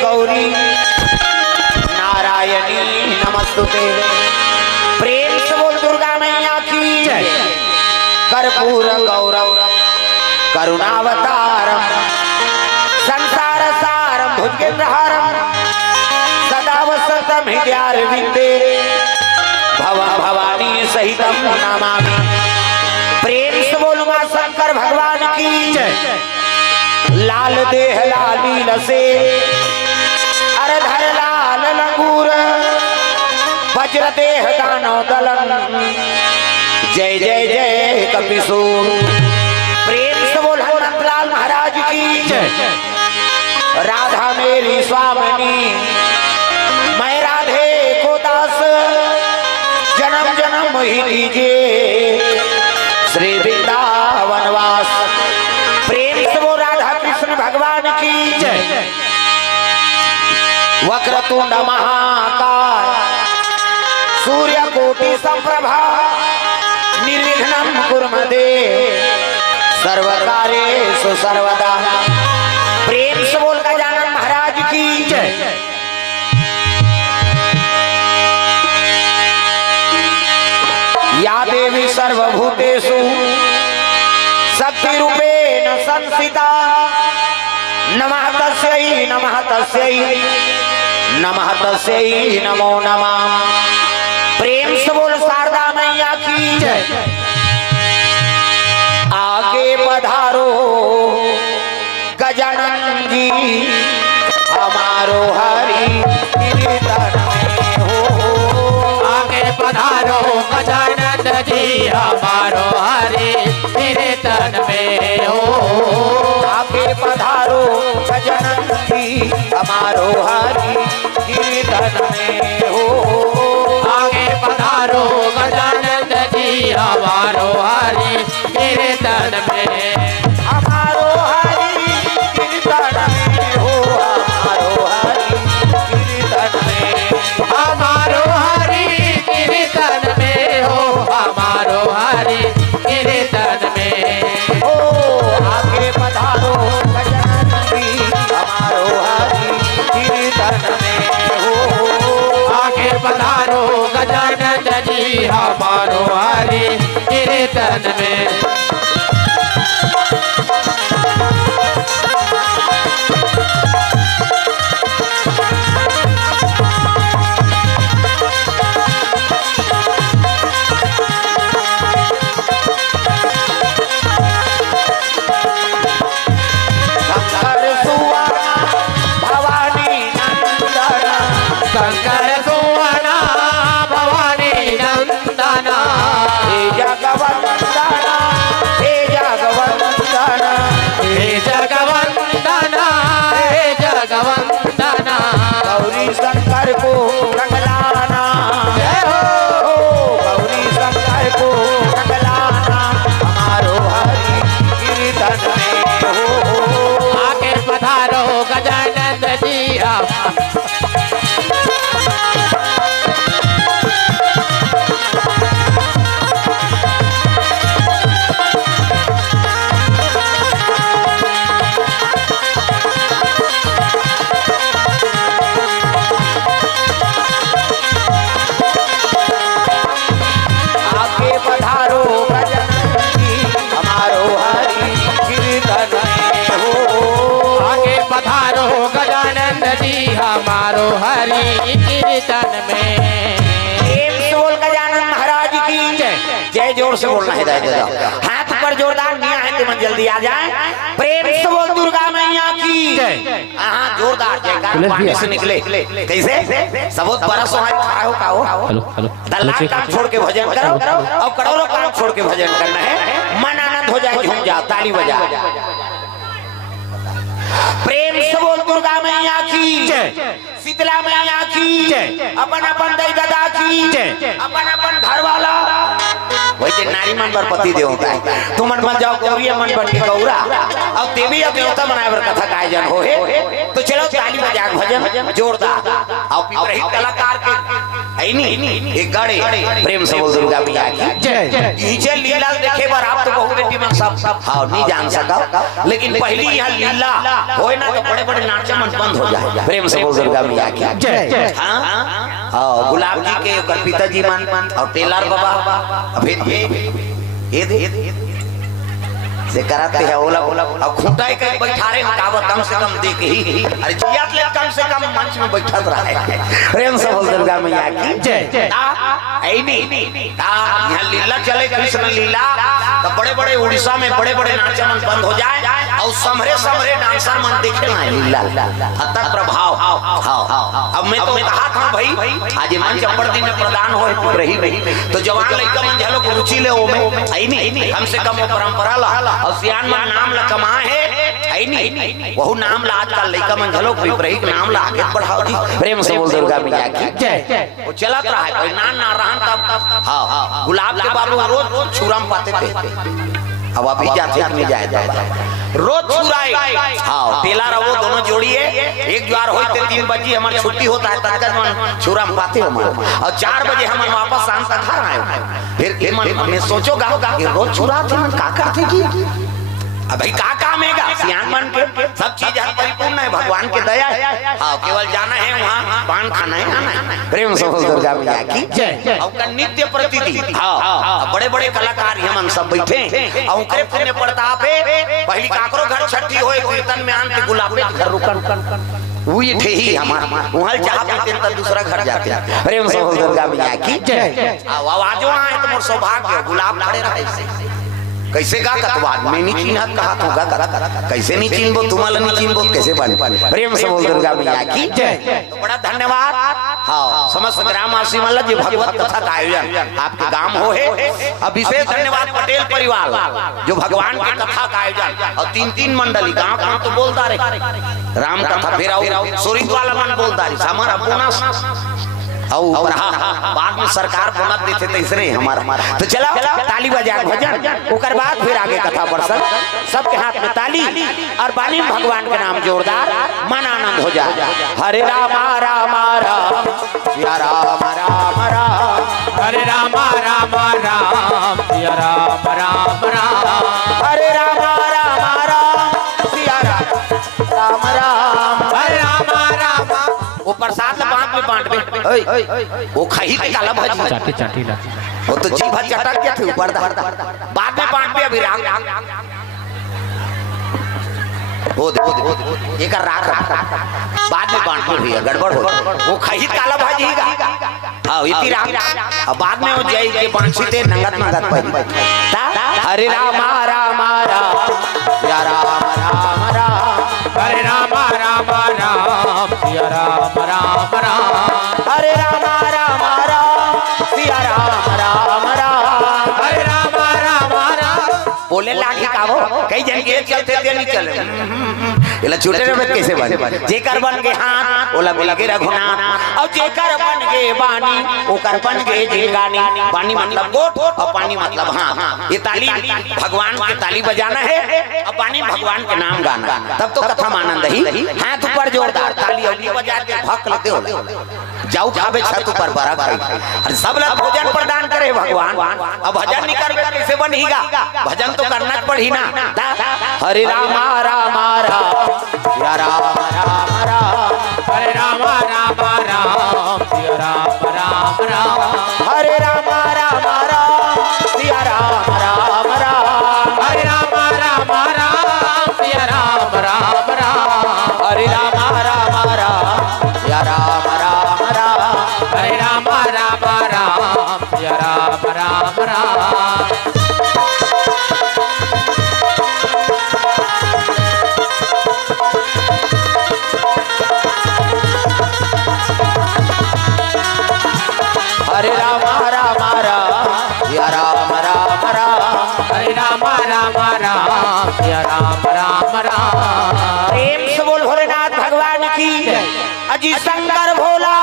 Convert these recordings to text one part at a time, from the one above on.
गौरी नारायणी नमस्तुते। प्रेम से बोल दुर्गा मैया की जय। कर्पूर गौरव करुणावतारम संसार सारम भुजगेन्द्रहारम सदा वसंतम हृदयारविंदे भवा भवानी सहितम नमामि। प्रेम से बोल मां शंकर भगवान की जय। लाल देह लाली लसे अरधर लाल लंगूर वज्र देह दानव दलन जय जय जय कपिसूर। प्रेम से बोल हनुमंतलाल महाराज की जय। राधा मेरी स्वामिनी मैं राधे को दास जन्म जन्म ही दीजिए श्री वृंदावन वास। प्रेम से बोल राधा कृष्ण भगवान की जय। वक्रतुंड महाकाय सूर्यकोटि समप्रभा निर्विघ्नं कुरु मे देव सर्वकार्येषु सर्वदा। प्रेम से बोल गजानन महाराज की जय। या देवी सर्वभूतेषु शक्तिरूपेण संस्थिता नमः तस्यै नमः तस्यै नमः तस्यै नमो नमः। प्रेम से बोल शारदा मैया की जय। आगे पधारो गजानन जी हमारो हरि कीर्तन में हो। आगे पधारो गजानन जी हमारो हरि कीर्तन में हो। आगे पधारो गजानन जी हमारो हरि कीर्तन में हो। आगे पधारो गजानन जी हमारो हरि कीर्तन में हमारो हरि कीर्तन में हो। हमारो हरि कीर्तन में हमारो हरि कीर्तन में हो। हमारो हरि कीर्तन में हो। आगे पधारो गजानन जी हमारो हरि कीर्तन में हो। आगे पधारो गजानन जी हमारो हरि कीर्तन में। शंकर सुवना भवानी नंदना शंकर सुवना भवानी नंदना हे जगवंदना हे जगवंदना हे जगवंदना हे जगवंदना गौरी शंकर को रंगलाना जय हो। गौरी शंकर को रंगलाना हमारो हरि कीर्तन में हो। आगे पधारो गजानन जी आगे पधारो गजानन जी हमारो हरि कीर्तन में हो। आगे पधारो गजानन जी हमारो हरि कीर्तन में। प्रेम से बोल गजानन महाराज की जय। जय जोर से बोलना है। हाथ पर जोरदार निया है तो मन जल्दी आ जाए। प्रेम से बोल दुर्गा मैया की जय। हाँ जोरदार जयकार पानी से निकले। कैसे सबूत बरस हो का हो दल्ला काम छोड़ के भजन करो और करोड़ों काम छोड़ के भजन करना है। मन आनंद हो जाए झूम जाओ ताली बजा। प्रेम से बोल दुर्गा मैया की जय। शीतला मैया की जय। अपन अपन दई दादा की जय। अपन अपन घर वाला वैसे नारी मन पर पति देवता है। तुम मन जाओ गौरी मन बन के गौरा अब देवी अब देवता बनाए बर कथा का आयोजन हो है। तो चलो ताली बजा भजन जोरदार अब रही कलाकार के है नी एक गाड़ी प्रेम से बोल दुर्गा मैया की जय। नीचे लीला देखे बार आप तो बहुत बेटी में सब हाँ नहीं जान सका, लेकिन पहली यहाँ लीला होए ना तो बड़े बड़े नाचे मन बंद हो जाए। प्रेम से बोल दुर्गा मैया की जय। हाँ गुलाब जी के पिताजी मन और टेलर बाबा अभी ये से कराते हैं ओला ओला अब खूंटाई के बैठारे हटाव कम से कम देख ही अरे जियात ले कम से कम मंच में बैठत रहा है। प्रेम से बोल दुर्गा मैया की जय। ऐनी यहाँ लीला चले कृष्ण लीला तो बड़े बड़े उड़ीसा में बड़े बड़े नाचे मन बंद हो जाए और समरे समरे डांसर मन देखे ना लीला अतः प्रभाव। अब मैं तो कहा था भाई आज मंच अपर दिन में प्रदान हो रही तो जवान लड़का मन झलो रुचि ले ओ में ऐनी कम से कम परंपरा ला और सियान मन नाम ला कमा है ऐनी वहु नाम ला आजकल लड़का मन झलो विपरीत नाम ला आगे बढ़ाओ जी। प्रेम से बोल दुर्गा मैया की जय। वो चलत रहा है कोई ना रहन तब हां गुलाब के बाबू रोज छुराम पाते थे अब अभी जाते नहीं जाए रोज छुराए हाँ तेला रहो दोनों जोड़िए एक द्वार होते 3 बजे हमारी छुट्टी होता है तब मन छुरा हम पाते हो और 4 बजे हम वापस शाम तक घर आए। फिर मैं सोचोगा कि रोज छुरा थे का करते की भाई का काम है सियान मन के सब चीज परिपूर्ण है भगवान के दया है। हाँ केवल जाना है वहाँ पान खाना है आना है। प्रेम से दुर्गा मैया की जय। और नित्य प्रतिदिन हाँ बड़े बड़े कलाकार हम सब बैठे और करे पुण्य प्रताप है पहली काकरो घर छठी होए कीर्तन में आन के गुलाब के घर रुकन वो ये थे ही हमारा वहाँ जहाँ पीते तो दूसरा घर जाते हैं। प्रेम से दुर्गा मैया की जय। आवाजों आए तो मोर सौभाग्य गुलाब खड़े रहे कैसे गा कतवाद में नहीं चिन्ह कहा तो गा कैसे नहीं चिन्हबो तुम्हारा नहीं चिन्हबो कैसे बन प्रेम से बोल दुर्गा मैया की जय। तो बड़ा धन्यवाद हाँ समस्त ग्रामवासी मतलब जी भगवत कथा का आयोजन आपके गांव हो है। अब विशेष धन्यवाद पटेल परिवार जो भगवान की कथा का आयोजन और 3 मंडली गांव गांव तो बोलता रहे राम कथा फिर सूरित वाला मन बोलता रही हमारा बोनस और बाद में सरकार बोनस देते थे इसने हमारा। तो चलो ताली बजा भजन उकर बाद फिर आगे कथा बढ़ सबके हाथ में ताली और बानी भगवान के नाम जोरदार मन आनंद हो जाए। हरे राम राम राम सिया राम राम राम हरे राम राम राम सिया राम राम राम हरे राम राम राम सिया राम राम हरे राम राम वो प्रसाद बांट वो खाई काला भाजी चाटी चाटी ला वो तो जीभ चटक गया थे ऊपर बाद में बांट पे अभी राग वो एक राग बाद में बांट पे गड़बड़ हो वो खाई काला भाजी हाँ इतनी राग अब बाद में वो जय के बांची थे नंगत नंगत पर हरे राम राम राम या राम राम राम हरे राम राम राम सिया राम राम राम हरे राम राम राम सिया राम राम राम हरे राम राम राम बोले लाठी का वो कई जन के चलते थे नहीं चले इला छोटे रे कैसे बने जेकर बन के हाथ ओला मिल के रघुनाथ और जेकर बन के बानी ओकर बन के जेगानी बानी मतलब गोट और पानी मतलब हाथ। ये ताली भगवान की ताली बजाना है और बानी भगवान के नाम गाना तब तो कथा आनंद ही हाथ ऊपर जोरदार ताली अगली बजा के भक लेते हो जाऊ खावे छत ऊपर बरा अरे सब लोग भोजन प्रदान करे भगवान अब भजन नहीं करबे कैसे बनेगा भजन तो करना पड़ी ना। हरे राम राम राम या राम राम राम हरे राम राम राम सिया राम राम राम हरे राम राम राम सिया राम राम राम हरे राम राम राम सिया राम राम राम हरे राम राम राम या राम राम राम हरे राम राम राम सिया राम राम राम हरे राम राम राम या राम राम राम हरे राम राम राम सिया राम राम राम प्रेम से बोल भोलेनाथ भगवान की अजी शंकर भोला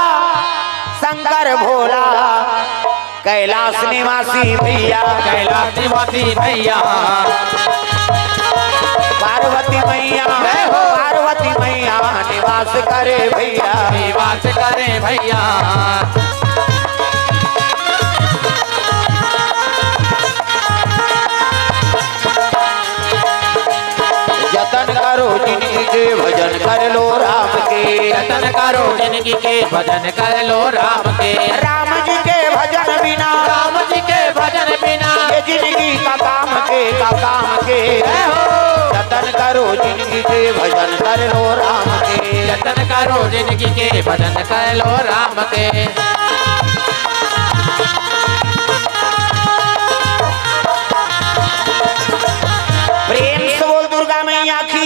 कैलाश कैलाश निवासी भैया कैलाश निवासी भैया पार्वती मैया पार्वती मैया निवास करे भैया निवास करे भैया जतन करो जिंदगी के भजन कर लो राम के जतन करो जिंदगी के भजन कर लो राम के राम जी के भजन बिना राम जी के भजन बिना ये जिंदगी का काम के जतन करो जिंदगी के भजन कर लो राम के जतन करो जिंदगी के भजन कर लो राम के प्रेम से बोल दुर्गा मैया की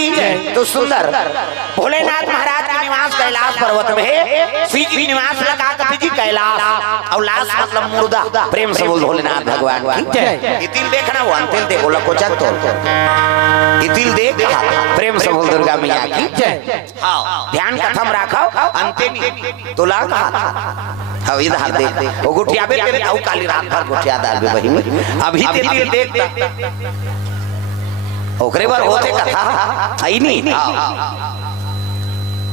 तो सुंदर भोलेनाथ महाराज का निवास कैलाश पर्वत में है। श्री जी निवास लगा कर जी कैलाश और लाश मतलब मुर्दा। प्रेम से बोल भोलेनाथ भगवान की इतिल देखना वो अंतिल देखो लको चक तो इतिल देख प्रेम से बोल दुर्गा मैया की हाँ ध्यान कथम रखो अंतिम तो लाख अब इधर देख वो गुठिया पे आओ काली रात भर गुठिया डाल बे बहिनी अभी तेरी देख ओकरे बार होते कथा आई नहीं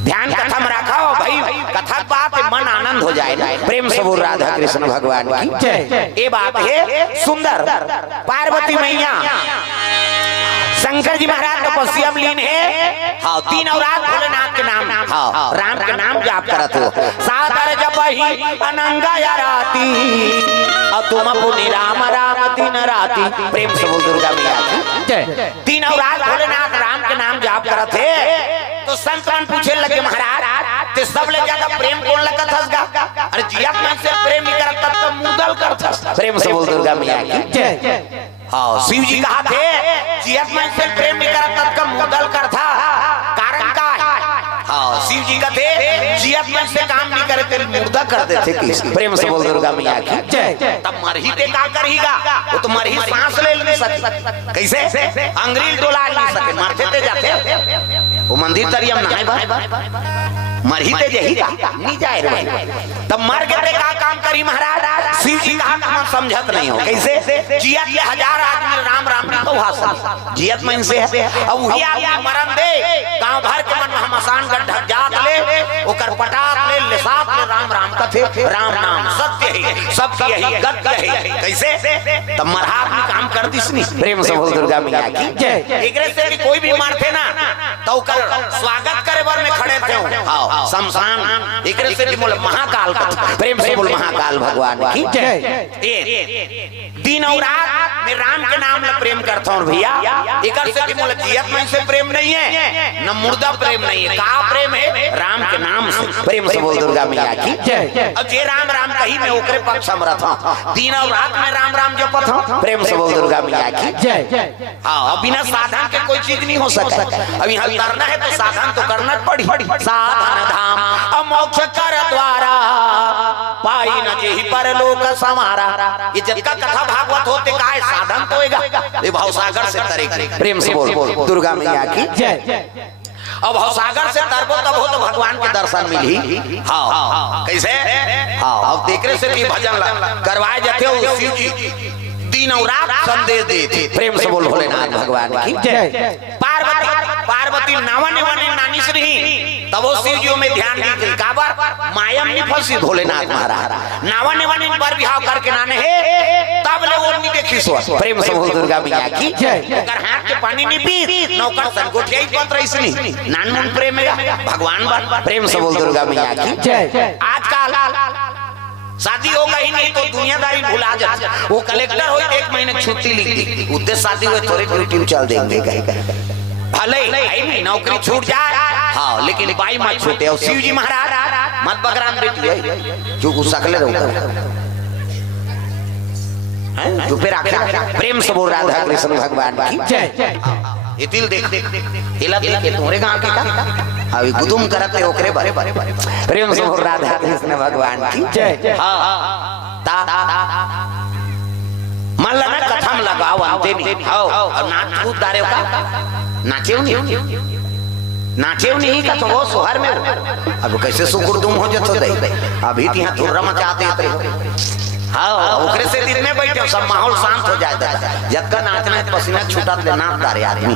ध्यान कथा में रखा भाई कथा बात मन आनंद हो जाए ना। प्रेम से बोल राधा कृष्ण भगवान की ये बात है सुंदर। पार्वती मैया शंकर जी महाराज तपस्या में लीन है हाँ तीन औरात भोलेनाथ के नाम हाँ राम के नाम जाप करत हो सादर जब ही अनंगा या राती और तुम पुनि राम राम दिन राती। प्रेम से बोल दुर्गा मैया तीन औरात भोलेनाथ राम के नाम जाप करत है तो संतन पूछे लगे महाराज ते सब ले ज्यादा प्रेम कौन लगत हसगा अरे जिया में से प्रेम ही करत तब तो मुदल करत हस। प्रेम से बोल दुर्गा मैया की हाँ शिव जी कहा थे जिया में से प्रेम नहीं करत तब का मुदल करता कारण का हाँ शिव जी का थे जिया में से काम नहीं करे तेरे मुर्दा कर देते किस। प्रेम से बोल दुर्गा मैया की तब मरही ते का करेगा वो तो मरही सांस ले नहीं सकती कैसे अंग्रेज डोला नहीं सके मरते ते जाते वो मंदिर तरियम नहाए भाई मरही ते यही का नहीं जाए रे तब मर गए का काम करी महाराज शिव जी का हम समझत नहीं हो कैसे जियत ले हजार आदमी राम राम नहीं तो भाषा जियत में से है अब वही आदमी मरन दे गांव भर के मन हम आसान कर ढक जात ले ओकर पटाक ले लेसात ले राम राम कथे राम नाम सत्य है सब यही गत है कैसे तब मरहा आदमी काम कर दिस नहीं। प्रेम से बोल दुर्गा मैया की एकरे से कि कोई भी मारते ना तो कर स्वागत करे बर में खड़े थे हां शमशान एकरे से बोले महाकाल का। प्रेम से बोल महाकाल भगवान की दिन और रात में राम के नाम में प्रेम करता हूं भैया एकर से कि बोले जियत में से प्रेम नहीं है न मुर्दा प्रेम नहीं है का प्रेम है राम के नाम से। प्रेम से बोल दुर्गा मैया की अब जे राम राम कही मैं ओकरे पक्ष में रहता दिन और रात में राम राम जपत हूं। प्रेम से बोल दुर्गा मैया की हां अब बिना साधन के कोई चीज नहीं हो सकता। अब यहां करना है तो साधन तो करना पड़ी साधन धाम अमोक्ष कर द्वारा पाई न जेहि परलोक समारा। ये जितना कथा भागवत होते का है साधन तो होएगा ये भवसागर से तरे। प्रेम से बोल दुर्गा मैया की अब भवसागर से तरबो तब हो तो भगवान के दर्शन मिली हाँ कैसे हाँ अब देखने से भी भजन करवाए जाते हो शिव जी दिन और रात संदेश देते। प्रेम से बोल भोलेनाथ भगवान की पार्वती नावन नानी से नहीं तब वो शिव जी में ध्यान दी काबर मायम नहीं फंसी भोलेनाथ महाराज नावन पर बिहाव करके नाने है तब ले वो नहीं देखी सो। प्रेम से बोल दुर्गा मैया की अगर हाथ के पानी नहीं पी नौकर संगोठिया ही पत्र इसनी नानमुन प्रेम है भगवान बात। प्रेम से बोल दुर्गा मैया की आजकल शादी हो गई नहीं तो दुनियादारी भुला जाती वो कलेक्टर हो 1 महीने छुट्टी लिख दी उद्देश्य शादी हुए थोड़ी ड्यूटी चल देंगे भले नौकरी छूट जाए हाँ लेकिन बाई मत छूटे। और शिव जी महाराज मत बकराम बेटी है जो सकले तो फिर आखिर प्रेम से बोल राधा कृष्ण भगवान की दिल देख हिला देख तोरे गांव के का अभी गुदुम करते ओकरे बारे प्रेम से बोल राधा कृष्ण भगवान की जय हां ता मन लगा कथम लगाओ अंते नहीं आओ और नाच कूद दारे का नाचे नहीं का तो वो सोहर में अब कैसे सुकुर तुम हो जतो दे अभी यहां धुर्रा मचाते थे हाँ ओकरे से दिन में बैठे सब माहौल शांत हो जाए दादा जब का नाचना है पसीना छूटा ले नाच दारे आदमी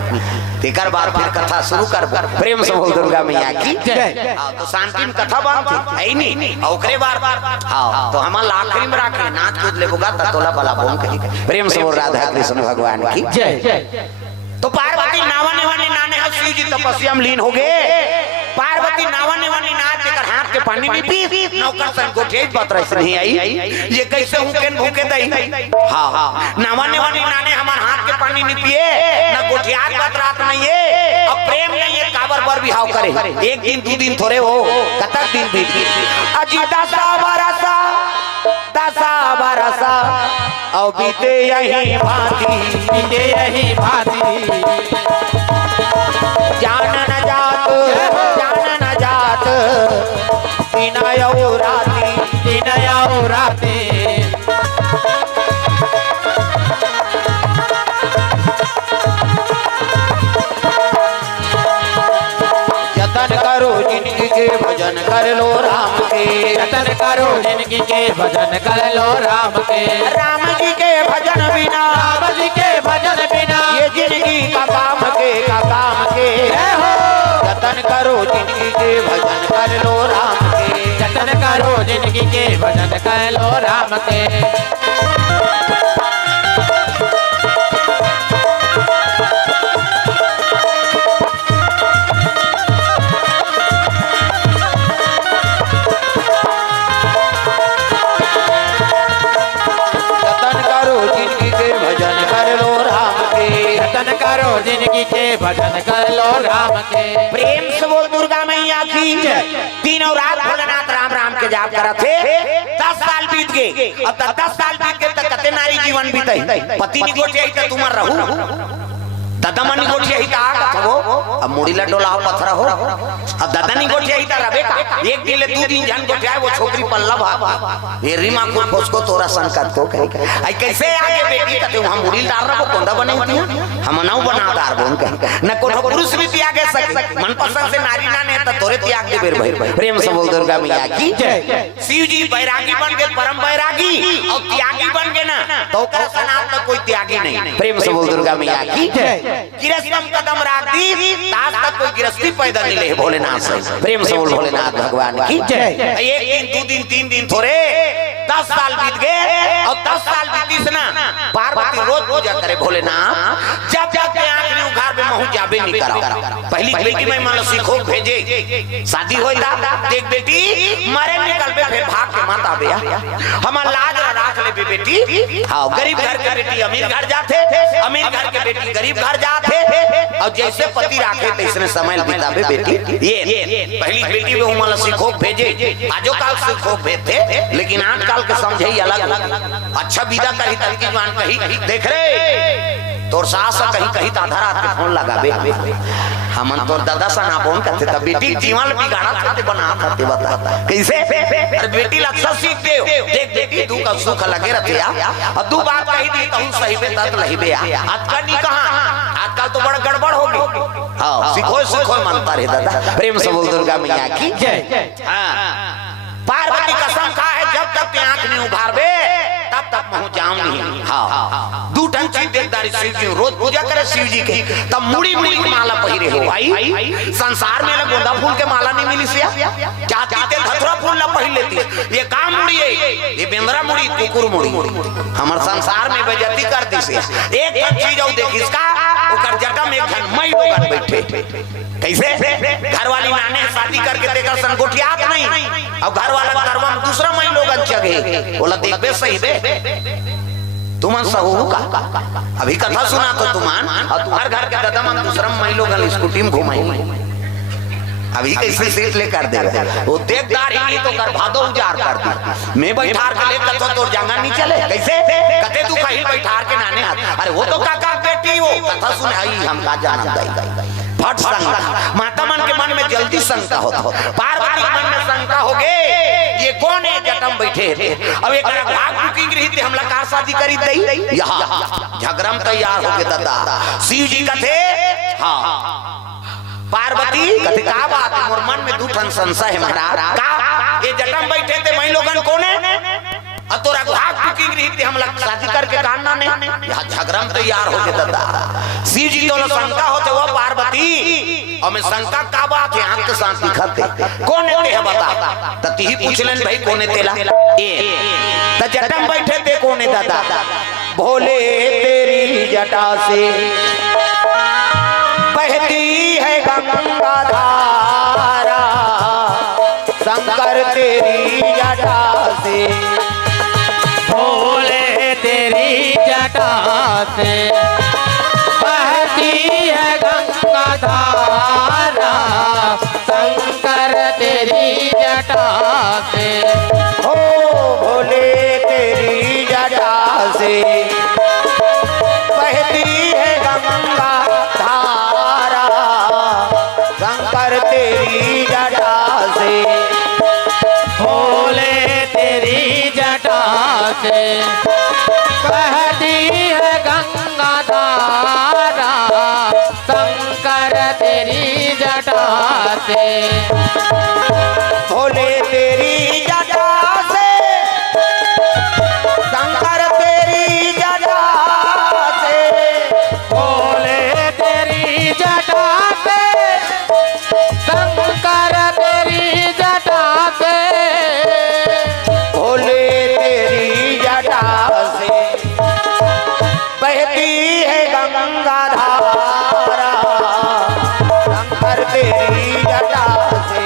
तेकर बाद फिर कथा शुरू कर प्रेम से बोल दुर्गा मैया की जय। तो शांति में कथा बात है नहीं ओकरे बार हाँ तो हम आखिरी में रखे नाच कूद ले बुगा तोला बला बोम कही प्रेम से बोल राधा कृष्ण भगवान की जय। तो पार्वती नावा नेवानी नाने शिव जी तपस्या में लीन हो गए। पार्वती नावा नेवानी नाच देकर हाथ के पानी में पी नौकर सन को ठेज पत्र से नहीं आई ये कैसे हुकेन भूखे दई हाँ नावा नेवानी नाने हमार हाथ के पानी नहीं पिए ना गोठियार बतरात नहीं है अब प्रेम नहीं है काबर पर बिहाव करे एक दिन दो दिन थोड़े हो कतक दिन बीत गए अजी दसा बरसा और बीते यही भांति जान न जात बिना राती जतन करो जिंदगी के भजन कर लो राम के जतन करो जिंदगी के भजन कर लो राम के राम जी के भजन बिना राम जी के भजन बिना ये जिंदगी का काम के हो जतन करो जिंदगी के भजन कर लो राम के जतन करो जिंदगी के भजन कर लो राम के जिंदगी के भजन कर लो राम के प्रेम से बोल दुर्गा मैया की तीनों रात भोलेनाथ राम राम के जाप करा थे 10 साल बीत गए अब 10 साल बीत गए तक कते नारी जीवन बीते पति नहीं गोठे तो तुम्हार रहू दादा मनी गोठी ही ता हो अब मुड़ीला डोला हो पत्थर हो अब दादा नहीं गोठी ही ता रबे का एक दिन ले 2 दिन जान गोठी आए वो छोकरी पल्ला भा ये रीमा को उसको तोरा संकट को कहे आई कैसे आगे बेटी कहते हम मुड़ी डाल रहा वो कोंडा बने होती है हम नाउ बना दार बोल के न कोनो पुरुष भी त्याग सके मन पसंद से नारी ना ने त तोरे त्याग दे बेर भाई प्रेम से बोल दुर्गा मैया की जय। शिव जी बैरागी बन गए परम बैरागी और त्यागी बन गए ना तो का सनात में कोई त्यागी नहीं प्रेम से बोल दुर्गा मैया की जय। गिरस्तम कदम राख दी ताज तक कोई गिरस्ती पैदा नहीं ले भोलेनाथ से प्रेम से बोल भोलेनाथ भगवान की जय। एक दिन 2 दिन 3 दिन थोड़े 10 साल बीत गए और 10 साल बीती से ना पार्वती रोज पूजा करे भोलेनाथ जब जब के आंख में उघार में महू जाबे नहीं करा पहली बेटी में मान लो सीखो भेजे शादी होई देख बेटी मरे निकल पे फिर भाग के मत आबे हम लाज राख ले बेटी हां गरीब घर के बेटी अमीर घर जाते अमीर घर के बेटी गरीब घर जाते और जैसे पति राखे तो इसने समय बितावे बेटी ये पहली बेटी में उमल सीखो भेजे आजो काल सीखो भेजते लेकिन आजकल के समझे अलग अच्छा विदा कही तरीके जवान कही देख रे तोर सास कहीं कहीं आधा रात के फोन लगाबे हमन तोर दादा सा ना फोन करते तब बेटी जीवन बिगाड़ा खाते बना खाते बता कैसे अरे बेटी लक्ष्य सीख दे देख बेटी तू का सुख लगे रहते और तू बात कही दी कहूं सही में तत लही बे आज नहीं कहां आजकल तो बड़ा गड़बड़ हो गई हां सीखो मानता रे दादा प्रेम से बोल दुर्गा मैया की जय। हां पार्वती कसम खा है जब तक आंख नहीं उभारबे तब तक महू जाऊं नहीं हां 2 टन चीज देखदारी शिव जी रोज पूजा करे शिव जी के तब मुड़ी मुड़ी की माला पहिरे हो भाई संसार में ले गोंदा फूल के माला नहीं मिली सिया क्या चाहते धतुरा फूल ना पहिर लेती ये काम मुड़ी है ये बेंद्रा मुड़ी कुकुर मुड़ी हमर संसार में बेइज्जती कर दी से एक चीज और देख इसका ओकर जटा में एक घन मई लोग बैठे कैसे घर वाली नाने शादी करके देकर संगोठियात नहीं अब घर वाला करवा में दूसरा मई लोग जगह बोला देखबे सही बे तुमन सहू का अभी कथा सुना तो तुमान और तुम्हार घर के दादा मन दूसरा मई लोग स्कूटी में घुमाई अभी कैसे सीट लेकर दे वो देखदार ही नहीं तो कर भादो उजार कर दी मैं बैठार के ले कथो तो जांगा नहीं चले कैसे कते तू कहीं बैठार के नाने हाथ अरे वो तो काका बेटी वो कथा सुनाई हम का जाना दई फट शंका माता मन के मन में जल्दी शंका होता पार्वती के मन में शंका हो गए ये कौन है जटम बैठे थे अब एक भाग बुकिंग रही थी हमला कार शादी करी दई यहां झगड़म तैयार हो गए दादा शिव जी का थे हां पार्वती कथे का बात मोर मन में 2 ठन संशय है महाराज का ये जटम बैठे थे मैं लोगन कौन है अब तोरा घाट बुकिंग रही थी हम लोग शादी करके काटना नहीं यहाँ झगड़ा में तैयार हो गए दादा शिव जी तो शंका होते वो पार्वती और मैं शंका का बात है आंख के साथ दिखाते कौन है बता तब ही पूछ लेन भाई कौन है तेला ये तो जटा में बैठे थे कौन है दादा भोले तेरी जटा से बहती है गंगा धारा शंकर तेरी जटा से भोले तेरी जटा से बहती है गंगा धारा शंकर तेरी जटा से ओ भोले तेरी जटा से बहती है गंगा धारा शंकर तेरी जटा से भोले तेरी जटा से बहती है गंगा धारा शंकर तेरी जटा से भोले तेरी जटा से शंकर तेरी जटा से भोले तेरी जटा से शंकर तेरी जटा से भोले तेरी जटा से बहती है गंगा धारा शंकर तेरी जटा से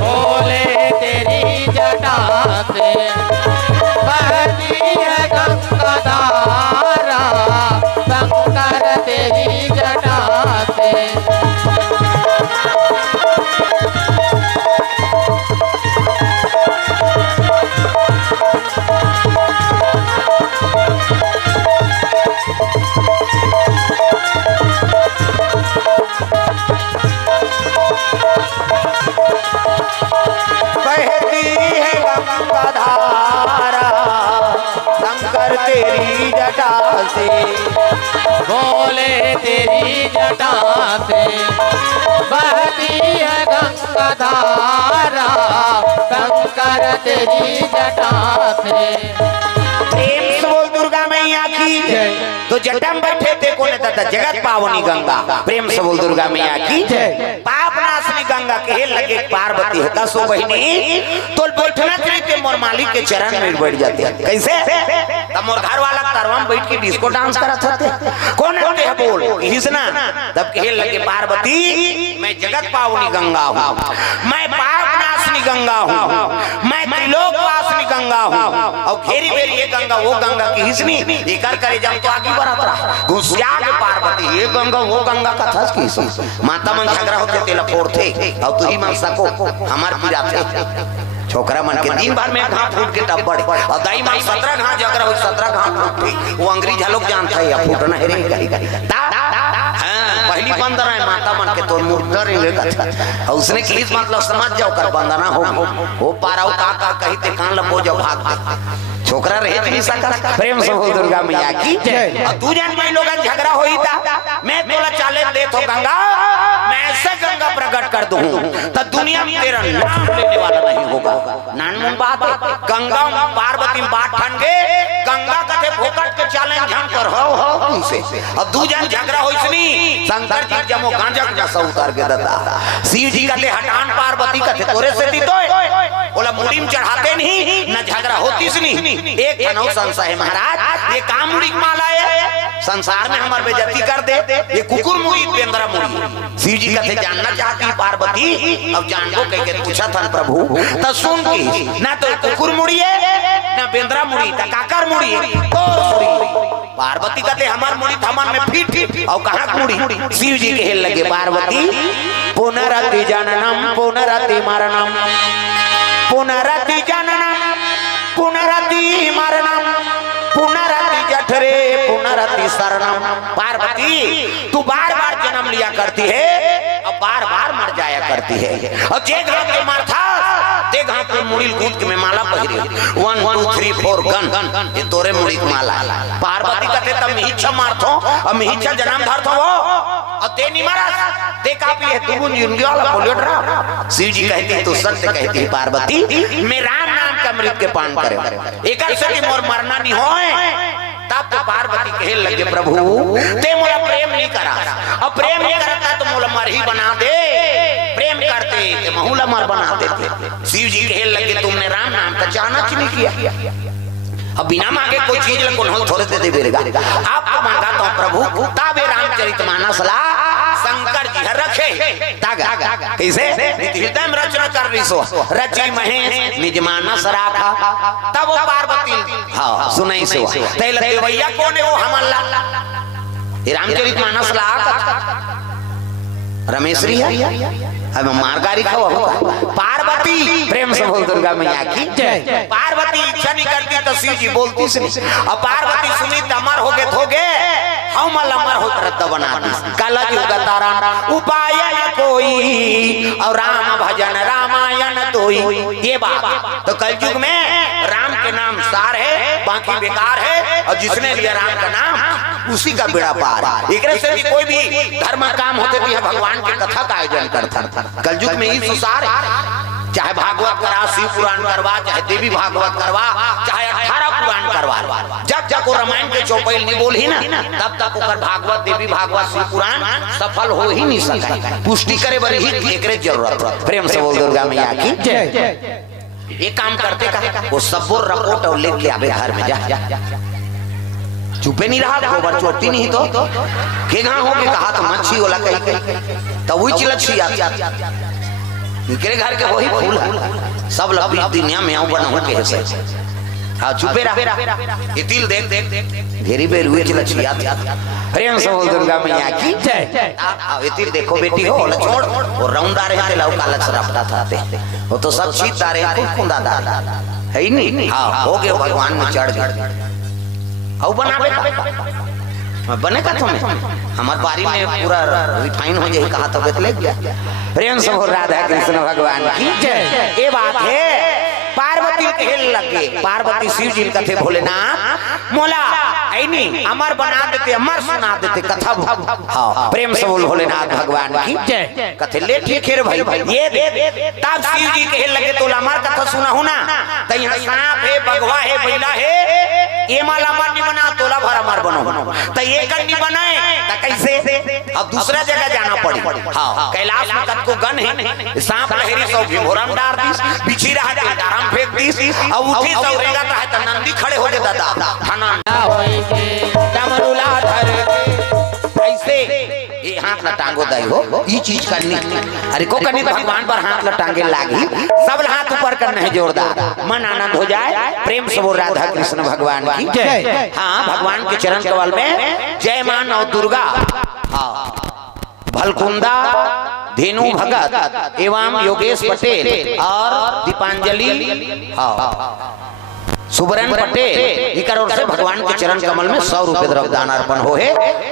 भोले तेरी जटा से बहती है गंगा धारा शंकर तेरी जटा से बहती है गंगा धारा शंकर तेरी जटा से भोले तेरी जटा से बहती है गंगा धारा शंकर तेरी जटा से प्रेम से बोल दुर्गा मैया की तो जटा में बैठे थे कौन दादा जगत पावनी गंगा प्रेम से बोल दुर्गा मैया की पाप नाशनी गंगा के लगे पार्वती है 10 बहिनी तो बैठना चाहिए मोर मालिक के चरण में बैठ जाते हैं कैसे तब मोर घर वाला करवा में बैठ के डिस्को डांस करत थे कौन होते है बोल हिसना तब के लगे पार्वती मैं जगत पावनी गंगा हूँ मैं पाप नाशनी गंगा हूँ मैं त्रिलोक वासनी गंगा हूँ और घेरी बेरी ये गंगा वो गंगा की हिसनी लेकर करे जब तो आगे बढ़त रहा घुसिया के पार्वती ये गंगा वो गंगा का थस की हिसनी माता मन झगड़ा होते तेला फोड़ते और तू ही मन सको हमार पीड़ा थे छोकरा मन के दिन भर में घाट फूट के टप पड़े और दाई माई 17 घाट झगड़ा हो 17 घाट फूटे वो अंग्रेज लोग जानता है या फूटना है रे पहली बंदर है माता मन के तो मुर्दा रे का उसने किस मतलब समझ जाओ कर बंदना हो वो पाराव का कही ते कान लपो जाओ भाग छोकरा रहे नहीं सका प्रेम से बोल दुर्गा मैया की और तू जान भाई लोग झगड़ा होई था मैं तोला चाले दे तो गंगा मैं ऐसे गंगा प्रकट कर दूं तो दुनिया में तेरा नाम लेने वाला नहीं होगा नानमुन बात है गंगा पार्वती बात ठन के गंगा कथे फोकट के चैलेंज हम कर हो तुमसे अब दू जन झगड़ा होइसनी शंकर जी जमो गांजा जैसा उतार के देता शिव जी कहते हटान पार्वती कथे तोरे से दी तो बोला मुड़ी में चढ़ाते नहीं न झगड़ा होतीस नहीं एक अनौ संशय है महाराज ये काम मुड़ी माला है संसार में हमार बेइज्जती कर दे ये कुकुर मुड़ी पेंद्रा मुड़ी शिव जी कहते जानना चाहती पार्वती अब जानबो कह के पूछा था प्रभु तो सुन की ना तो कुकुर मुड़ी है ना बेंद्रा मुड़ी ता काकर मुड़ी है तो मुड़ी पार्वती कहते हमार मुड़ी थमन में फिट और कहां मुड़ी शिव जी के हेल लगे पार्वती पुनरति जननम पुनरति मरणम पुनरति जननम पुनरति मरणम पुनरति जठरे पुनरति शरणम पार्वती तू बार बार जन्म लिया करती है और बार बार मर जाया करती है और जे घाट के मार था ते घाट पे मुड़ील कूद के में माला पहिरी 1 2 3 4 गन ये तोरे मुड़ी की माला पार्वती कहते तब मिहिचा मारथो और मिहिचा जन्म धरथो वो और ते नहीं मारा ते कापी है तू जिंदगी वाला पोलियो ड्रा शिव जी कहती तो सत्य कहती पार्वती मैं राम नाम का अमृत के पान करे एक से कि मोर मरना नहीं होए। तब तो पार्वती कहे लगे प्रभु ते मोला प्रेम नहीं करा, अब प्रेम नहीं करता तो मोला मर ही बना दे, प्रेम करते ते महूला मर बना देते। शिव जी कहे लगे तुमने राम नाम का जाना क्यों नहीं किया, अब बिना मांगे कोई चीज लगो नहीं थोड़े दे दे बेरेगा, आपको मांगा तो प्रभु ताबे रामचरितमानस ला शंकर जी रखे तागा कैसे हृदय में रचना कर रही सो रची महेश निज मानस राखा। तब वो पार्वती हाँ सुनाई सो तैले देवैया कौन है वो हमला रामचरितमानस ला रमेश्वरी है अब मारगारी खाओ पार्वती प्रेम से बोल दुर्गा मैया की जय। पार्वती इच्छा नहीं करती तो शिव जी बोलती से अब पार्वती सुनी अमर हो गए थोगे हम अमर हो रद्द बना दी काला युग तारा उपाय कोई और राम भजन रामायण तोई ये बात। तो कलयुग में राम के नाम सार है बाकी बेकार है और जिसने लिया राम का नाम उसी का बेड़ा पार। एक से भी कोई भी धर्म काम होते भी भगवान के कथा का आयोजन करता कलयुग में ही सुसार है। चाहे भागवत करा शिव पुराण करवा चाहे देवी भागवत करवा चाहे 18 पुराण करवा जब तक वो रामायण के चौपाई नहीं बोल ही ना तब तक ओकर भागवत देवी भागवत शिव पुराण सफल हो ही नहीं सका। पुष्टि करे बड़ी ही एकरे जरूरत है। प्रेम से बोल दुर्गा मैया की जय। ये काम करते का वो सब रिपोर्ट और लेके आवे घर में जा चुपे नहीं रहा गोबर चोटी नहीं तो के कहां हो के कहा तो मच्छी वाला कहीं तो वही चिलच्छी आती निकले घर के वही फूल है सब लपी दुनिया में आऊं बना हो के से हां चुपे रहा इतिल देख देख घेरी बेर हुए चिलच्छी आती प्रेम से बोल दुर्गा मैया की जय। इतिल देखो बेटी हो ओला छोड़ और राउंडा रहे थे लव कालच रपटा था वो तो सब चीता रहे खूब खुंदा दादा है ही नहीं। हां हो गए भगवान में चढ़ गए औ बनावे बनेगा तुम्हें हमार बारी में पूरा रिफाइन हो जाए कहा तो बतले गया। प्रेम से राधा कृष्ण भगवान की जय। ये बात है पार्वती कहने लगे पार्वती शिव जी कथे भोलेनाथ मोला ऐनी अमर बना देते अमर सुना देते कथा हाँ प्रेम से बोल भोलेनाथ भगवान की जय। कथे ले ठीक है भाई ये तब शिव जी कहने लगे तो अमर कथा सुना हो ना तो यहाँ सांप है बगवा है बैला है ये माला अमर नहीं बना तोला भर अमर बनो तो ये कर नहीं बनाए तो कैसे अब दूसरा जगह जाना पड़ी। हाँ कैलाश में कद को गन है सांप लहरी सौ भीमोरम डार दी बिछी रहा है आराम फेंक दी अब उठी सौरेगा तो नंदी खड़े हो गए दादा थाना डमरुला धर ऐसे ये हाथ लटांगो दई हो ये चीज करनी अरे को करनी तो भगवान पर हाथ लटांगे लागी सब हाथ ऊपर करना है जोरदार मन आनंद हो जाए। प्रेम से बोल राधा कृष्ण भगवान की जय। हाँ भगवान के चरण कमल में जय मां नव दुर्गा भलकुंदा धेनु भगत एवं योगेश पटेल और दीपांजलि सुबरन पटेल इकर ओर से भगवान के चरण कमल में 100 रुपए द्रव्यदान अर्पण हो है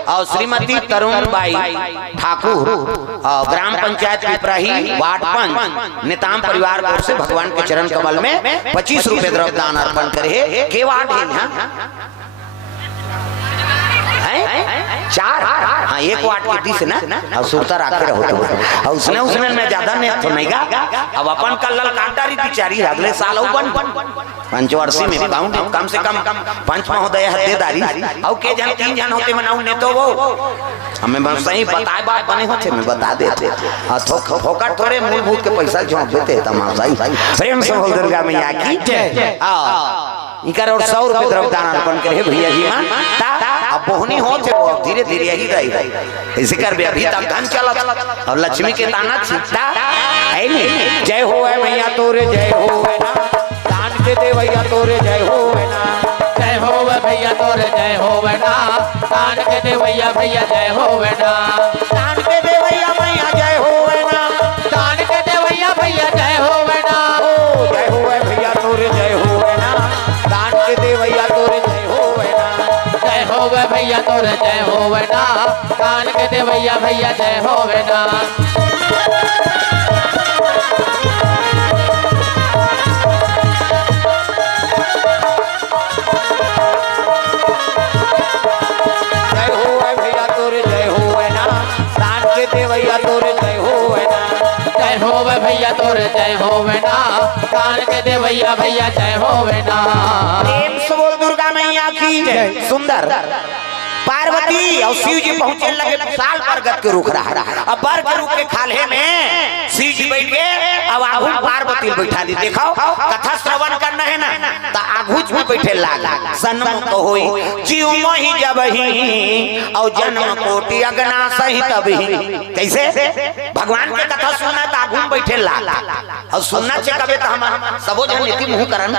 और श्रीमती तरुण बाई ठाकुर ग्राम पंचायत पिपराही वार्ड 5 नेताम परिवार की ओर से भगवान के चरण कमल में 25 रुपए द्रव्यदान अर्पण करे के वार्ड है 4 हाँ एक वाट के 20 ना और सुरता रखे रहो और उसने में ज्यादा नहीं तो नहीं गा अब अपन कल कांटा री बिचारी अगले साल बन पंचवर्षी में काउंट कम से कम पंच महोदय हदेदारी और के जन 3 जन होते मनाऊ ने तो वो हमें बस सही बताए बात बने होते मैं बता देते ठोकर थोड़े मूलभूत के पैसा झोंक देते तमाशाई। प्रेम से बोल दुर्गा मैया की जय। इकर और 100 रुपए द्रव्यदान अर्पण करे भैया जी अब बोहनी हो धीरे धीरे यही रही इसी कर अभी तक धन चला और लक्ष्मी के ताना छीटा है नहीं। जय हो है मैया तोरे जय हो है ना दान के दे भैया तोरे जय हो है ना जय हो भैया तोरे जय हो ना दान के दे भैया जय हो ना दान के दे भैया मैया जय हो है ना दान के दे भैया जय हो ना जय हो है भैया तोरे जय हो है ना दान के दे भैया तोरे जय हो है ना जय हो भैया तोरे जय हो ना दान के दे भैया जय हो ना भैया तोरे जय होवे ना, कान के देवैया भैया जय होवे ना। प्रेम से बोल दुर्गा मैया की। सुंदर पार्वती और शिव जी पहुंचे लगे, साल बरगद के रुख रहा। अब बर के रुख के खाले में शिव जी बैठ गए, अब आगू पार्वती बैठा दी। देखो कथा श्रवण करना है ना, तो आगूच में बैठे लाग सन्मुख होई जीव मोहि जबहि और जन्म कोटि अगना सही तबहि। कैसे भगवान के कथा सुनना तो आगू में बैठे लाग और सुनना चाहिए कभी तो हम सबो जन नीति मुंह करन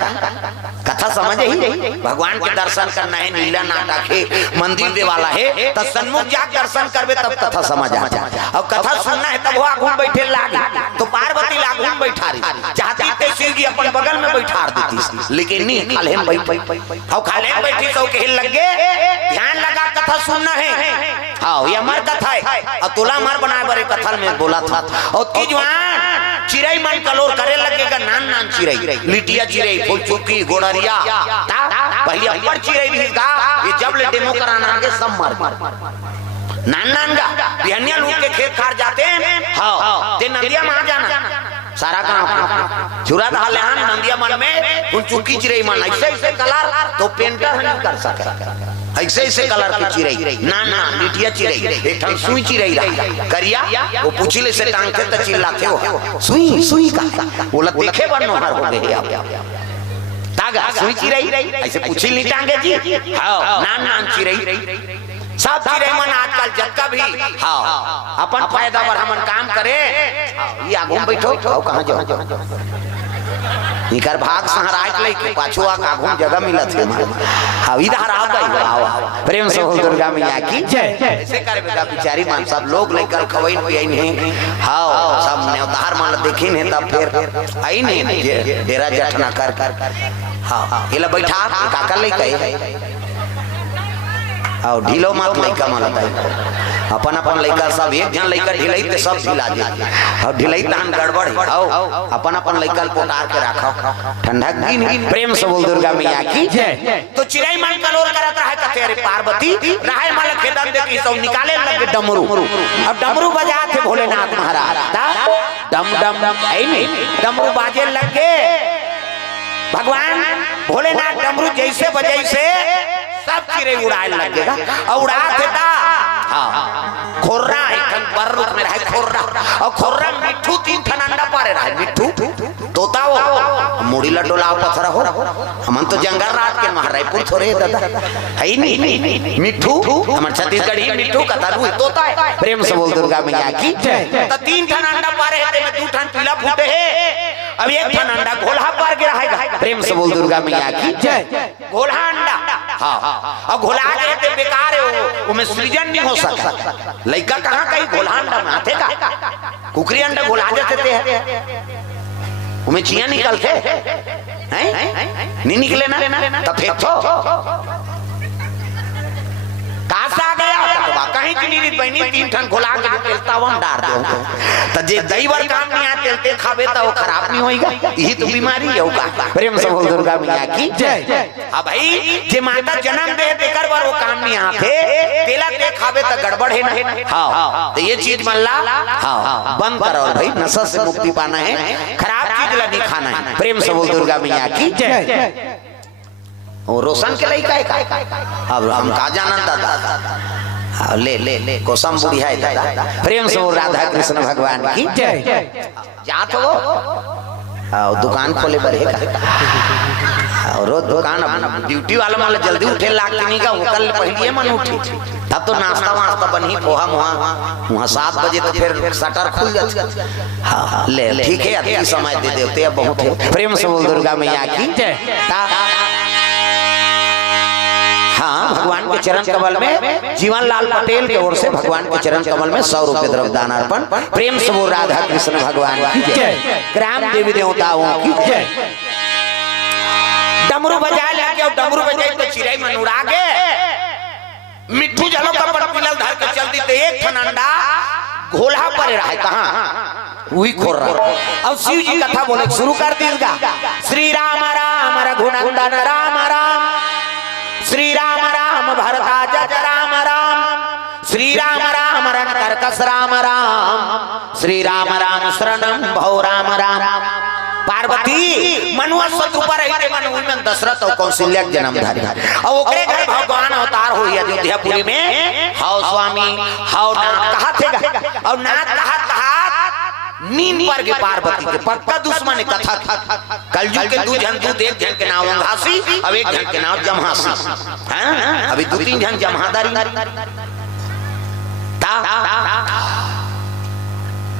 कथा समझ ही। भगवान के दर्शन करना है, नीला नाटक है, मंदिर वाला है, तो सन्मुख जाकर दर्शन करबे तब कथा समझ आ जाए। और कथा सुनना है तब वो आगू बैठे लागी, तो पार्वती आगू में बैठा रही, चाहती थे शिव जी अपन बगल में बैठा देती, लेकिन नहीं खाले में बैठ और खाले में बैठी तो कहे लगे ध्यान लगा कथा सुनना है। हाँ ये हमार कथा है और तुला मार बनाए बड़े कथा में बोला था। और तीजवान चिड़ै मन कलोर करे लगेगा, नान नान चिड़ै, लिटिया चिड़ै, फूल चुकी, गोड़रिया, पहले अपर चिड़ै का ये जब ले डेमो कराना आगे सब मार नान नान गा बिहनिया लोग के खेत खार जाते हैं। हाँ ते नदिया में आ जाना सारा काम चुरा डाल नंदिया मन में उन चुकी चिड़ै मन ऐसे ऐसे कलर तो पेंटर नहीं कर सके, ऐसे ऐसे कलर की चिड़ै ना ना लिटिया चिड़ै, एक ठन सुई चिड़ै करिया वो पूछले से टांग के त चिल्लाते हो सुई सुई का बोला देखे बनो हर हो गए आप तागा सुई चिड़ै ऐसे पूछी ली टांगे जी। हां नान नान चिड़ै सब चिड़ै मन आजकल जग भी हां अपन फायदा पर हमन काम करे। ये आगू बैठो और कहां जाओ इकर भाग सहराज लेके पाछो आगू जगह मिलत है। हां इधर आ गई आओ प्रेम से बोल दुर्गा मैया की जय। ऐसे करे बेटा बिचारी मान सब लोग लेकर खवैन पियन है। हां सब ने उधार मान देखिन है तब फिर आई नहीं डेरा जठना कर हाँ ये बैठा काका लेके और ढीलो मत लइका मालता है अपन अपन लइका सब एक जन लइका ढिलाई ते सब ढिला दे और ढिलाई तहन गड़बड़ आओ अपन अपन लइका पोटार के रखो ठंडा दिन। प्रेम से बोल दुर्गा मैया की जय। तो चिड़ै मन कलोर करत रहे कते अरे पार्वती राय माल खेदन देखी सब निकाले लगे डमरू और डमरू बजा थे भोलेनाथ महाराज डम डम डम आई नहीं डमरू बाजे लगे। भगवान भोलेनाथ डमरू जैसे बजे से सब चिड़ै उड़ाए लगेगा और उड़ाते था। हाँ खोर्रा एक बर रूप में रहे खोर्रा और खोर्रा मिट्ठू तीन ठन अंडा पारे रहे मिट्ठू तोता वो मुड़ी लडोला पत्थर हो हमन तो जंगल रात के महारायपुर थोड़े दादा है नहीं मिट्ठू हमर छत्तीसगढ़ी मिट्ठू का तारू तोता है। प्रेम से बोल दुर्गा मैया की जय। तो तीन ठन अंडा पारे है में दो ठन पीला फूटे है अब एक ठन अंडा घोला पार के रहेगा। प्रेम से बोल दुर्गा मैया की जय। घोला अंडा हाँ और घोला गए थे बेकार है वो में सृजन नहीं हो सकता। लड़का कहाँ कहीं घोला अंडा में आते का कुकरी अंडा घोला जाते थे उमें चिया निकलते हैं नहीं निकले ना तब फेंक तो कासा गया कहीं की नींद बहनी तीन ठन घोला के तेलतावन डाल दो तो जे दैवर काम नहीं आते तेल खावे तो वो खराब नहीं होएगा यही तो बीमारी है होगा। प्रेम से बोल दुर्गा मैया की जय। अब भाई जे माता जन्म दे देकर बार वो काम नहीं आते तेला ते खावे तो गड़बड़ है ना। हां तो ये चीज मल्ला हां बंद करो भाई नशा से मुक्ति पाना है खराब चीज ला नहीं खाना है। प्रेम से बोल दुर्गा मैया की जय। और रोशन के लइका है अब हम का जानन दादा ले ले ले कोसम बुढ़िया है दादा। प्रेम से राधा कृष्ण भगवान की जय। जात हो और दुकान खोले पर है और रोज दुकान ड्यूटी वाला माल जल्दी उठे लाग नहीं का कल पहले मन उठी तब तो नाश्ता वास्ता बनी पोहा मुहा वहाँ 7 बजे तो फिर शटर खुल जाता। हाँ ले ठीक है अति समय दे देते अब बहुत है। प्रेम से बोल दुर्गा मैया की जय। हाँ भगवान के चरण कमल में जीवन लाल पटेल के ओर से भगवान के चरण कमल में 100 रुपए द्रव्य दान अर्पण। प्रेम से बोल राधा कृष्ण भगवान की जय। ग्राम देवी देवताओं की जय। डमरू बजाए लगे और डमरू बजाए तो चिड़ै मन उड़ा गए मिट्ठू जलो कपड़ पिलल धर के चल दी तो एक ठन अंडा घोला पर रहा कहाँ वही खोर रहा। अब शिव जी कथा बोले शुरू कर दीजिएगा। श्री राम राम रघुनंदन राम राम श्री राम राम भरता जज राम राम श्री राम राम रण करकस राम राम, श्री राम राम शरणम भौ राम राम। पार्वती मनुआ शत्रु पर रहते मनु में दशरथ और कौशल्या जन्म धारी और ओकरे घर भगवान अवतार हुई अयोध्यापुरी में। हाउ स्वामी हाउ नाथ कहा थे और नाथ कहा नींद पर के पार्वती के पक्का दुश्मन कथा कलयुग के दो जन दूध, एक जन के नाम अंगासी अब एक जन के नाम जमहासी। हैं अभी 2-3 जन जमहादारी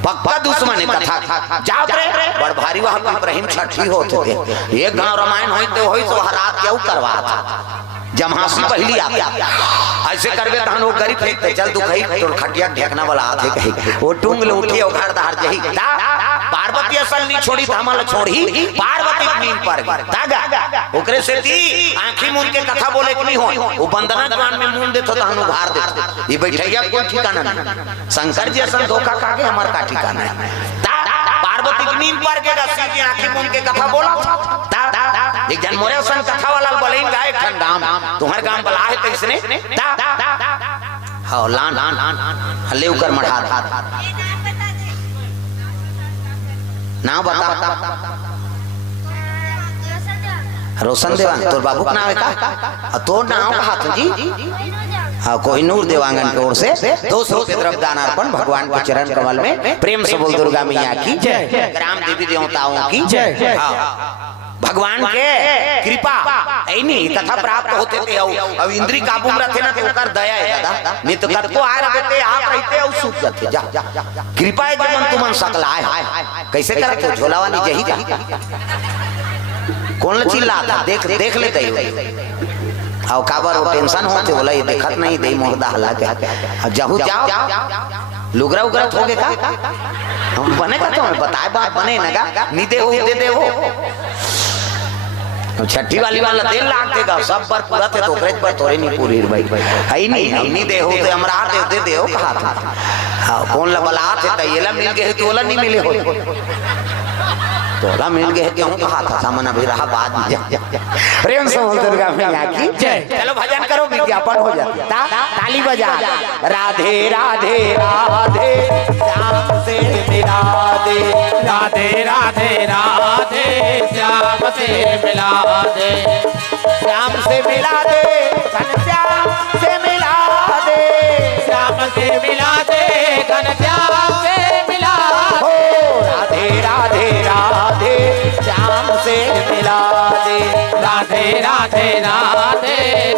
पक्का दुश्मन कथा जाओ रे बड़ भारी वहां पे इब्राहिम छठी होते थे। एक गांव रामायण होते होई तो हरात क्या करवा था जमहासी पहली आता ऐसे करबे तहन वो गरीब फेंकते चल तू कहीं तोर खटिया ढेकना वाला आथे कहीं वो टूंग ले उठी और घर दार जही पार्वती असल नहीं छोड़ी हमल छोड़ी पार्वती नींद पर तागा ओकरे से ती आंखी मुन के कथा बोले कि नहीं हो वो बंदना जवान में मुंह देतो तहन उघार देते ये बैठैया कोई ठिकाना नहीं। शंकर जी असल धोखा कागे हमार का ठिकाना है। पार्वती नींद पर के रस्सी की आंखी मुन के कथा बोला एक जन मोरे सन कथा वाला बलेन गाय खन गांव तुम्हारे गांव बला है कैसने हां लान हल्ले उकर मढ़ा ना बता रोशन देवांग तोर बाबू का नाम है का तोर नाम कहा था जी हाँ कोहिनूर देवांगन की ओर से 200 रुपये द्रव्य दान अर्पण भगवान के चरण कमल में प्रेम से बोल दुर्गा मैया की जय, ग्राम देवी देवताओं की जय। भगवान के कृपा नहीं कथा प्राप्त होते थे अब इंद्री काबू में रहते ना तो कर दया है दादा नहीं तो कत को आ रहते आप रहते और सूख जाते जा कृपा है जमन तुमन सकला है कैसे करते झोला वाली जही जा कौन चिल्ला था देख लेते आओ काबर वो टेंशन होते बोला ये देखत नहीं दे मोहदा हला के अब जाहू जाओ लुगरा उगरा होगे का हम बने का तो बताए बात बने ना नी दे हो दे हो छठी वाली वाला 1.5 लाख देगा सब पर पूरा थे तो ओकरे पर तोरे नहीं पूरी भाई है नहीं दे हो तो हमरा दे हो कहा था हां कौन ला बला थे त येला मिल गए तोला नहीं मिले हो तोला मिल गए क्यों कहा था सामन अभी रहा बाद में प्रेम से बोल दुर्गा मैया की जय। चलो भजन करो विज्ञापन हो जाता ताली बजा राधे राधे राधे श्याम से मिला दे राधे राधे राधे श्याम से मिला दे श्याम से मिला दे घनश्याम से मिला दे श्याम से मिला दे घनश्याम से मिला हो राधे राधे राधे श्याम से मिला दे राधे राधे राधे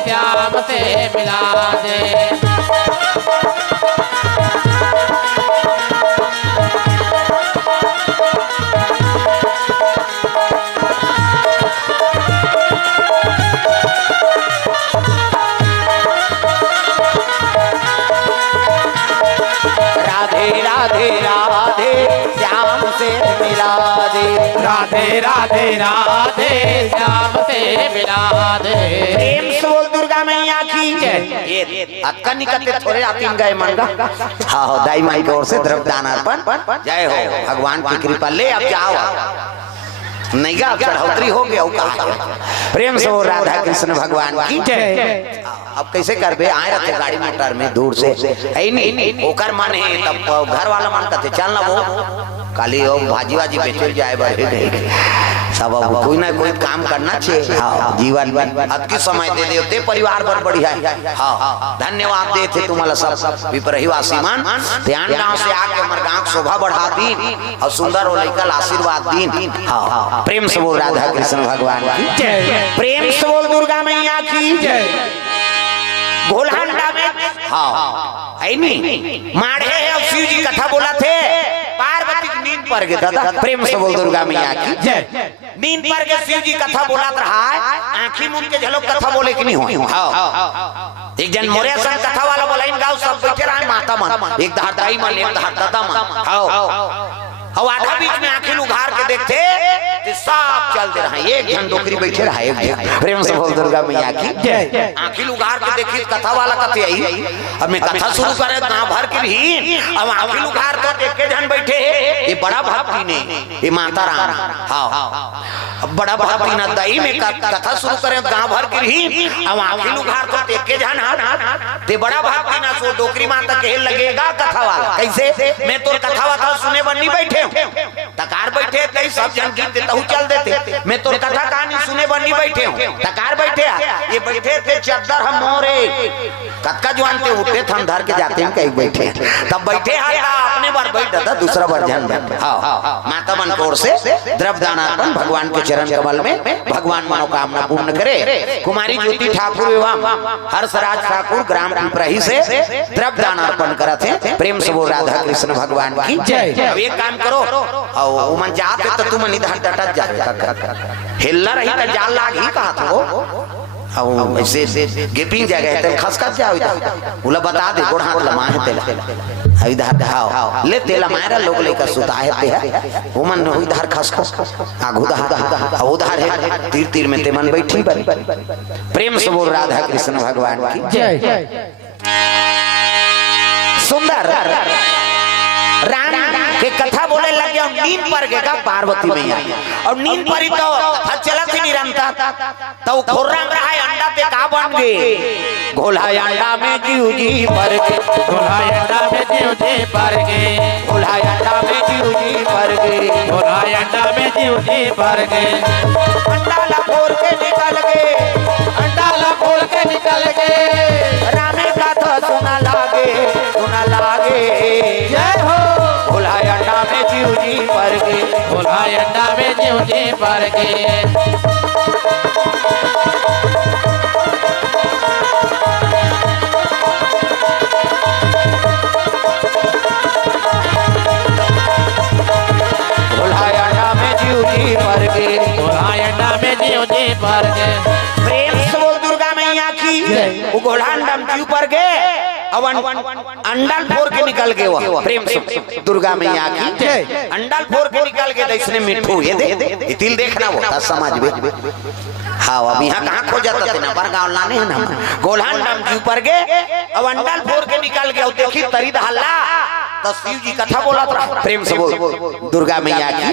श्याम से मिला दे राधे राधे राधे श्याम से मिला दे प्रेम से बोल दुर्गा मैया की जय। अक्का निकलते थोड़े आतीन गए मंगा हाँ हो दाई माई की ओर से द्रव्य दान अर्पण जय हो भगवान की कृपा ले अब जाओ नहीं गा चढ़ौतरी हो गया प्रेम से बोल राधा कृष्ण भगवान की जय। अब कैसे कर बे आए रहते गाड़ी मोटर में दूर से नहीं ओकर मन है तब घर वाला मन करते चल ना वो काली भाजी वाजी बेचे जाए बढ़े सब अब कोई ना कोई काम करना चाहिए हाँ जीवन अब की समय दे देते परिवार पर बढ़िया है हाँ धन्यवाद देते तुम्हारा सब विपरहिवासी मान ध्यान गांव से आके हमारे गांव शोभा बढ़ा दी और सुंदर और लेकर आशीर्वाद दी हाँ प्रेम से बोल राधा कृष्ण भगवान की जय। प्रेम से बोल दुर्गा मैया की जय। घोलहंडा में हाँ है नहीं मारे है और शिव जी कथा बोला थे पार्वती की नींद पर गए दादा प्रेम से बोल दुर्गा मैया की जय। नींद पर के शिव जी कथा बोला रहा है आंखी मुन के झलक कथा बोले कि नहीं हो हाँ एक जन मोरे सन कथा वाला बोला इन गाँव सब बैठे रहा माता मन एक दादा दाई मन एक दादा दादा मन हाँ और आधा बीच में आंखें उघार के देखते तो सब चलते रहा एक जन डोकरी बैठे रहा एक प्रेम से बोल दुर्गा मैया की जय। आंखें उघार के देखी कथा वाला कथे आई अब मैं कथा शुरू करे गांव भर के भी अब आंखें उघार कर देख के जन बैठे ये बड़ा भक्ति ने ये माता राम हाँ बड़ा भक्ति न दई में कथा शुरू करे गांव भर के भी अब आंखें उघार कर देख के जन ते बड़ा भक्ति न सो डोकरी माता के लगेगा कथा वाला कैसे मैं तो कथा वाला सुने बन्नी बैठे हूं तकार बैठे तई सब जन गीत देता हूं चल देते मैं तो कथा कहानी सुने बन्नी बैठे हूं तकार बैठे ये बैठे थे चादर हम मोरे कतका जवान थे उठे थे हम धर के जाते हैं कहीं बैठे तब बैठे अपने बार बैठा था दूसरा बार जान बैठा हाँ माता मन की ओर से द्रव्य दानार्पण भगवान के चरण कमल में भगवान मनोकामना पूर्ण करे। कुमारी ज्योति ठाकुर एवं हर्षराज ठाकुर ग्राम पिपराही से द्रव्य दान अर्पण करते हैं। प्रेम से वो राधा कृष्ण भगवान की जय। अब एक काम करो और मन जाते तो तुम इधर डटत जाए हिल्ला रही तो जाल लाग ही कहा था अब ऐसे गेपिंग जगह है खसखस जाओ इधर बोला बता दे गोड़ हाथ लमा है तेला इधर धाओ ले तेला मारा लोग लेकर सुता है वो मन इधर खसखस आगू दहा उधर है तीर तीर में ते मन बैठी प्रेम से बोल राधा कृष्ण भगवान की जय। सुंदर राम के कथा बोले लगे और नींद पर गए पार्वती मैया और नींद पर ही तो चला थी निरंतर तो खुर्रम रहा है अंडा पे का बन गए घोला अंडा में जीव जी पर गए घोला अंडा में जीव जी पर गए घोला अंडा में जीव जी पर गए घोला अंडा में जीव जी पर गए अंडा ला फोड़ के निकल गए अंडा ला खोल के निकल गए रामे का तो सुना लागे जय हो घोला अंडा में जीव जी पर गए घोला अंडा में जीव जी पर गए प्रेम से बोल दुर्गा मैया की वो घोड़ांडम क्यों पर गए अब अंडल फोड़ के निकल गए वो प्रेम से दुर्गा मैया की अंडल फोड़ के निकल गए इसने मिठू ये दे तिल देखना वो समझ में हाँ अब यहाँ कहाँ खो जाता थे ना बरगांव लाने हैं ना घोड़ांडम क्यों पर गए अब अंडल फोड़ के निकल गया देखी तरी हल्ला तो शिव जी कथा बोला था प्रेम से बोल दुर्गा मैया की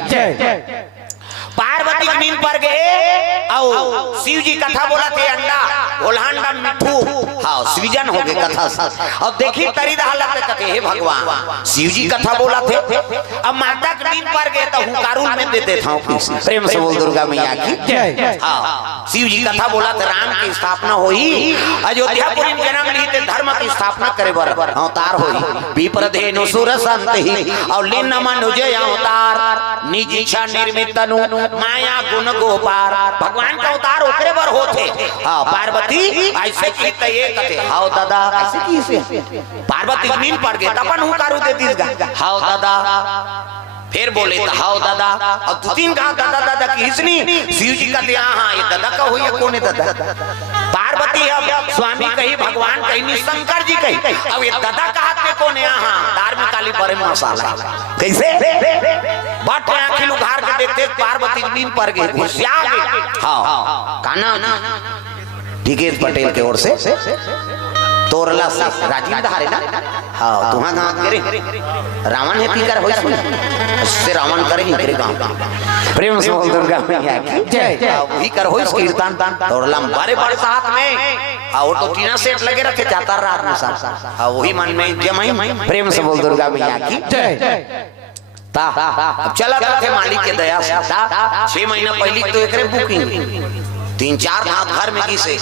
पार्वती की नींद पर गए और शिव जी कथा बोला थे अंडा घोलांडा मिठू हाँ सृजन हो गए कथा अब देखी तरी हालत कहते हे भगवान शिव जी कथा बोला थे अब माता की नींद पर गए तो हुकारुल में देते था प्रेम से बोल दुर्गा मैया की हाँ शिव जी कथा बोला था राम की स्थापना हुई अयोध्यापुरी में जन्म ली थे धर्म की स्थापना करे बर अवतार हुई विप्रधेनु सुर संत ही और लीन मनुजय अवतार निज इच्छा निर्मित तनु माया गुण गोपार भगवान का अवतार ओकरे बर होते हाँ पार्वती ऐसे की त ये कथे हां दादा ऐसे की से पार्वती नींद पड़ गए तपन हुकारू दे दिस हां दादा फिर बोले तो हां दादा और दो तीन कहा दादा दादा की हिसनी शिव जी कहते हां ये दादा का हुई कौन है दादा पार्वती अब स्वामी कही भगवान कही शंकर जी कही अब ये दादा कहते कौन है हां धार्मिक काली पर मसाला कैसे बट आखिर उघार के देखते पार्वती नींद पर गई घुसिया गई हां काना टिकेत पटेल के ओर से तोरला से राजीव धारे ना हाँ तुहा गांव करे रावण है पीकर होई सुन से रावण करे ही करे गांव प्रेम से बोल दुर्गा मैया की जय वही कर होई कीर्तन तोरला बड़े बड़े साथ में और तो टीना सेट लगे रखे जाता रात में साथ हां वही मन में जमाई प्रेम से बोल दुर्गा मैया की जय अब चला थे मालिक के दया से 6 महीना पहले तो एकरे बुकिंग 3-4 हाथ घर में किसे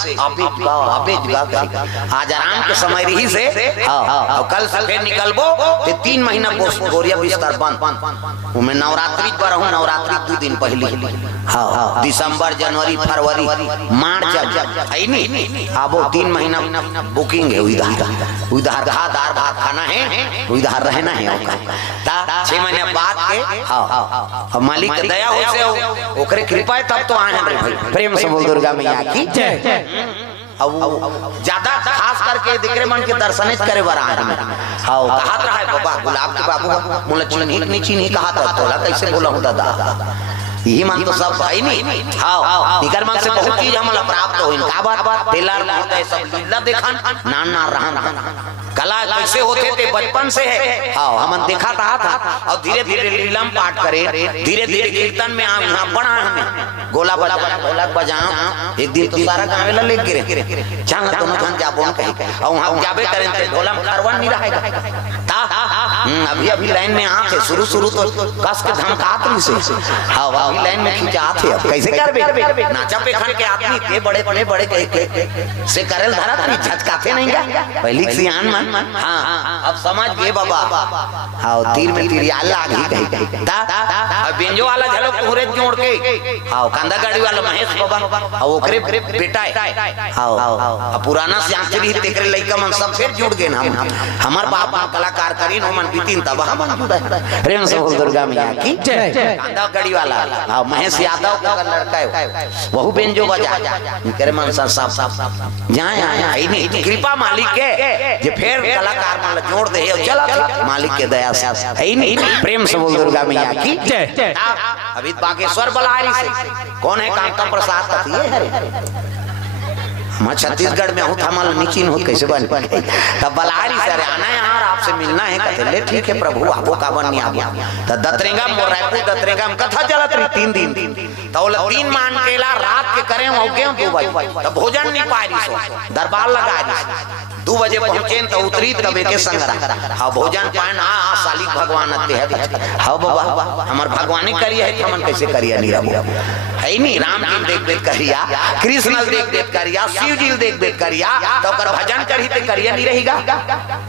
आज आराम के समय रही से और कल से फिर निकलबो तो 3 महीना बोरिया बिस्तर बंद मैं नवरात्रि पर हूँ नवरात्रि 2 दिन पहले हाँ दिसंबर जनवरी फरवरी मार्च है नहीं अब 3 महीना बुकिंग है उधर दार भात खाना है उधर रहना है 6 महीने बाद के हाँ मालिक की दया हो से ओकरे कृपा तब तो आए प्रेम से बोल दुर्गा मैया की जय। अब ज्यादा खास करके दिखरे मन के दर्शन करे बर आए हां कहत रहा है बाबा गुलाब के बाबू मोला चीनी नहीं कहा था तोला कैसे बोला हूं दादा यही मन तो सब भाई नहीं हाँ इकर मन से बहुत चीज हमला प्राप्त होइन का बात टेलर महोदय सब लीला देखन नान ना रहन कला कैसे होते थे बचपन से है हाँ हमन देखा था और धीरे धीरे लीलम पाठ करे धीरे धीरे कीर्तन में हम यहाँ बना हमें गोला बजाओ एक दिन तो सारा गाँव ला ले गिरे चल दोनों जन जाबो कहीं और वहाँ जाबे करें तो ढोला में खरवन नहीं रहेगा अभी अभी लाइन में आते शुरू तो कस के धमकात नहीं से हाँ अभी लाइन में खिंचाते अब कैसे करबे नाचा पे खन के आदमी के बड़े के से करल धरा नहीं झटकाते नहीं का पहली सियान मन हाँ अब समझ गए बाबा हाँ तीर में तीरिया लागी कहीं ता बेंजो वाला झलक तोहरे जोड़ के हाँ कांदा गाड़ी वाला महेश बाबा और ओकरे बेटा है हाँ पुराना श्यामचरी तेकरे लइका मन सब फिर जुड़ गए हम हमार बाप कलाकार करीन मन बीतीन तब हम जुड़ा प्रेम से बोल दुर्गा मैया की जय कांदा गाड़ी वाला हाँ महेश यादव का लड़का है वहु बेंजो बजा करे मन सब जाए आई नहीं कृपा मालिक के जे फिर कलाकार मान जोड़ दे चला मालिक के दया से है नहीं प्रेम से बोल दुर्गा मैया की जय अभी बागेश्वर बलहारी से कौन है कांता प्रसाद का ये है मैं छत्तीसगढ़ में हूँ थमल निचिन हो कैसे बन तब बलहारी सर आना यार आपसे मिलना है कहते ले ठीक है प्रभु आपको का बन नहीं आ गया तो दतरेगा मोर रायपुर दतरेगा में कथा चलत रही 3 दिन तो 3 मान केला रात के करे हो गए 2 बजे तो भोजन नहीं पाई रही दरबार लगा दी 2 बजे पहुंचे तो उतरी तबे के संग हाँ भोजन पान हाँ सालिक भगवान हाँ बाबा हमार भगवानी करिए है हमन कैसे करिए नहीं है नहीं राम जी देख देख करिया कृष्ण देख देख करिया शिव जी देख देख करिया तो कर भजन करी ते करिए नहीं रहेगा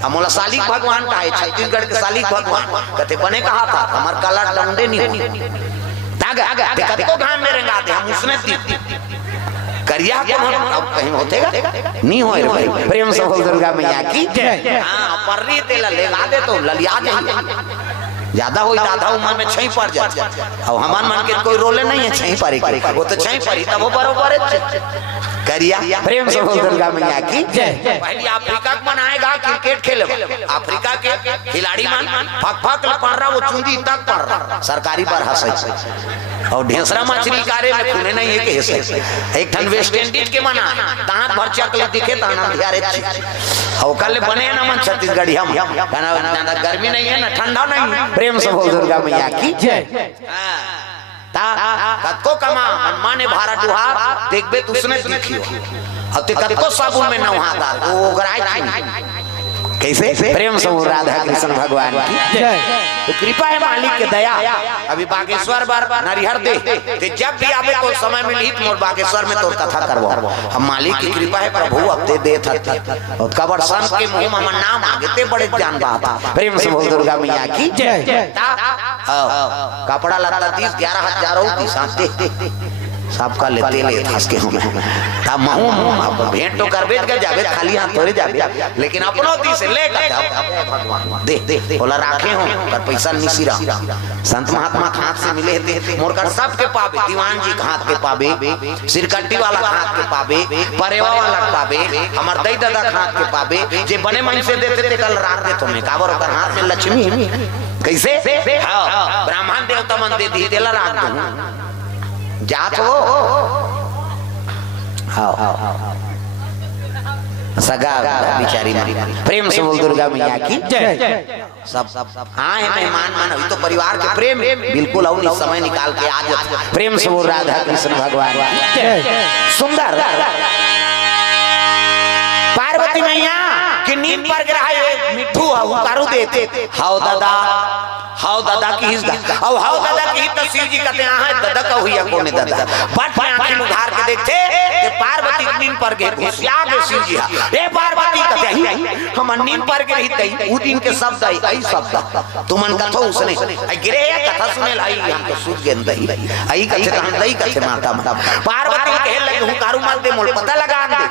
हमला सालिक भगवान का है छत्तीसगढ़ के सालिक भगवान कहते बने कहा था हमार कला डंडे नहीं हो तागा कतो गांव में रंगा दे हम उसने करिया अब कहीं होतेगा नहीं हो रे भाई प्रेम से बोल दुर्गा मैया की जय हां पर्री तेला लेगा दे तो ललिया दे ज्यादा होई आधा उम्र में छई पड़ जाए और हमान मन के कोई रोले नहीं है छई पड़ी वो तो छई पड़ी तब वो बरोबर है करिया प्रेम से बोल दुर्गा मैया की जय पहले अफ्रीका को मनाएगा क्रिकेट खेले अफ्रीका के खिलाड़ी मन फक पड़ रहा वो चुंदी तक पड़ रहा सरकारी पर हंसे और ढेसरा मछली कारे में खुले नहीं है के एक ठन वेस्ट इंडीज के मना दांत भर चकले दिखे ताना धियारे और कल बने ना मन छत्तीसगढ़ी हम ना गर्मी नहीं है ना ठंडा नहीं प्रेम से बोल दुर्गा मैया की जय कतको कमा माने भारा दुहार देखबे तुसने देखियो अब ते कतको साबुन में नहाता वो गराई कैसे प्रेम से राधा कृष्ण भगवान की जय तो कृपा है मालिक के दया अभी बागेश्वर बार नरिहर दे ते जब भी आवे तो समय में लीत मोर बागेश्वर में तो कथा करबो हम मालिक की कृपा है प्रभु अब ते देत हते और कबर संत के मुंह में नाम आगे ते बड़े जान बात प्रेम से बोल दुर्गा मैया की जय कपड़ा लत्ता 10-11 हजार सबका लेते ले फंस के हम तब महू भेंट तो करबे के जाबे खाली हाथ थोड़े जाबे लेकिन अपनो दी से ले भगवान दे बोला राखे हो कर पैसा निसी रहा संत महात्मा हाथ से मिले थे मोर कर सब के पाबे दीवान जी हाथ के पाबे सिरकट्टी वाला हाथ के पाबे परेवा वाला पाबे हमर दई दादा हाथ के पाबे जे बने मन से देते थे कल रात दे तुम्हें काबर ओकर हाथ में लक्ष्मी कैसे हां ब्राह्मण देवता मन दे दी देला रात दू जात हो सगा बिचारी प्रेम से बोल दुर्गा मैया की जय सब हाँ है मेहमान मान अभी तो परिवार के प्रेम बिल्कुल और समय निकाल के आज प्रेम से बोल राधा कृष्ण भगवान सुंदर पार्वती मैया की नींद पर गिरा मिठू हुकारू देते हाउ दादा की हिस्सा और हाउ दादा की हिस्सा शिव जी कहते हैं दादा का हुई कोने दादा बट आंखें उधार के देखते कि पार्वती नींद पर गए घुसिया के शिव जी ए पार्वती कहते हैं हम नींद पर गए रही उ दिन के शब्द आई शब्द तुमन कथो उसने आई गिरे कथा सुने लाई हम तो सूझ गए दही आई कथे हम दही कथे माता पार्वती कहे लगे हुकारू मत दे मोल पता लगा दे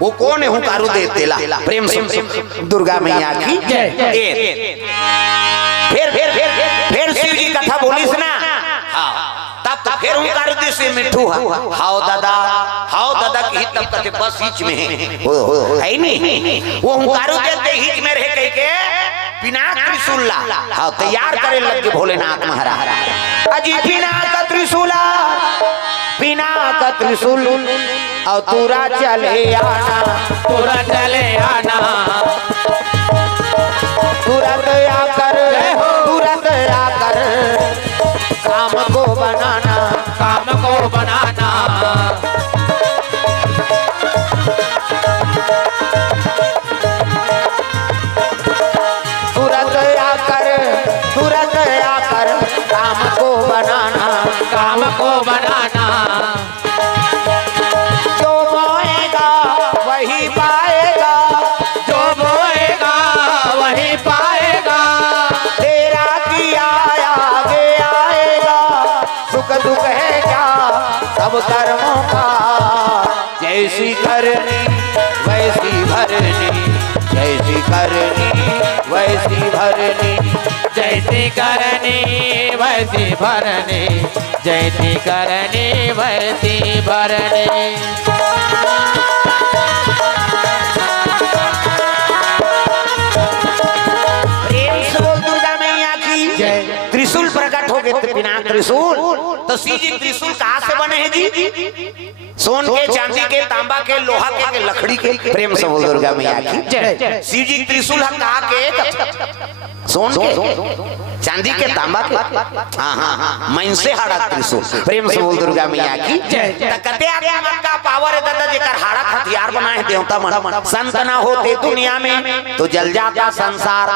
वो कौन है हुकारू दे तेला प्रेम से दुर्गा मैया की जय फिर शिव जी कथा बोलिस ना तब तो फिर हुकार दे से मिठू हाउ दादा की तब कथे बस बीच में है नहीं वो हुकारू देते हिच में रह कह के पिनाक त्रिशूल हाँ तैयार करे लग के भोलेनाथ महाराज अजी पिनाक त्रिशूला पिनाक त्रिशूल और तुरा चले आना तुरंत आकर काम को बनाना तुरंत आकर काम को बनाना जो बोएगा वही पाएगा तेरा किया आगे आएगा सुख दुख है क्या सब कर्मों का जैसी करनी वैसी भरनी जैसी करनी वैसी भरनी जैसी करनी वैसी भरनी जैसी करनी वैसी भरनी त्रिशूल प्रकट हो गए पिनाक त्रिशूल तो सीजी त्रिशूल कहाँ से बने हैं जी सोन के चांदी के तांबा के लोहा के लकड़ी के प्रेम से बोल दुर्गा मैया की सीजी त्रिशूल हम कहा के सोन के चांदी के तांबा के हाँ हाँ मन से हाड़ा त्रिशूल प्रेम से बोल दुर्गा मैया की कते आगे का पावर है दादा जेकर हाड़ा हथियार बनाए देवता मन संत ना होते दुनिया में तो जल जाता संसार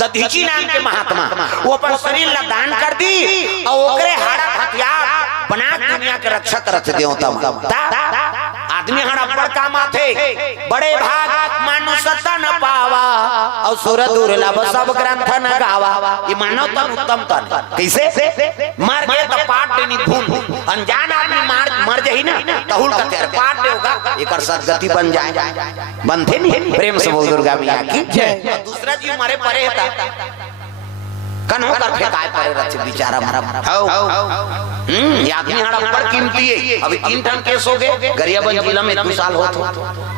दधीची नाम के महात्मा वो अपन शरीर ला दान कर दी और ओकरे हाड़ा हथियार बना दुनिया के रक्षा करत देवता आदमी हड़ा बड़ काम आथे बड़े भाग मानुषता न पावा और सुर दुर्लभ सब ग्रंथ न गावा ये मानव तन उत्तम तन कैसे मर गए तो पाट देनी धून अनजान आदमी मर जाही ना तहुल का तेर पाट देगा एकर सदगति बन जाए बनते नहीं प्रेम से बोल दुर्गा मैया की जय दूसरा जी मरे परे था कन्हो कर फेंकाए पड़े रच बेचारा मरा ये आदमी हड़ा बड़ कीमती है अभी 3 टन केस हो गए गरियाबंद जिला में 2 साल होत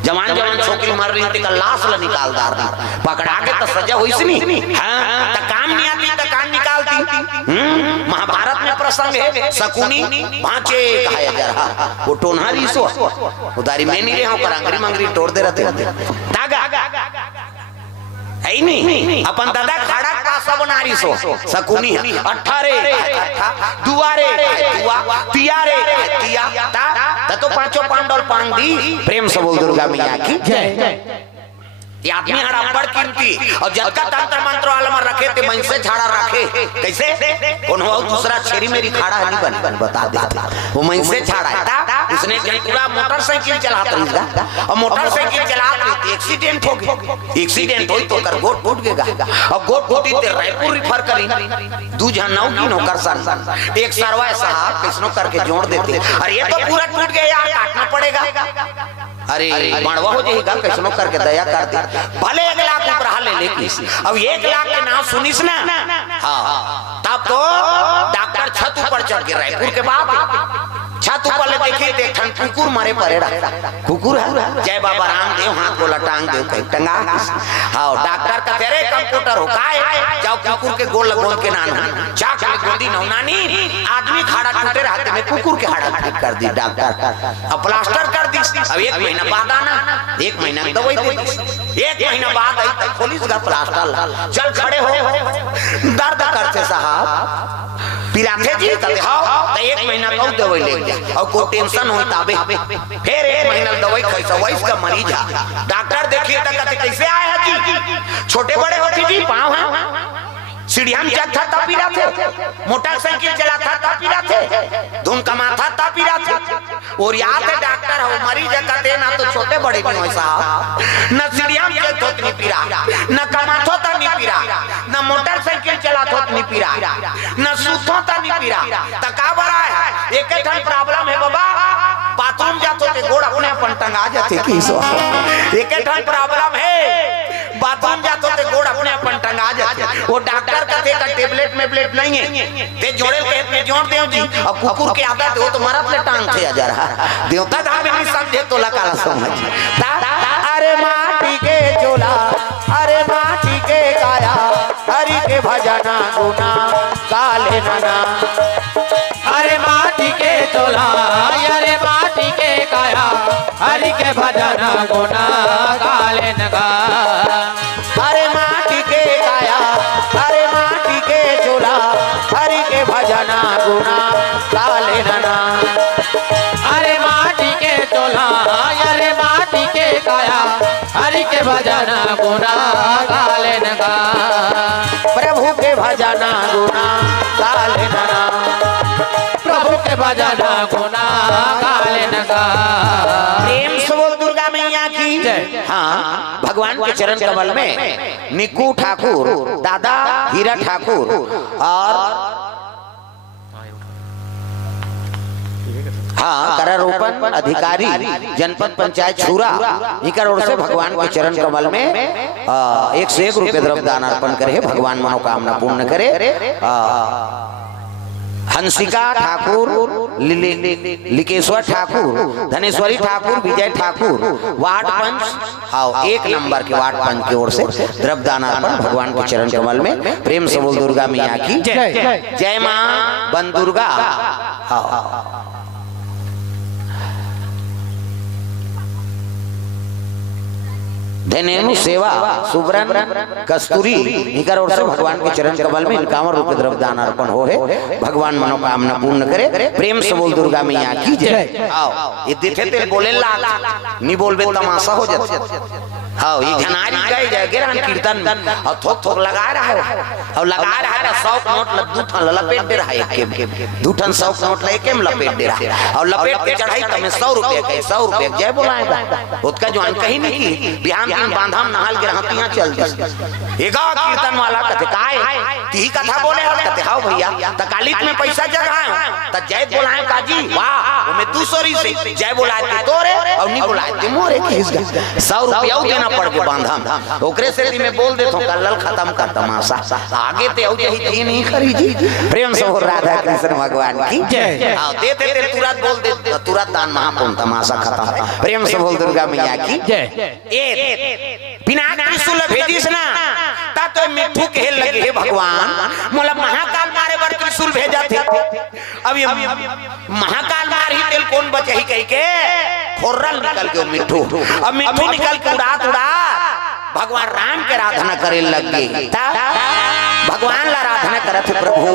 जवान छोकरी मर रही थी लाश ला निकाल दार पकड़ा के तो सजा हुई नहीं हां त काम नहीं आती त कान निकालती महाभारत में प्रसंग है शकुनी पांचे खाया जरा वो टोनहारी सो उधारी में नहीं रहे पर अंगरी मंगरी तोड़ दे रहते दागा है नहीं अपन दादा खाड़ा पासा बनारी सो शकुनी 18 दुआरे दुआ तियारे तिया ता तो पांचों पांडव पांग दी प्रेम से बोल दुर्गा मैया की जय ये आदमी हड़ा बड़ कीमती और जब का तंत्र मंत्र वाला रखे थे मन से झाड़ा रखे कैसे कौन हो दूसरा छेरी मेरी खाड़ा नहीं बन बता देते वो मन से झाड़ा था उसने पूरा मोटरसाइकिल चलाता था और मोटरसाइकिल चलाते एक्सीडेंट हो गया एक्सीडेंट हुई तो कर गोट टूट गया और गोट टूटी ते रायपुर रिफर करी 2 जनौ की नौकर सन एक सरवा साहब किसनो करके जोड़ देते और ये तो पूरा टूट गया यार काटना पड़ेगा अरे मड़वा हो जाएगा कैसनो करके दया कर दे भले 1 लाख ऊपर ले लेकी अब 1 लाख के नाम सुनिस ना हाँ तब तो डॉक्टर छत ऊपर चढ़ के रायपुर के बाद छत ऊपर ले देखी देख ठन कुकुर मारे पड़ेगा कुकुर है जय बाबा रामदेव हाथ गोला टांग दे कहीं टंगा हाँ डॉक्टर का तेरे कंप्यूटर हो काय जाओ कुकुर के गोल लगोन के नान चाक ले गोदी नौनानी आदमी खाड़ा टूटे रहते में कुकुर के हाड़ा ठीक कर दी डॉक्टर अब प्लास्टर कर दी अब 1 महीना बाद आना 1 महीना दवाई दे 1 महीना बाद आई तक पुलिस का प्लास्टर चल खड़े हो दर्द करते साहब पिराथे जी कहते हां तो 1 महीना कौ दवाई ले जा और कोई टेंशन हो ताबे फिर 1 महीना दवाई कैसे वैस का मरीज है डॉक्टर देखिए तो कहते कैसे आए हैं जी छोटे बड़े होती जी पाँव हैं सीढ़ियां चढ़ता था पीरा थे मोटरसाइकिल चलाता था पीरा थे धूम कमाता था पीरा थे और यहाँ पे डॉक्टर हो मरीज कहते ना तो छोटे बड़े भी हो साहब न सीढ़ियां चढ़ता नहीं पीरा न कमाता था नहीं पीरा न मोटरसाइकिल चलाता नहीं पीरा न सूता था नहीं पीरा तका बड़ा है एक ठन प्रॉब्लम है बाबा बाथरूम जाते थे गोड़ अपने अपन टंगा जाते की सो एक ठन प्रॉब्लम है बाथरूम जाते थे गोड़ अपने अपन टंगा जाते वो डॉक्टर कहते का टेबलेट में प्लेट नहीं है ते जोड़े के में जोड़ देव जी और कुकुर के आदत हो तो मरत ले टांग थे जा रहा देवता धाम में समझे तो लकाला समझ अरे माटी के चोला अरे माटी के काया गुना काले नना। अरे माटी के चोला अरे माटी के काया हरि के भजन गुना काले नगा। अरे माटी के काया अरे माटी के चोला हरि के भजन गुना काले नना। अरे माटी के चोला अरे माटी के काया हरि के भजन गुना काले नगा। प्रभु के भजन गुना काले नना। प्रभु के भजन गुना काले नगा। प्रेम से बोल दुर्गा मैया की जय। हाँ, भगवान के चरण कमल में निकू ठाकुर, दादा हीरा ठाकुर और हाँ करारोपण अधिकारी जनपद पंचायत छुरा इकर ओर से भगवान के चरण कमल में 101 रुपये द्रव्य दान अर्पण करे। भगवान मनोकामना पूर्ण करे। हंसिका ठाकुर, लिकेश्वर ठाकुर, धनेश्वरी ठाकुर, विजय ठाकुर वार्ड पंच और 1 नंबर के वार्ड पंच की ओर से द्रव्य दान अर्पण भगवान के चरण कमल में। प्रेम से बोल दुर्गा मैया की जय। जय मां बन दुर्गा। धनेनु सेवा सुब्रन कस्तूरी इकर ओर से भगवान के चरण कमल में 51 रुपये द्रव्य दान अर्पण हो है। भगवान मनोकामना पूर्ण करे। प्रेम से बोल दुर्गा मैया की जय। आओ ये देखे तेरे बोले लाल नहीं बोलबे तमाशा हो जाता। हाँ ये झनारी गए जाए गिरहन कीर्तन और थोक थोक लगा रहा है और लगा रहा है 100 नोट दूठन लपेट दे रहा है। दूठन 100 नोट लेके लपेट दे रहा है और लपेट के चढ़ाई तमें 100 रुपये के 100 रुपये जय बोलाएगा उसका जो कहीं नहीं की बिहान दिन बांधाम नहाल गिरहतियां चल दी एगा कीर्तन वाला कहते काय ती कथा बोले कहते हाँ भैया तकालीफ में पैसा जगह त जय बोलाए काजी वाह मैं 200 से जय बोलाए तोरे और नहीं बोलाए मोरे 100 रुपया देना पड़ के बांधा ओकरे से ती में बोल देतो कल खत्म कर तमाशा आगे ते औ यही ती नहीं खरीदी। प्रेम से हो राधा कृष्ण भगवान की जय। हां देते ते तुरंत बोल दे तुरंत दान महापुन तमाशा खत्म। प्रेम से बोल दुर्गा मैया की जय। ए बिना त्रिशूल भेजिस ना ता तो मिठू के लगे हे भगवान मोला महाकाल मारे बर त्रिशूल भेजा थे। अब ये महाकाल मार ही तेल कौन बचही कह के खोरल निकल के मिठू अब मिठू निकल के उड़ा भगवान राम के आराधना करे लग गई। भगवान ला आराधना करत प्रभु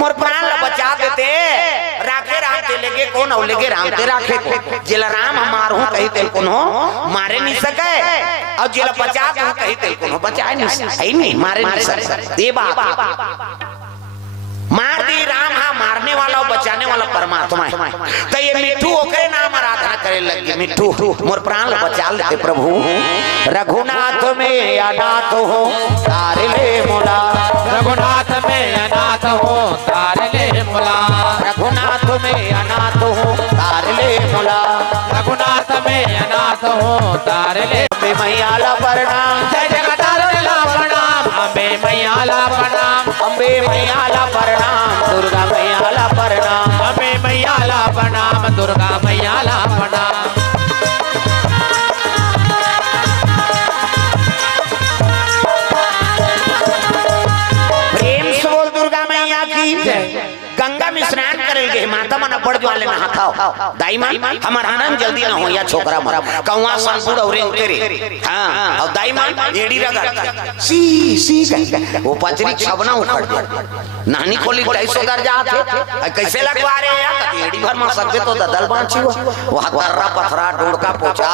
मोर प्राण ला बचा देते राखे राम ते लेगे कौन और लेगे राम ते राखे को जिला राम हमार हूं कही तेल कौन हो मारे नहीं सके और जिला बचा हूं कही तेल कौन हो बचाए नहीं मारे नहीं सके दे बाप मार दी राम हाँ मारने वाला और बचाने वाला परमात्मा है। तो ये मिठू ओकरे नाम आराधना करे लगे मिठू मोर प्राण बचा लेते प्रभु। रघुनाथ में अनाथ हो तार ले मोला रघुनाथ में अनाथ हो तार ले मोला। रघुनाथ में अनाथ हो तार ले मोला। रघुनाथ में अनाथ हो तार ले मैयाला प्रणाम जय जगतारला प्रणाम अम्बे मैयाला प्रणाम अम्बे मैयाला प्रणाम दुर्गा मैयाला प्रणाम अम्बे मैयाला प्रणाम दुर्गा मैयाला प्रणाम। प्रेम से बोल दुर्गा मैया की गंगा में स्नान करे गए माता मन पड़ वाले नहा खाओ दाई मान हमार आनंद जल्दी ना हो या छोकरा मरा कौवा संपुर औरे उतरे हां और दाई मान एड़ी रगड़ सी वो पचरी छबना उखड़ गया नानी खोली 250 दर्जा थे कैसे लगवा रहे हैं एड़ी भर में सकते तो ददल बांची वो हतरा पथरा डोड़का पोछा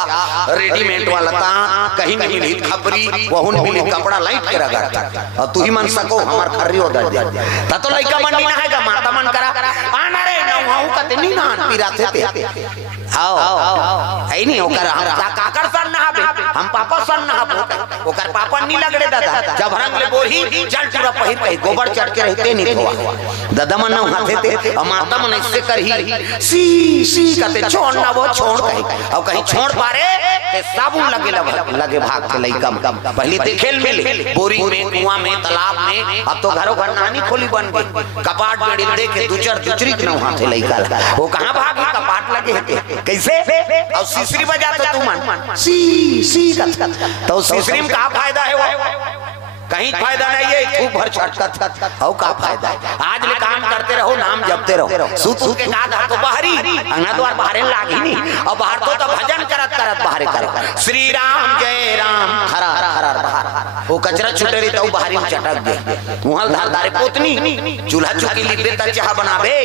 रेडीमेड वाला ता कहीं नहीं मिली खपरी वहु नहीं मिली कपड़ा लाइट के रगड़ता और तू ही मन सको हमार खर्री उधर ता तो लइका मंडी ना है माता मन करा आना रे नौहाऊ कते नहीं ना पीरा थे आओ आई नहीं ओकर हम काकर सन नहाबे हम पापा सन नहाबो ओकर पापा नहीं लगड़े दादा जब रंग ले बोही जल चूरा पहिर के गोबर चढ़ के रहते नहीं थोआ दादा मन हाथे थे और माता मन ऐसे करही सी कते छोड़ ना वो छोड़ कहीं और कहीं छोड़ पारे ते साबुन लगे भाग के लइका पहले ते खेल मिले बोरी में कुआं में तालाब में अब तो घरों घर नानी खोली बन गई कपाट बेड़ी दे के दुचरी न हाथे लइका वो कहां भागी कपाट लगे है कैसे और सीसरी बजा तो तू मन सी तो सीसरी में का फायदा है वो कहीं फायदा नहीं है, खूब भर छटका हो का फायदा है। आज ले काम करते रहो, नाम जपते रहो, सूत के का तो बाहरी अंगना द्वार बाहर लाग ही नहीं, और बाहर तो भजन करत करत बाहर करो श्री राम जय राम हरा हरा बाहर वो कचरा छुटे रही तो बाहरी में चटक गए मुहल धार धारे पोतनी चूल्हा चुकी लिपे त चाह बनावे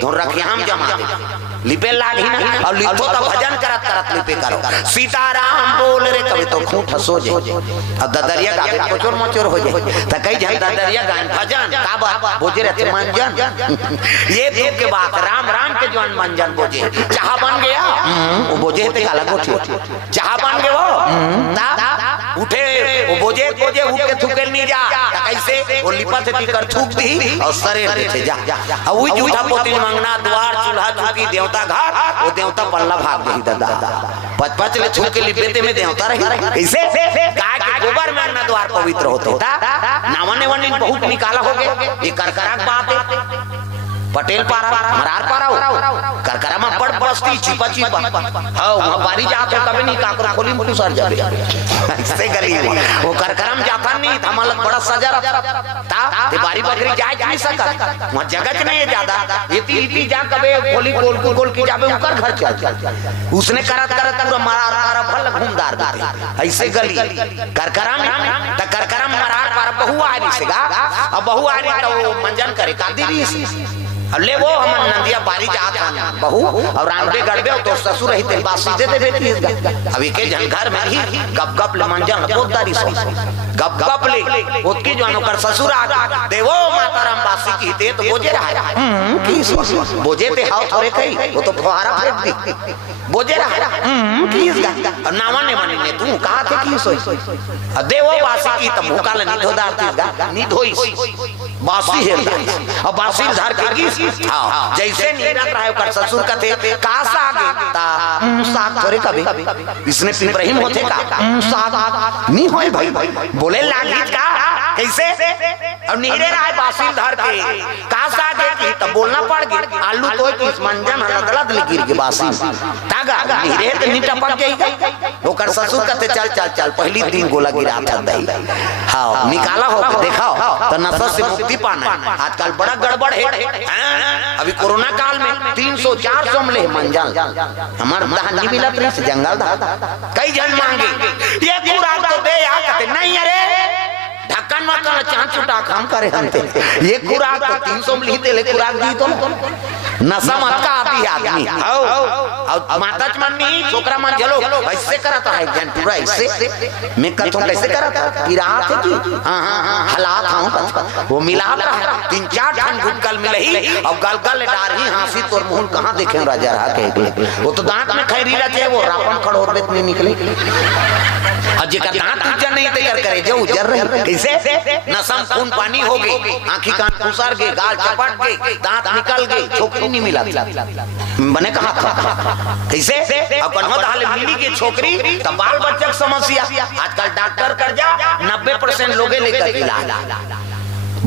तो रख हम जमा दे लिपे लाग ही ना, और लिखो तो भजन करत करत लिपे करो सीताराम बोल रे कभी तो खूंट हंसो जे, अब ददरिया गावे कोचोर मोचोर हो जाए त कई जन ददरिया गान भजन का बात बोझे रहते मंजन ये दुख के बात राम राम के जवान मंजन बोझे चाह बन गया वो बोझे ते काला गोठी चाह बन गए वो उठे वो बोझे बोझे उठ के थूके नहीं जा कैसे वो लिपा से पीकर थूक दी और सरे देते जा अब वही झूठा पोती मंगना द्वार चूल्हा चुकी देवता घाट वो देवता पल्ला भाग गई दादा पच पच ले छू के लिपेते में देवता रही कैसे गाय के गोबर में अंगना द्वार पवित्र होते नावने वने बहुत निकाला हो गए ये करकराक बात है पटेल पारा मरार पारा करकरा में बड़ बस्ती छिपा छिपा हां वहां बारी जाते कभी नहीं काकर खोली मुंह सर जावे ऐसे गली वो करकरा में जाता नहीं धमाल बड़ा सजा ता ते बारी बकरी जाए नहीं सकत वहां जगह नहीं है ज्यादा इती जा कबे खोली गोल की जावे ऊपर घर चल उसने करत करत पूरा मरार पारा भल घूमदार देते ऐसे गली करकरा में त करकरा में मरार पारा बहु आ रही सेगा अब बहु आ रही तो मंजन करे का दी ले वो हम नंदिया बारी जाता बहू और रामडे गड़बे तो ससुर ही तेल बात सीधे दे देती है अभी के जन घर में ही गप गप ले मंजन पोदारी सो गप गप ले उसकी जवानों कर ससुर आ देवो माता राम बासी की ते तो बोझे रहा की बोझे ते हाउ थोड़े कई वो तो फुहारा फेंक दी बोझे रहा की इसका नावा ने माने ने तू कहा थे की सोई देवो बासी की तो भूखा ले निधोदार थी नी धोई बासी है और बासी धार के हाँ जैसे नीरत रहे कर ससुर का थे का साग ता साग थोड़े कभी इसने इब्राहिम होते का साग नहीं होए भाई बोले लालित का कैसे और नीरे रहे बासी धार के का साग की तब बोलना पड़ गई आलू तो इस मंजन अलग गिर के बासी तागा नीरे तो नहीं टपक गई वो कर ससुर का थे चल चल चल पहली दिन गोला गिरा था दही हाँ निकाला हो दिखाओ तो नशा से मुक्ति पाना आजकल बड़ा गड़बड़ है अभी कोरोना काल में 300-400 मिले मंजन हमारे दहानी मिलत रही जंगल कई जन मांगे ये पूरा तो दे या कहते नहीं अरे ढक्कन मत कर चांद छुटा काम करे हमते ये खुराक तो 300 मिली तेले खुराक दी तो नशा मत का आती आदमी और माता चमनी छोकरा मन चलो ऐसे करता है जन पूरा ऐसे मैं कथों कैसे करता किरात है की हां हालात हूं वो मिला रहा 3-4 ठन गुटकल मिले ही और गलगल डार ही हांसी तोर मुंह कहां देखे राजा रहा के वो तो दांत में खैरी रहे वो रापन खड़ोर में नहीं निकले और जेकर दांत उज्जर नहीं तैयार करे जो उज्जर रहे कैसे नसम खून पानी हो गई आंखी कान खुसर गए गाल चपट गए दांत निकल गए छोकरी नहीं मिला बने कहा था कैसे अपन हो हाल मिली की छोकरी तो बाल बच्चा की समस्या आजकल डॉक्टर कर जा 90% लोगे लेकर इलाज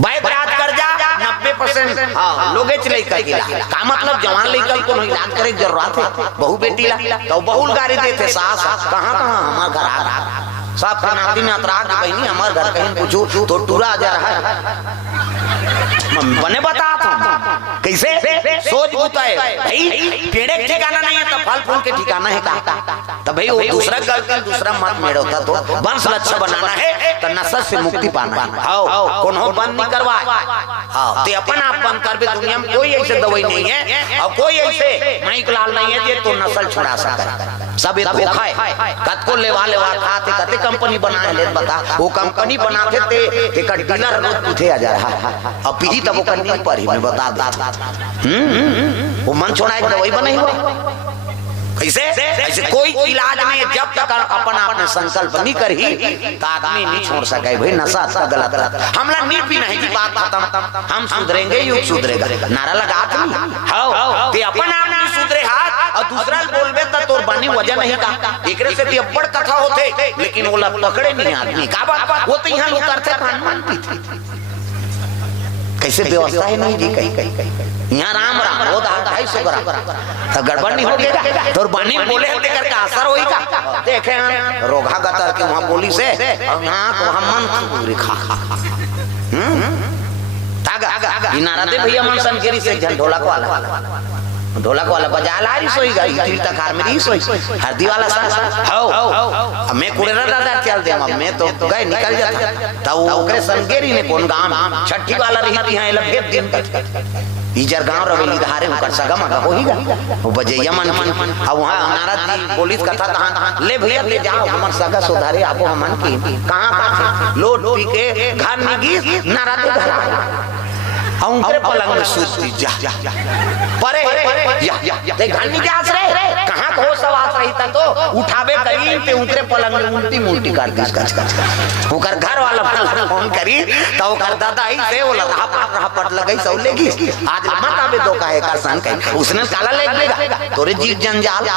बैद कर जा 90% लोगे चले का मतलब जवान लेकर को इलाज करे जरूरत है बहु बेटी ला तो बहुल गाड़ी देते सास कहां हमार घर आ साहब का नाती नातरा की बहनी हमारे घर कहीं पूछो तो टूरा जा रहा है बने बता कैसे सोच बूता है भाई पेड़ के ठिकाना नहीं है तो फल फूल के ठिकाना है का तो भाई वो दूसरा गलती दूसरा मत मेड़ होता तो वंश अच्छा बनाना है तो नशा से मुक्ति पाना है आओ कौन हो बंद नहीं करवा हाँ तो अपन आप बंद कर भी दुनिया में कोई ऐसे दवाई नहीं है और कोई ऐसे माइक लाल नहीं है जो तो नस्ल छुड़ा सकता सब एक धोखा है कत को लेवा खाते कते कंपनी बनाए ले बता वो कंपनी बनाते थे एक डीलर रोज पूछे आ जा रहा अब पीजी तब वो कंपनी पर ही मैं बता दा वो मन छोड़ा एक दवाई बनाई हुआ कैसे ऐसे कोई इलाज नहीं है जब तक अपन आपने संकल्प नहीं करी तो आदमी नहीं छोड़ सके भाई नशा अच्छा गलत हमला नहीं पीना है की बात खत्म हम सुधरेंगे युग सुधरेगा नारा लगा हां ते अपन आप नहीं सुधरे हाथ और दूसरा बोलबे त तोर बनी वजह नहीं का एकरे से ते बड़ कथा होते लेकिन वो पकड़े नहीं आदमी का बात वो तो यहां उतरते खान पीते कैसे व्यवस्था है नहीं जी कहीं यहाँ राम राम वो 250 ग्राम तो गड़बड़ नहीं होगा तो बानी बोले हते करके असर होई का देखे हैं रोगा गतर के वहां बोली से अब यहां को हम मन रेखा तागा इनारा दे भैया मन संकेरी से ढोलक वाला बजा ला रही सोई गई तीर तकार में रही सोई हरदी वाला सा हो मैं कुड़ेरा दादा चल दे मैं तो गए निकल जाता तब ओकरे संकेरी ने कौन गांव छठी वाला रही यहां लभेद दिन इजर गांव रवेली धारे होकर सगम होईगा वो बजैया मन अब वहां नारद जी पुलिस कथा कहां ले भैया ले जाओ हमर सगा सुधारे आपो हमन की कहां लोट पी के घर में गिस नारद के घर औंकरे पलंग में सूती जा परे या ते घंटी के आसरे कहां को सवास रही था तो उठावे करी ते उनकरे पलंग में उल्टी मुल्टी काट दिस कच ओकर घर वाला फोन करी तो ओकर दादा ही से वो रहा पट लगई सौ लेगी आज मत आवे दो काहे का सन कहीं उसने काला ले लेगा तोरे जीव जंजाल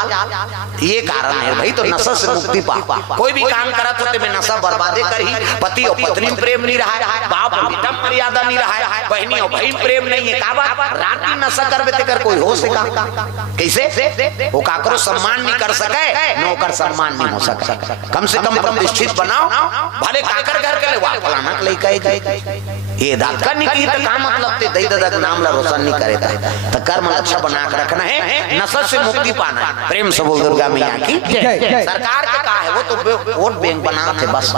ये कारण है भाई तो नशा से मुक्ति पा कोई भी काम करत होते में नशा बर्बादे करही पति और पत्नी प्रेम नहीं रहा बाप बेटा मर्यादा नहीं रहा बहनी भाई प्रेम नहीं है का बात रात में नशा करबे ते कर कोई हो सका कैसे वो काकरो सम्मान नहीं कर सके नौकर सम्मान नहीं हो सका कम से कम प्रतिष्ठित बनाओ भले काकर घर के ले फलाना ले कहे ये दात करने की तो काम मतलब ते दई दादा का नाम ला रोशन नहीं करे तो कर्म अच्छा बना के रखना है नशा से मुक्ति पाना है प्रेम से बोल दुर्गा मैया की सरकार का कहा है वो तो वोट बैंक बना थे बस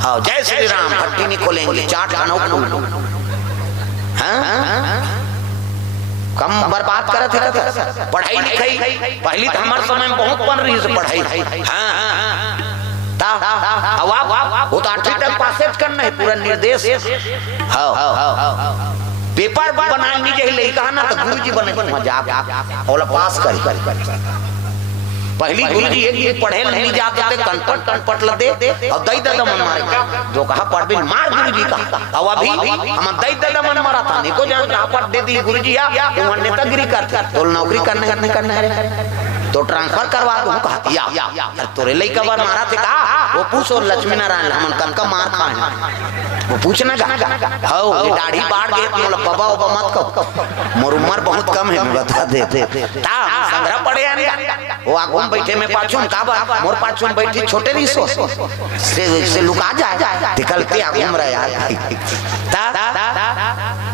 हां जय श्री राम भट्टी नहीं खोलेंगे चाट खाना कम बर्बाद करत है पढ़ाई लिखाई पहली तो हमारे समय में बहुत बन रही है पढ़ाई वो तो 8वीं तक पास करना है पूरा निर्देश पेपर बनाने के लिए कहा ना तो गुरुजी बने मजाक और पास कर पहली गुरुजी एक पढ़े नहीं जाते थे कनपट लदे और दई दादा मन मारे जो कहा पढ़ मार गुरुजी का अब अभी हम दई दादा मन मारा था नहीं को जान पढ़ दे दी गुरुजी या वो नेतागिरी करते तो नौकरी करने तो ट्रांसफर करवा दूं कहा या तोरे लई का बार मारा थे कहा वो पूछ और लक्ष्मी नारायण हमन कन का मार खाए वो पूछना का हां दाढ़ी बाढ़ गए मोला बाबा ओबा मत को मोर उम्र बहुत कम है बता देते ता संग्रह पड़े वो आगू में बैठे में पाछू का बा मोर पाछू में बैठी छोटे नहीं सो से लुका जाए निकलते आगू में यार ता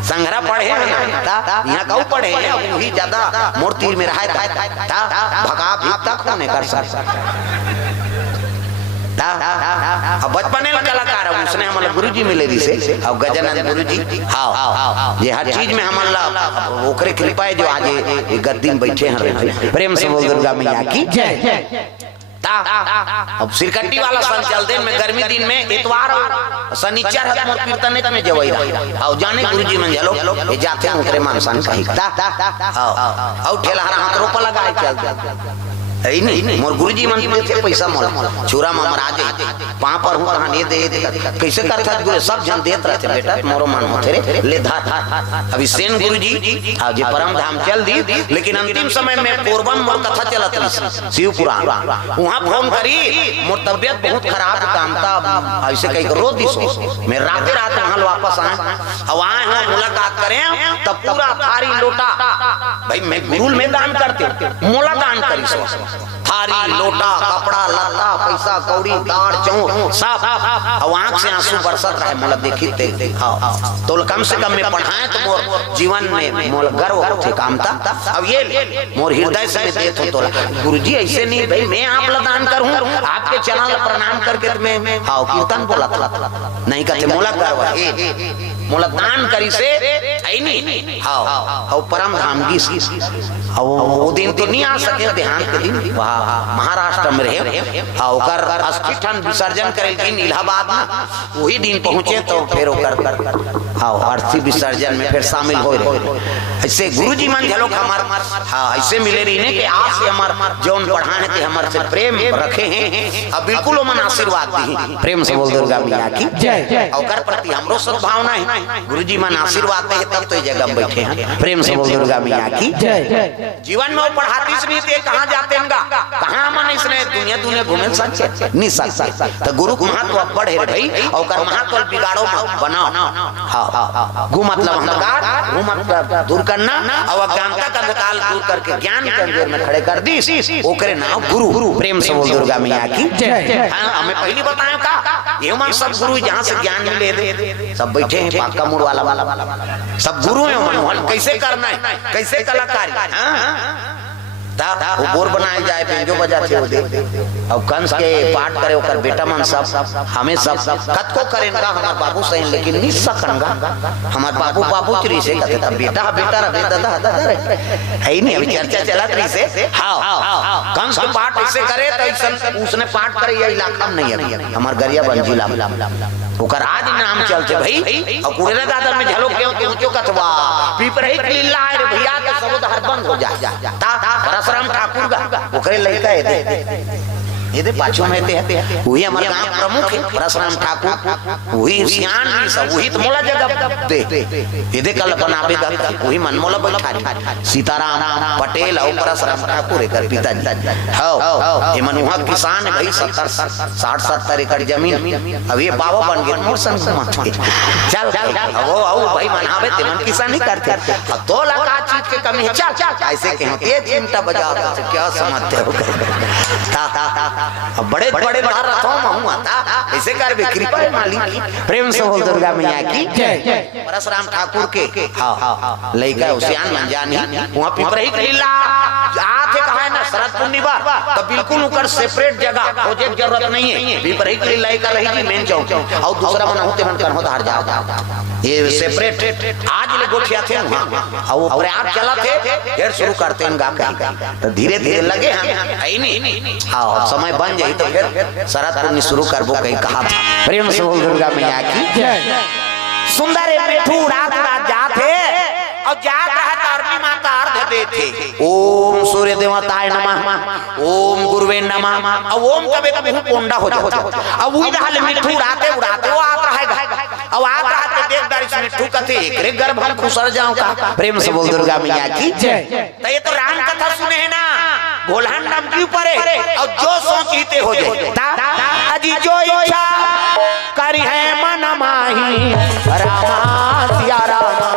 संग्रह पढ़े यहाँ कऊ पढ़े वही ज्यादा मूर्ति में रहा था भगा भी तक होने कर बचपने में कलाकार है उसने हमारे गुरुजी मिले दी से और गजानंद गुरुजी हाँ ये हर चीज में हमारा ओकरे कृपा है जो आज ये गद्दी में बैठे हैं प्रेम से बोल दुर्गा मैया की जय अब सिरकट्टी वाला संचल दिन में गर्मी दिन में इतवार शनिचर है मोर कीर्तन में जवई और जाने गुरुजी मन जलो ये जाते हैं उनके मानसन कही और ठेला हाथ रोपा लगा चल नहीं मोर गुरुजी मन देते पैसा मोला चूरा में महाराज पां पर हूं कहां ये दे कैसे करता गुरु सब जन देत रहते बेटा मोरो मन होते रे ले धा अभी सेन गुरुजी आज परम धाम चल दी लेकिन अंतिम समय में कोरबन मोर कथा चलत रही शिव पुराण वहां फोन करी मोर तबियत बहुत खराब कामता ऐसे कहीं रो दिसो मैं रात वहां वापस आए अब आए हैं मुलाकात करें तब पूरा थारी लोटा भाई मैं गुरुल में दान करते मोला दान करी सो थारी लोटा कपड़ा लत्ता पैसा कौड़ी दार चौर सब अब आंख से आंसू बरसत रहे मोला देखी थे तो कम से कम में पढ़ाए तो मोर जीवन में मोल गर्व थे कामता अब ये मोर हृदय से देत हो तो गुरुजी ऐसे नहीं भाई मैं आप ला दान करूं आपके चरण प्रणाम करके मैं हां कीर्तन बोला था नहीं कहते मोला गर्व मोला दान करी से आई नहीं हां परम धाम की वो दिन तो नहीं आ सके ध्यान के दिन महाराष्ट्र में रहे ओकर अस्थिठन विसर्जन करेलखिन इलाहाबाद में वही दिन पहुंचे तो फिर ओकर अर्थी विसर्जन में फिर शामिल हो रहे ऐसे गुरुजी मन झलो हमार ऐसे मिले रही ने कि आज से हमार जौन बढ़ाने के हमार से प्रेम रखे हैं अब बिल्कुल मन आशीर्वाद दी प्रेम से बोल दुर्गा मैया की जय ओकर प्रति हमरो सद्भावना है गुरुजी मन आशीर्वाद दे तब तो जगह में बैठे हैं प्रेम से बोल दुर्गा मैया की जय जीवन में वो पढ़ाती नहीं थे कहां जाते हैं कहाँ मन इसने दुनिया दुनिया घूमे सच्चे नहीं सकता। तो गुरु के महत्व बड़ है भाई, और कर महत्व बिगाड़ो बनाओ। हाँ गु मतलब अंधकार, गु मतलब दूर करना, और अज्ञानता का अंधकार दूर करके ज्ञान के अंधेर में खड़े कर दी, ओकरे नाम गुरु। प्रेम से बोल दुर्गा मैया की जय। हमें पहली बताया का ये मन सब गुरु जहाँ से ज्ञान मिले दे, सब बैठे हैं पाका मुड़ वाला सब गुरु है मन, कैसे करना है, कैसे कलाकारी। वो बोर बनाए जाए बेंजो बजाते हो दे, और कंस के पाठ करे ओकर बेटा मन सब हमें सब कत को करेंगा हमार बाबू सही, लेकिन नहीं सकंगा हमार बाबू बाबू चरी से कहते था बेटा बेटा रे दादा दादा रे है नहीं। अभी चर्चा चला रही से हाँ कंस के पाठ ऐसे करे तो उसने पाठ करे ये इलाका में नहीं है हमार गरिया बंजिला ओकर आज नाम चलते भाई। और कुड़ेला दादा में झलो क्यों कथवा पीपरही लीला रे भैया के सब उधर बंद हो जा ता परशुराम ठाकुर का ओकरे लड़का है ये पाछू में वही हमारे गांव प्रमुख है परशुराम ठाकुर, वही सियान भी सब वही तो मोला जगह दे ये कल बनावे वही मन मोला बैठा सीताराम पटेल और परशुराम ठाकुर एक पिताजी हां ये मन वहां किसान है भाई 60-70 एकड़ जमीन। अब ये बाबा बन गए मोर संग चल वो आओ भाई मनावे ते मन किसान नहीं करते तो लगा चीज के कमी है चल ऐसे के ये चिंता बजा क्या समझते हो ता बड़े बड़े रथों में आता ऐसे कर भी कृपा मालिक। प्रेम से बोल दुर्गा मैया की जय। परशुराम ठाकुर के हां लइका उसियान मन जानी वहां पिपरही लीला आथे कहा है ना शरद पूर्णिमा तो बिल्कुल उकर सेपरेट जगह खोजे की जरूरत नहीं है। पिपरही लीला का रहेगी मेन चौक और दूसरा बना होते मन कर होता हर जाओ ये सेपरेट आज ले गोठिया थे वहां और वो प्रयास चला थे फिर शुरू करते हैं गा तो धीरे धीरे लगे हैं है नहीं। हां समय बन जाए तो फिर शरद पूर्णिमा शुरू करबो कहीं कहा था। प्रेम से बोल दुर्गा मैया की जय। सुंदर मिठू रात रात जाते और जात रहा तारनी माता अर्घ देते ओम सूर्य देवताय नमः ओम गुरुवे नमः और ओम कबे कबे कोंडा हो जाता अब वही रहल मिठू राते उड़ाते वो आप रहेगा अब आप रहते देख दारी से मिठू कथे एकरे गर्भ हम खुसर जाऊं का। प्रेम से बोल दुर्गा मैया की जय। तो ये तो राम कथा सुने है ना गोलहन नाम की ऊपर है और जो सोचते हो जाए अजी जो इच्छा करी है मन माही रामा सिया रामा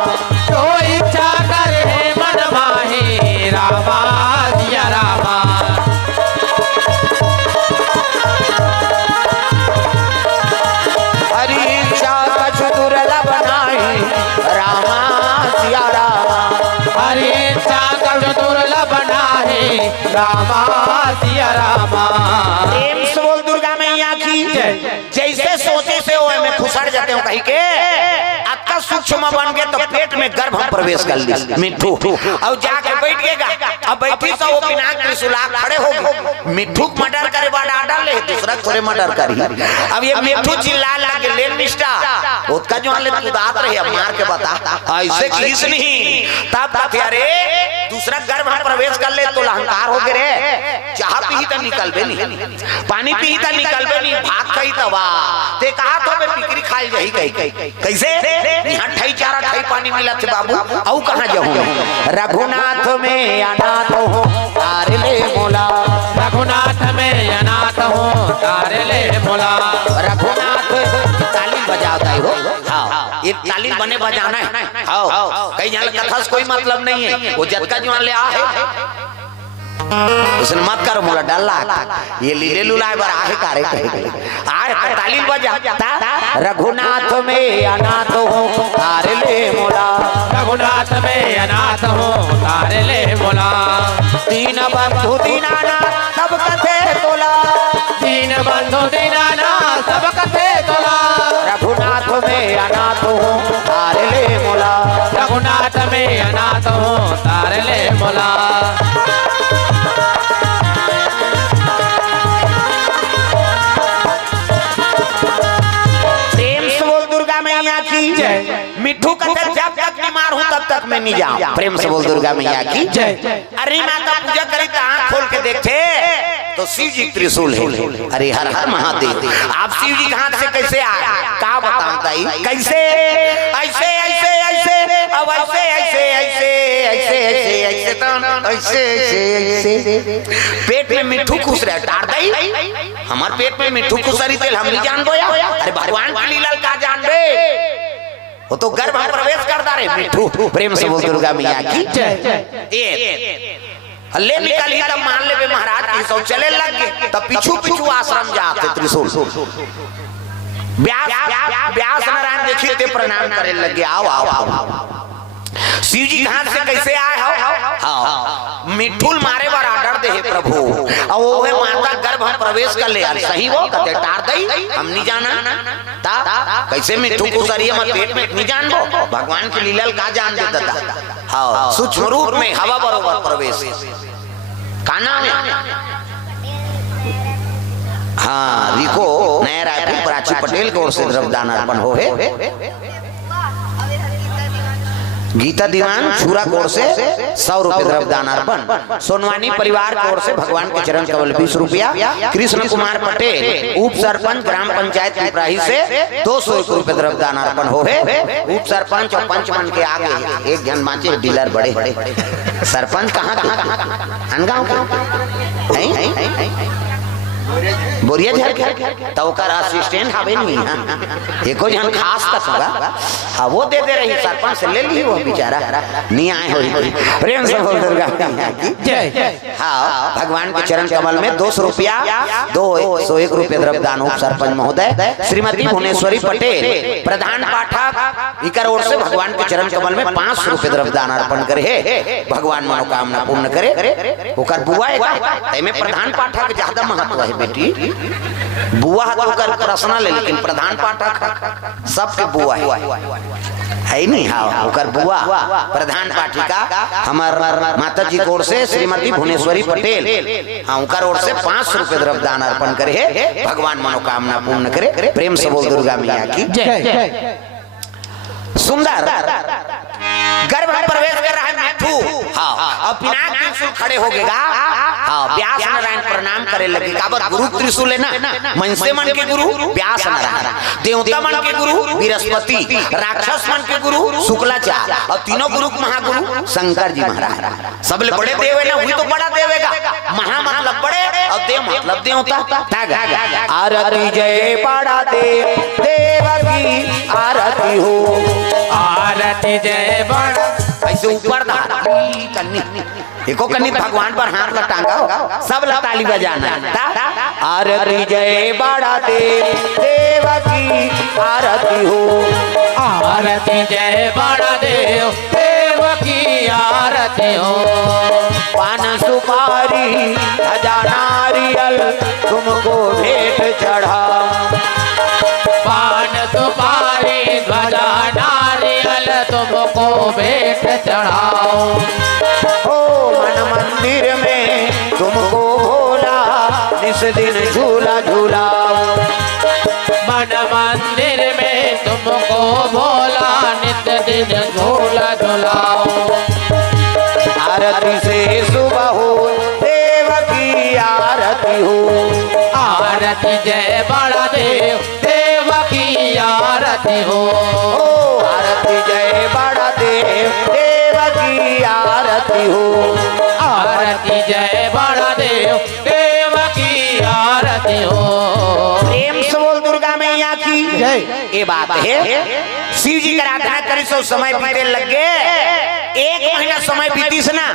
जो इच्छा करे मन माही रामा सिया रामा हरी इच्छा कछु दुर्लभ नाही रामा सिया रामा हरी इच्छा कछु दुर्लभ नाही रामा सिया रामा। प्रेम से बोल दुर्गा मैया की जैसे सोचे से वो में खुसर जाते हो कहीं के अक्का सूक्ष्म बन गए तो पेट में गर्भ हम प्रवेश कर ली मिठू और जाके बैठ गएगा अब बैठी तो वो पिनाक त्रिशूला खड़े हो मिठू मर्डर करे बाद डाल ले दूसरा थोड़े मर्डर करी। अब ये मिठू चिल्ला लागे ले मिस्टा उसका जो हाल तू दात रहे अब मार के बता ऐसे किस नहीं तब कहते अरे दूसरा गर्भ हम प्रवेश कर ले तो अहंकार हो गए रे चाह पी तो निकलबे नहीं पानी पी तो निकलबे नहीं भाग कही तो वाह ते कहा तो मैं पिकरी खाई गई कहीं कैसे यहाँ ठई चारा ठई पानी मिला थे बाबू औ कहाँ जाऊँ रघुनाथ में अनाथ हो तारे ले मोला रघुनाथ में अनाथ हो तारे ले मोला रघुनाथ ताली बजाता है हो हाँ ये ताली बने बजाना है हाँ कहीं यहाँ कथा से कोई मतलब नहीं है वो जतका जो ले आ है उसने मत करो मोला डल्ला ये लीले लुलाए बर आहे कारे आए ताली बजा रघुनाथ में अनाथ हो तारे ले मोला रघुनाथ में अनाथ हो तारे ले मोला दीन बंधु दीनानाथ सब कथे तोला दीन बंधु दीनानाथ सब कथे तोला रघुनाथ में अनाथ हो तारे ले मोला रघुनाथ में अनाथ हो तारे ले मोला। मिठू कहते जब तक बीमार हूँ तब तक मैं नहीं जाऊँ। प्रेम से बोल दुर्गा मैया की जय। अरे माता पूजा करी तो आँख खोल के देखते तो शिव जी त्रिशूल है। अरे हर हर महादेव आप शिव जी कहाँ से कैसे आए का बताता कैसे ऐसे ऐसे ऐसे अब ऐसे ऐसे ऐसे ऐसे ऐसे ऐसे तो ऐसे ऐसे ऐसे पेट में मिठू खुश रहे टार दई हमार पेट में मिठू खुशरी तेल हम नहीं जान दो या अरे भगवान की लीला का जान बे वो तो गर्भ में प्रवेश करता रे मिठू प्रेम से बोल दुर्गा मैया की जय ले निकाली तब मान ले बे महाराज की सब चले लग गए तब पीछू पीछू आश्रम जाते त्रिशूल व्यास नारायण देखिए ते प्रणाम करे लगे आओ आओ आओ शिव जी कहां से कैसे आए हो मिठुल मारे बार आर्डर दे प्रभु और वो है माता गर्भ हम प्रवेश कर ले यार सही वो कहते टार दई हम नहीं जाना ता कैसे मिठू को सरिया मत पेट में नहीं जान वो भगवान की लीला का जान देता था हां सूक्ष्म रूप में हवा बरोबर प्रवेश का नाम है हाँ रिको नया रायपुर प्राची पटेल की ओर से द्रव्यदान अर्पण हो है गीता दीवान छुरा कोर से 100 रुपए द्रव्यदान अर्पण सोनवानी परिवार की ओर से भगवान के चरण कमल 20 रुपया कृष्ण कुमार पटेल उप सरपंच ग्राम पंचायत पिपराही से 201 रुपए द्रव्यदान अर्पण हो है उप सरपंच और पंच मन के आगे एक जन माचे डीलर बड़े सरपंच कहाँ बोरिया झर तो ओकर असिस्टेंट हवे नहीं एको जन खास तक होगा हां वो दे रही सरपंच से ले ली वो बेचारा नहीं आए हो प्रेम से बोल दुर्गा की जय हां भगवान के चरण कमल में 200 रुपया 201 रुपए द्रव्यदान उप सरपंच महोदय श्रीमती भुवनेश्वरी पटेल प्रधान पाठक इकर ओर से भगवान के चरण कमल में 500 रुपए द्रव्यदान अर्पण करे भगवान मनोकामना पूर्ण करे ओकर बुआ है में प्रधान पाठक ज्यादा महत्व है बेटी बुआ तो कर पर्सनल है लेकिन प्रधान पाठक सबके बुआ है नहीं हाँ ओकर बुआ प्रधान पाठिका हमार माता जी की ओर से श्रीमती भुवनेश्वरी पटेल हाँ ओकर ओर से 500 रुपए द्रव्यदान अर्पण करे भगवान मनोकामना पूर्ण करे प्रेम से बोल दुर्गा मैया की जय सुंदर गर्भ में प्रवेश कर रहा है मिठू हाँ और पिनाक त्रिशूल खड़े हो गएगा हाँ व्यास नारायण प्रणाम करे लगे काबर गुरु त्रिशूल है ना मनसे मन के गुरु व्यास नारायण देवता मन के गुरु बृहस्पति राक्षस मन के गुरु शुक्लाचार्य और तीनों गुरु महागुरु शंकर जी महाराज सबले बड़े देव है ना वही तो बड़ा देवेगा महा मतलब बड़े और देव मतलब देवता आरती जय बड़ा देव देव की आरती हो आरती जय बड़ा ऐसे ऊपर कन्नी एको कन्नी भगवान पर हाथ लटांगा हो सब ताली बजाना आरती जय बड़ा देव देव की आरती हो आरती जय बड़ा देव देव की आरती हो पान सुपारी खजाना नारियल तुमको भेंट चढ़ा पान सुपारी ध्वजा नारियल तुमको भेंट चढ़ाओ हो मन मंदिर में तुमको भोला इस दिन झूला झूलाओ मन मंदिर में तुमको भोला नित्य दिन झूला झूलाओ आरती से सुबह हो देव की आरती हो आरती जय बड़ा देव देव की आरती हो आरती जय बड़ा देव देव की आरती हो आरती जय बड़ा देव देव की आरती हो प्रेम से बोल दुर्गा मैया की ये बात है शिव जी का आराधना करी सो समय बीते लग गए 1 महीना समय बीती से ना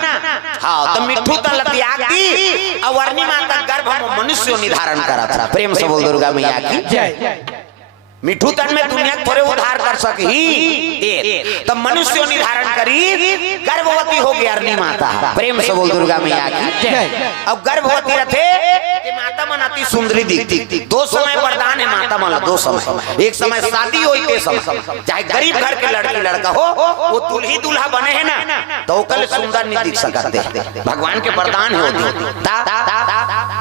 हाँ तो मिठू तो लतियाग दी और वर्णी माता गर्भ में मनुष्य निर्धारण करा था प्रेम से बोल दुर्गा मैया की जय मिठू तन में दुनिया थोड़े उद्धार कर सकी तब मनुष्य निर्धारण करी गर्भवती हो गई अरणी माता प्रेम से बोल दुर्गा मैया की अब गर्भवती रथे माता मन अति सुंदरी दिखती 2 समय वरदान है माता मन 2 समय एक समय शादी हो के समय चाहे गरीब घर के लड़की लड़का हो वो दुल्ही दुल्हा बने है ना तो कल सुंदर नहीं दिख सकते भगवान के वरदान है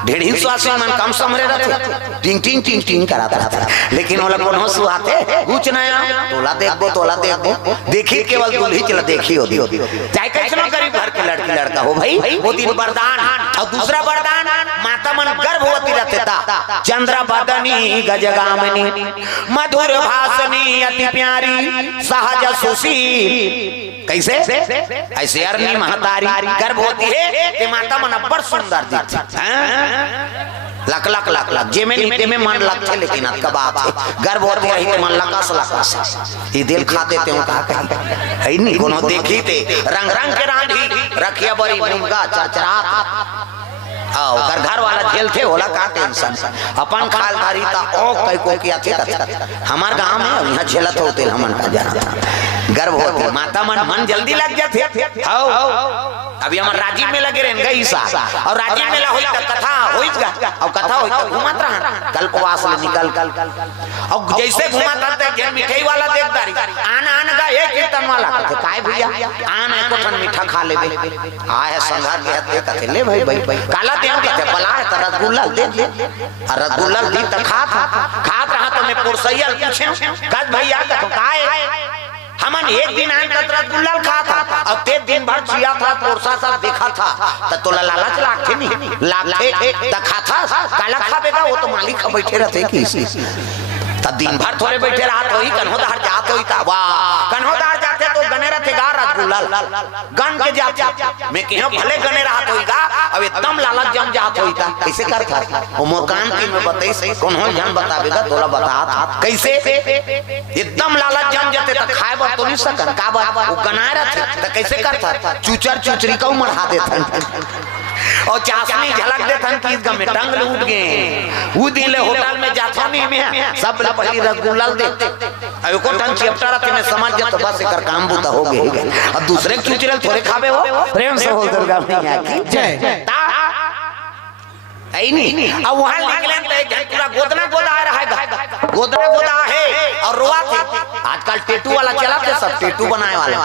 ढेढ़ी स्वास्थ्य मन कम समरे रहते टिंग टिंग टिंग टिंग कराता रहता लेकिन वो लोग कोनो सुहाते कुछ नया तोला देखो देखी केवल दुल्ही चला देखी होती चाहे कैसनो गरीब घर के लड़की लड़का हो भाई वो दिन वरदान। और दूसरा वरदान माता मन गर्भवती रहते था। चंद्र बदनी गजगामिनी मधुर भाषणी अति प्यारी सहज सुशील। कैसे ऐसे अरनी महतारी गर्भवती है कि माता मन बड़ सुंदर दिखती। लक लक लक लक जेमे नीते में मन लगते लेकिन कबाब गर्भवती रही तो मन लकस लकस ये दिल खा देते हो कहा है नहीं कोनो देखी थे रंग रंग के रांधी रखिया बड़ी मुंगा चरचरात आओ घर वाला जेल थे होला का टेंशन अपन खाल धारी ता ओ कई को किया थे हमार गांव में यहां झेलत होते हमन का जाना गर्भवती माता मन जल्दी लग जाते। आओ अभी हमार राजीव में लगे रहन गई सा और राजीव में होई त कथा होईत गा और कथा होई त घुमत रहा कल्पवास ले निकल और जैसे घुमत रहते जे मिठाई वाला देखदारी आन आन का एक कीर्तन वाला कहते काय भैया आन एको ठन मीठा खा लेबे आए संघा के हते कहते ले भाई भाई काला देव कहते बला है त रसगुल्ला दे और रसगुल्ला दी त खात रहा तो मैं पुरसैया पूछे कद भैया कहतो काय हमन एक दिन आन तक रसगुल्ला खा था और ते दिन भर जिया था पोरसा सा देखा था त तोला लालच लागथे नहीं लागथे त खा था काला खाबेगा वो तो मालिक बैठे रहते की त दिन भर थोड़े बैठे रहत होई कन्होदार जात होई ता वाह कन्होदार जाते तो गने रहते गा रसगुल्ला गन के जाते मैं केहो भले गने रहत होई गा अब एकदम लालच जम जात होई ता कैसे करता वो मकान की में बताई सही कौन हो जन बतावेगा तोला बता कैसे एकदम लालच जम जाते त खाए बर तो नहीं सकन का बात वो गनाए रहते त कैसे करता चूचर चूचरी का मढ़ा देथन और चाशनी झलक देथन कि गम में टंग लूट गए वो दिन ले होटल में जाथो नहीं में सब ले पहली रसगुल्ला दे अयो को टंग चिपटा रहते में समझ जा तो बस एकर काम बुता हो गए अब दूसरे चूचरल थोड़े खाबे हो प्रेम से हो दुर्गा मैया की जय आई नहीं अब वहां निकले तो पूरा गोदना गोदा आ रहा है गोदना गोदा है और रोआ थे आजकल टेटू वाला चला थे सब टेटू बनाए वाले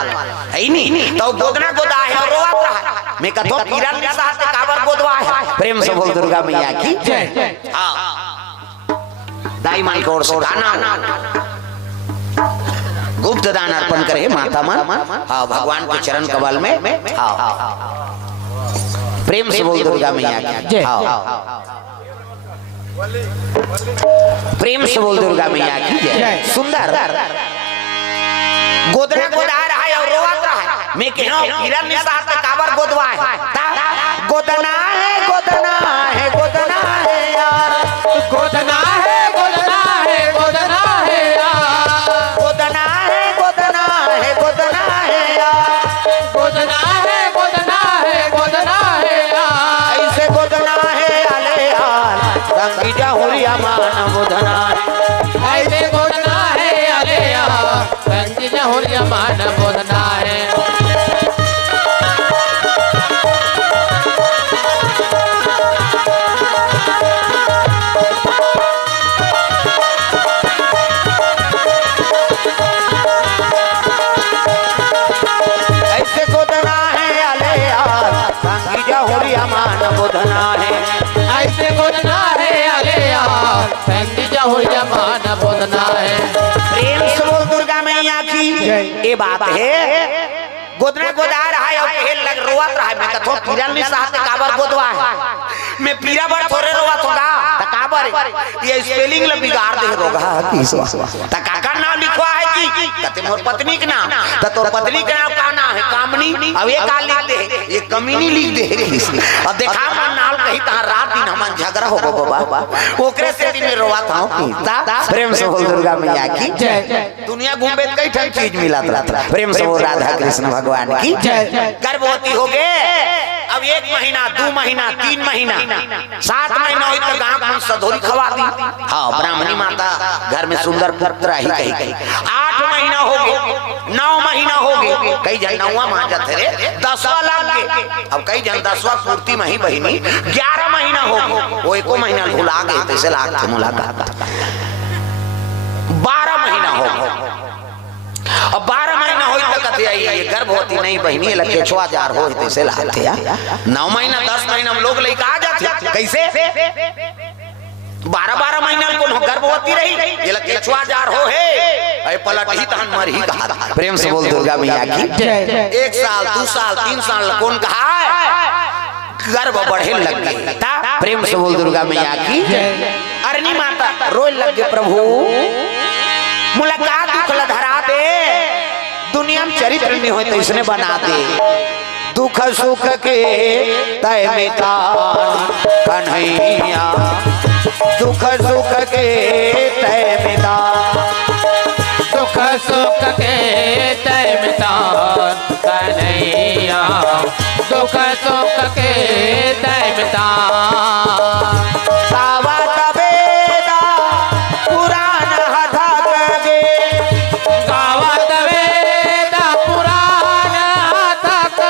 है नहीं तो गोदना गोदा है और रोआ रहा मैं कहतो किरण के साथ काबर गोदवा है प्रेम से बोल दुर्गा मैया की जय। हां दाई माई को से दाना गुप्त दान अर्पण करे माता मन हां भगवान के चरण कमल में हां प्रेम से बोल दुर्गा मैया की जय। प्रेम से बोल दुर्गा मैया की जय। सुंदर गोदना गोदा रहा है और रोवत रहा है मैं कहूं किरण ने साथ काबर गोदवा है गोदना है गोदना है गोदना है यार गोदना है गोदना है गोदना है यार गोदना है गोदना है गोदना है यार गोदना है गोदना है गोदना है यार ऐसे गोदना है अले यार रंगी जहुरिया मान गोदना ऐसे गोदना है अरे यार रंगी जहुरिया मान गोदना है गोदना है ऐसे गोदना है अरे यार रंगी जहुरिया मान गोदना है प्रेम से बोल दुर्गा मैया की ये बात है गोदना गोदा रहा है और खेल लग रोवत रहा है मैं कथो किरण ने साथ काबर गोदवा है मैं पीरा बड़ थोड़े रोवत होगा त काबर ये स्पेलिंग ल बिगाड़ दे रोगा त काका नाम लिखवा है जी कते मोर पत्नी के नाम त तोर पत्नी के नाम का नाम है कामनी अब ये का लिख दे ये कमीनी लिख दे अब देखा मन नाल कहीं ता रात दिन हमन झगड़ा हो गो बाबा ओकरे से दिन रोवत हूं की ता प्रेम से बोल दुर्गा मैया की जय। दुनिया घूमे कई ठन चीज मिलत रहता प्रेम से बोल राधा कृष्ण भगवान की जय। गर्भवती हो गए अब 1 महीना 2 महीना 3 महीना 7 महीना हुई तो गांव में सधोरी खवा दी हाँ ब्राह्मणी माता घर में सुंदर पुत्र ही कही 8 महीना हो गए 9 महीना हो गए कई जन 9वां मां जाते रे 10वां लग गए अब कई जन 10वां पूर्ति में ही बहिनी 11 महीना हो गए वो 1 महीना भुला गए तैसे लाग थे मुलाकात 12 महीना हो गए अब 12 महीना होई तक कहते आई ये गर्भवती नहीं बहिनी लगे छुआ जार हो तैसे लाते या 9 महीना 10 महीना हम लोग लेके आ जाते कैसे 12 महीना कौन गर्भवती रही ये लगे छुआ जार हो है भाई पलट ही तहन मर ही कहा। प्रेम से बोल दुर्गा मैया की। 1 साल 2 साल 3 साल कौन कहा गर्भ बढ़े लग गई। प्रेम से बोल दुर्गा मैया की। अरनी माता रोए लग गए प्रभु मुलाकात दुख धरा दे दुनिया में चरित्र नहीं हो तो इसने बना दे दुख सुख के तय मितान कन्हैया दुख सुख के तय मितान दुख सुख के तय मितान कन्हैया दुख सुख के तय मितान सावत वेदा पुराण हथक गे गावत वेद पुराण हथक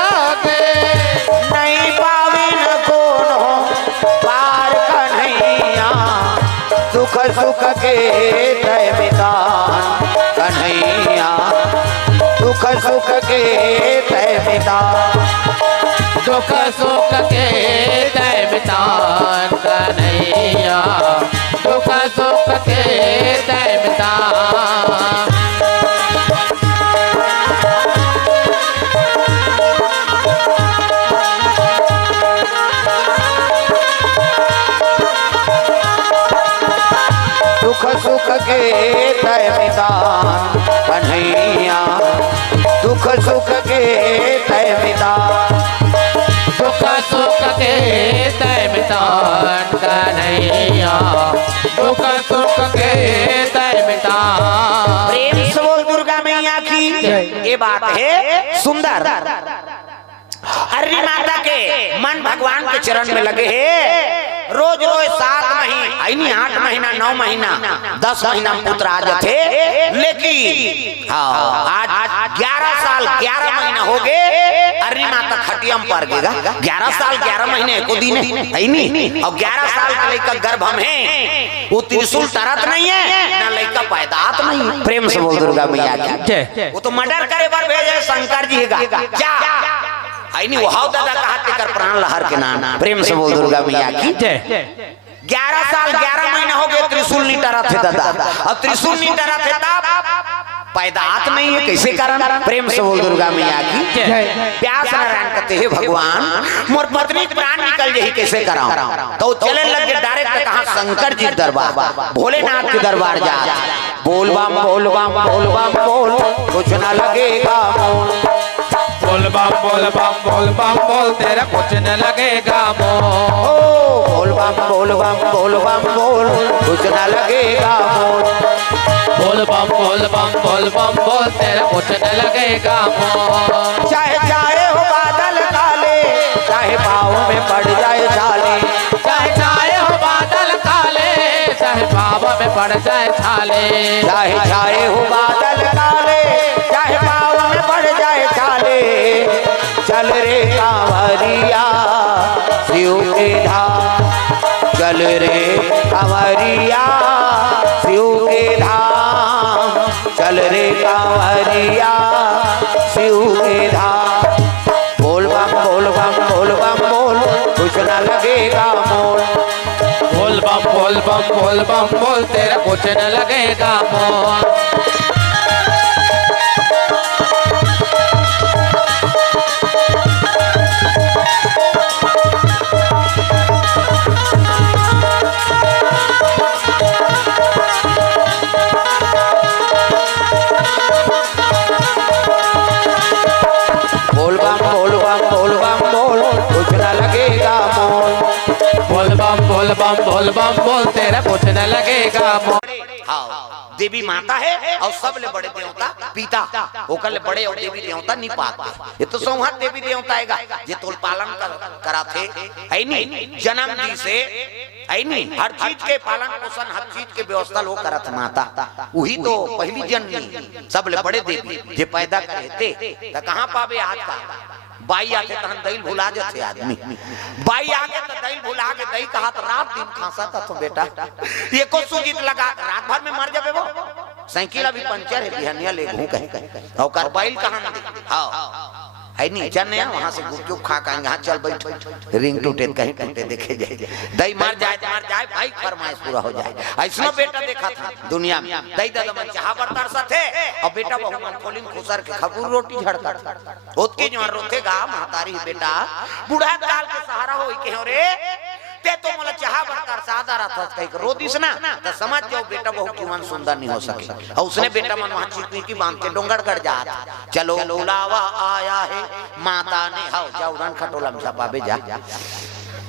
गे नहीं पाविन कोनो पार कन्हैया दुख सुख के तय मितान कन्हैया दुख सुख के तय मितान दुख सुख के तय मितान कन्हैया दुख सुख के तय मितान दुख सुख के तय मितान कन्हैया दुख सुख के तय मितान दुख सुख के तय मितान कन्हैया दुख सुख के तय मितान। प्रेम से बोल दुर्गा मैया की। ये बात है सुंदर। अरनी माता के मन भगवान के चरण में लगे है। रोज रोज 7 महीने 8 महीना 9 महीना 10 महीना में पुत्र आ जाते लेकिन आज 11 साल 11 महीना हो गए अरनी माता खटिया में पड़ गएगा। 11 साल 11 महीने को दिन है नहीं और 11 साल का लड़का गर्भ हम है वो त्रिशूल तरत नहीं है ना लड़का पैदात नहीं है। प्रेम से बोल दुर्गा मैया की। वो तो मर्डर करे बार भेजे शंकर जी क्या नहीं वो हाउ दादा कहा तेकर प्राण लहर के नाना। प्रेम से बोल दुर्गा मैया की। 11 साल 11 महीना हो गए त्रिशूल नहीं टरा थे दादा अब त्रिशूल नहीं टरा थे तब पैदात नहीं है कैसे कारण। प्रेम से बोल दुर्गा मैया की। प्यास नारायण कहते हैं भगवान मोर पत्नी प्राण निकल जाही कैसे कराऊं तो चले लगे डायरेक्ट कहा शंकर जी दरबार भोलेनाथ के दरबार जा बोल बम बोल बम बोल बम बोल कुछ ना लगेगा बोल बम बोल बम बोल बम बोल तेरा कुछ न लगेगा मोल बोल बम बोल बम बोल बम बोल कुछ ना लगेगा मोल बोल बम बोल बम बोल बम बोल तेरा कुछ न लगेगा मोल चाहे चाहे हो बादल काले चाहे पाँव में पड़ जाए छाले चाहे चाहे हो बादल काले चाहे पाँव में पड़ जाए छाले चाहे चाहे हो बादल काले चाहे पाँव में पड़ जाए छाले चल रे कांवरिया शिव के धाम चल रे कांवरिया शिव के धाम चल रे कांवरिया शिव के धाम बोल बम बोल बम बोल बम बोल कुछ ना लगेगा मोल बोल बम बोल बम बोल बम बोल तेरा कुछ न लगेगा मोल बोल बम बोल बम बोल बम बोल कुछ ना लगेगा मोल बोल बम बोल बम बोल बम बोल तेरा कुछ न लगेगा मोल। देवी माता है और सब ले बड़े देवता पिता होकर ले बड़े और देवी देवता निपात ये तो संहत देवी देवता आएगा ये तोल पालन करा थे है नहीं जन्म दी से है नहीं हर चीज के पालन पोषण हर चीज के व्यवस्था लोग करत माता वही तो पहली जननी सब ले बड़े देवी जे पैदा करते तो कहाँ पावे आज का बाई आके तहन दही भुला जाते आदमी बाई आके तो दही भुला के दही कहा तो रात दिन खांसा था तो बेटा ये को सुजीत लगा रात भर में मर जावे वो साइकिल अभी पंचर है बिहनिया ले घूं कहीं और कारबाइल कहां हां है नहीं चलने वहां से गुपचुप खा के यहाँ चल बैठो रिंग टूटे कहीं टूटे देखे जाए दही मर जाए भाई फरमाइश पूरा हो जाए। ऐसा बेटा देखा था दुनिया में दही दादा मन चाहा बरतर थे और बेटा बहु मन कोलिन खुसर के खबूर रोटी झड़कर ओतके जो रोतेगा महतारी बेटा बूढ़ा काल के सहारा होई के रे ते तो मोला चाहा बनकर सादा रहा कहीं रो दिस ना तो समझ जाओ बेटा बहु जीवन सुंदर नहीं हो सके। और उसने बेटा मन वहां चिपी की बांध के डोंगरगढ़ जा चलो बुलावा आया है माता ने हाउ जाऊरन खटोला में छपाबे जा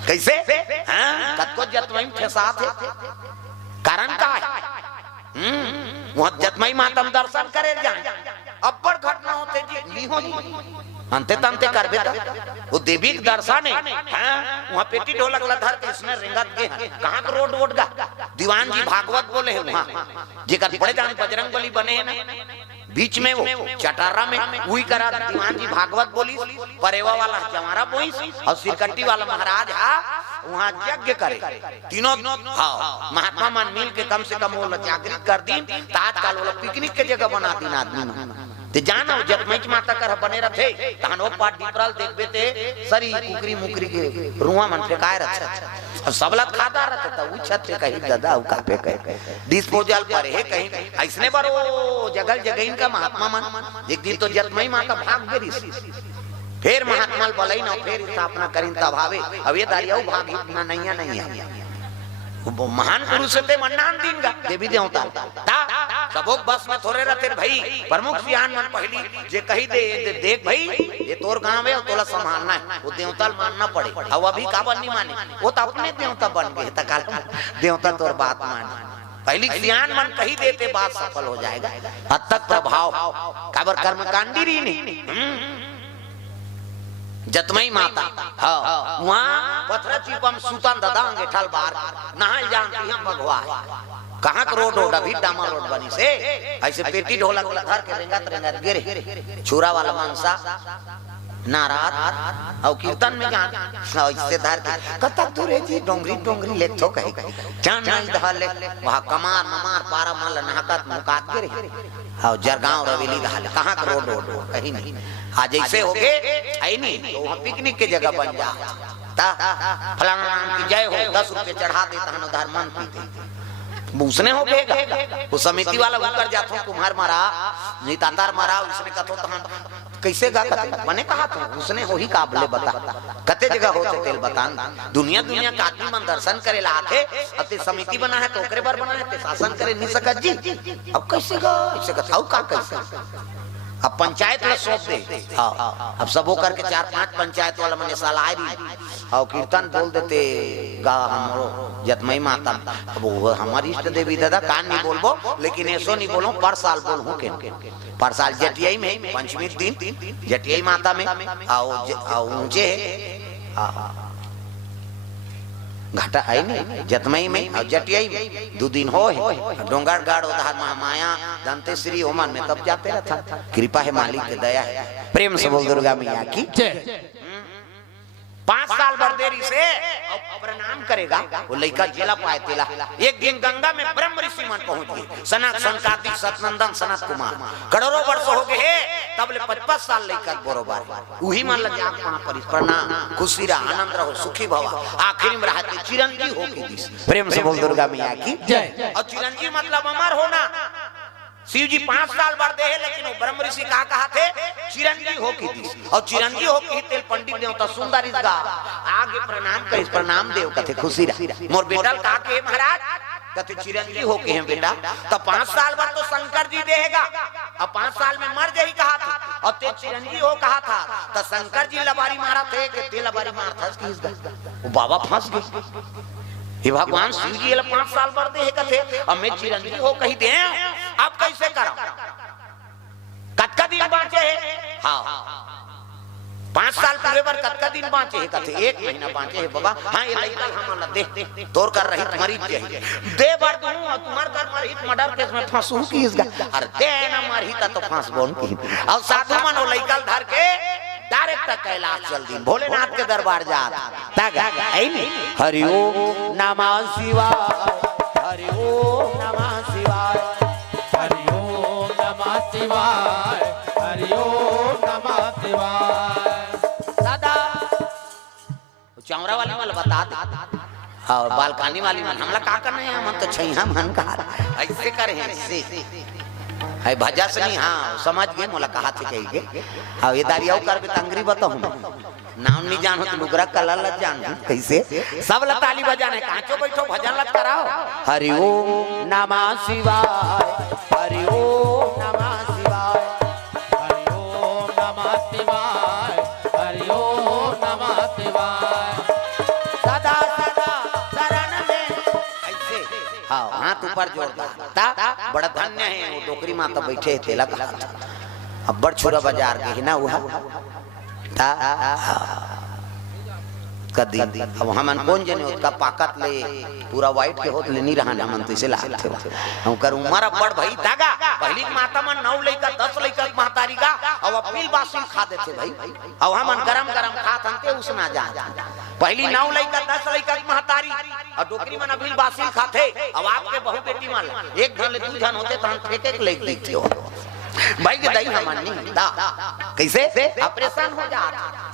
कैसे हां कतको जतमई ठेसात है कारण का है वहां जतमई माता में दर्शन करे जाए अब्बड़ घटना होते जी ली हो अंते तंते करबे वो देवी के दर्शन है हां वहां पेटी ढोलक लधर के इसने रिंगत के कहां के रोड वोट गा दीवान जी भागवत बोले है वहां जेकर बड़े जान बजरंग बली बने हैं ना बीच में वो चटारा में वही करा दीवान जी भागवत बोली परेवा वाला जमारा बोई और सिरकट्टी वाला महाराज हा वहां यज्ञ करे तीनों हाँ महात्मा मन मिल के कम से कम वो जागृत कर दी ताजकाल वाला पिकनिक के जगह बना दी आदमी ते जानो जब मैच माता कर बने रथे तानो पाट डिपरल देखबे ते सरी कुकरी मुकरी के रुआ मन फेकाय रथे और सबलत खाता रहते त उ छत पे कहीं दादा उ कापे कहे डिस्पोजल पर है कहीं ऐसने पर वो जगल जगइन का महात्मा मन एक दिन तो जतमई माता भाग गई फिर महात्मा बोलाई ना फिर स्थापना करिन तब आवे अब ये दारियाऊ भाग इतना नहीं है वो महान पुरुष थे मन्नान दिन का देवी देवता ता सबोक बस में थोड़े रहते भाई प्रमुख सियान मन पहली जे कही दे देख भाई ये तोर गांव है तोला संभालना है वो देवता मानना पड़े अब अभी काबर नहीं माने वो तो अपने देवता बन गए तकाल देवता तोर बात माने पहली सियान मन कही देते बात सफल हो जाएगा हद तक प्रभाव काबर कर्मकांडी रही नहीं जतमई माता हाँ वहाँ पथरा चिपम सुतन ददांगे ठल बार नहाल जानती हम भगवान कहाँ का रोड अभी डामर रोड बनी से ऐसे पेटी ढोलक लथर के रेंगत गिरे छुरा वाला मानसा नारात और कीर्तन में जान इससे धार के कतक दूर जी डोंगरी ले तो कहीं जान नहीं दहले वहाँ कमार नमार पारा माल नहकत मुकात गिरे और जरगांव रवेली दहले कहाँ का रोड कहीं नहीं आज ऐसे हो गए आई नहीं तो वहाँ पिकनिक के जगह बन जा फलाना नाम की जय हो 10 रुपए चढ़ा देता है उधार मन पीते उसने हो गएगा वो समिति वाला ऊपर जाता हूँ कुम्हार मारा नीतातार मारा उसने कहा तो कैसे गा कते मैंने कहा तो उसने हो ही काबले बता कते जगह होते तेल बतान दुनिया का आदमी मन दर्शन करे लाथे अब ते समिति बना है तो ओकरे बार बना है ते शासन करे नहीं सकत जी अब कैसे गा ऐसे बताओ का कैसे अब पंचायत में सौंप दे हाँ अब सब होकर के 4-5 पंचायत वाला मैंने सलाहरी और कीर्तन बोल देते गा हमरो जतमई माता अब वो हमारी इष्ट देवी दादा कान नहीं बोलबो लेकिन ऐसो नहीं बोलो पर साल बोल हूँ के पर साल जटियाई में पंचमी दिन जटियाई माता में ऊंचे घाटा आई नहीं जतमई में और जटियाई में 2 दिन हो डोंगरगढ़ उधार महामाया दंतेश्वरी ओमान में तब जाते रहता कृपा है मालिक की दया है प्रेम से बोल दुर्गा मैया की 5 साल भर देरी से प्रणाम करेगा वो लड़का जेला पाए तेला एक दिन गंगा में ब्रह्म ऋषि मन पहुंच गए सनत संकादिक सतनंदन सनत कुमार करोड़ों वर्ष हो गए तब ले 55 साल लेकर बरोबर वही मन लगे आप वहां पर प्रणाम खुशी रहा आनंद रहो सुखी भवा आखिर में रहते चिरंजीव हो की प्रेम से बोल दुर्गा मैया की जय। और चिरंजीव मतलब अमर होना शिव जी 5 साल बाद दे है लेकिन वो ब्रह्म ऋषि कहा थे चिरंजीव हो की और चिरंजीव हो की तेल पंडित देवता सुंदर इसका आगे प्रणाम कर प्रणाम देव कथे खुशी रहा मोर बेटा कहा के महाराज कथे चिरंजीव हो के हैं बेटा तो 5 साल बाद तो शंकर जी देगा अब 5 साल में मर जाही कहा था और ते चिरंजीव हो कहा था तो शंकर जी लबारी मारा थे कि ते लबारी मार था वो बाबा फंस गए ये भगवान शिव जी 5 साल पर दे कथे और मैं चिरंजीव हो कही दे अब कैसे करा कतका दिन बाँचे है हाँ 5 साल पूरे पर कतका दिन बाँचे है कथे 1 महीना बाँचे है बाबा हाँ ये लड़का हमारा दे तोर कर रही मरीज चाहिए दे भर दूं और तुम्हार कर मरीज मर्डर केस में फांसू की इसका अरे दे ना मरही तो फांस बोन की और साधु मन लड़का धर के डायरेक्ट कैलाश चल दी भोलेनाथ के दरबार जा हरि ओम नमः शिवाय हरि ओम नमः शिवाय हरि ओम नमः शिवाय हरि ओम नमः शिवाय दादा चौरा वाली वाला बता दे और बालकानी वाली मन हमला का करना है हम तो छैया मन का ऐसे करे हैं है भजा से नहीं, हाँ समझ गए मोला कहा थे कही के। हाँ ये दारियाव कर बे तंगरी बताऊं नाम नहीं जानो तो लुगरा कला लग जान कैसे सब ला ताली बजाने कांचो बैठो भजन लग कराओ। हरि ओम नमः शिवाय, हरि ओम नमः शिवाय, हरि ओम नमः शिवाय, हरि ओम नमः शिवाय। सदा सदा शरण में ऐसे हाँ हाथ ऊपर जोरदार ता बड़ा धन्य है वो डोकरी माता बैठे थे लगा अब बड़ छुरा बाजार के ना हुआ ता कदी अब हमन कौन जने उसका पाकत ले पूरा वाइट के होत ले नहीं रहा हमन तो इसे लाग थे हम कर उमर बड़ भाई दागा पहली माता मन 9 लइका 10 लइका महतारी का अब अपील बासी खा देते भाई अब हमन गरम गरम खात हनते उसना जा पहली 9 लइका 10 लइका महतारी और डोकरी मन अपील बासी खाते अब आपके बहू बेटी मान एक घन ले 2 जन होते तो हम फेंके के लेके देते हो भाई के दही हमन नहीं दा कैसे ऑपरेशन हो जा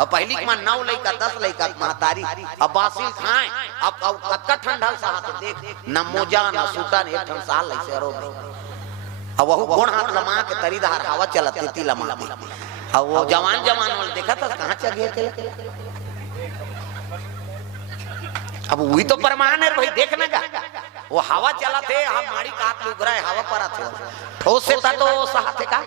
और पहली के 9 लइका 10 लइका महतारी अब बासी खाए अब कक्का ठंडा साथ देख न मोजा न सूता न एक ठन साल ऐसे रो अब वो गोण हाथ लमा के तरीदार हवा चलत ती लमा दे अब वो जवान वाल देखा था कहां चल गए थे अब वही तो प्रमाण है भाई देखने का वो हवा चला थे हम मारी काट लुग रहा है हवा पर थे ठोस से तो साथ का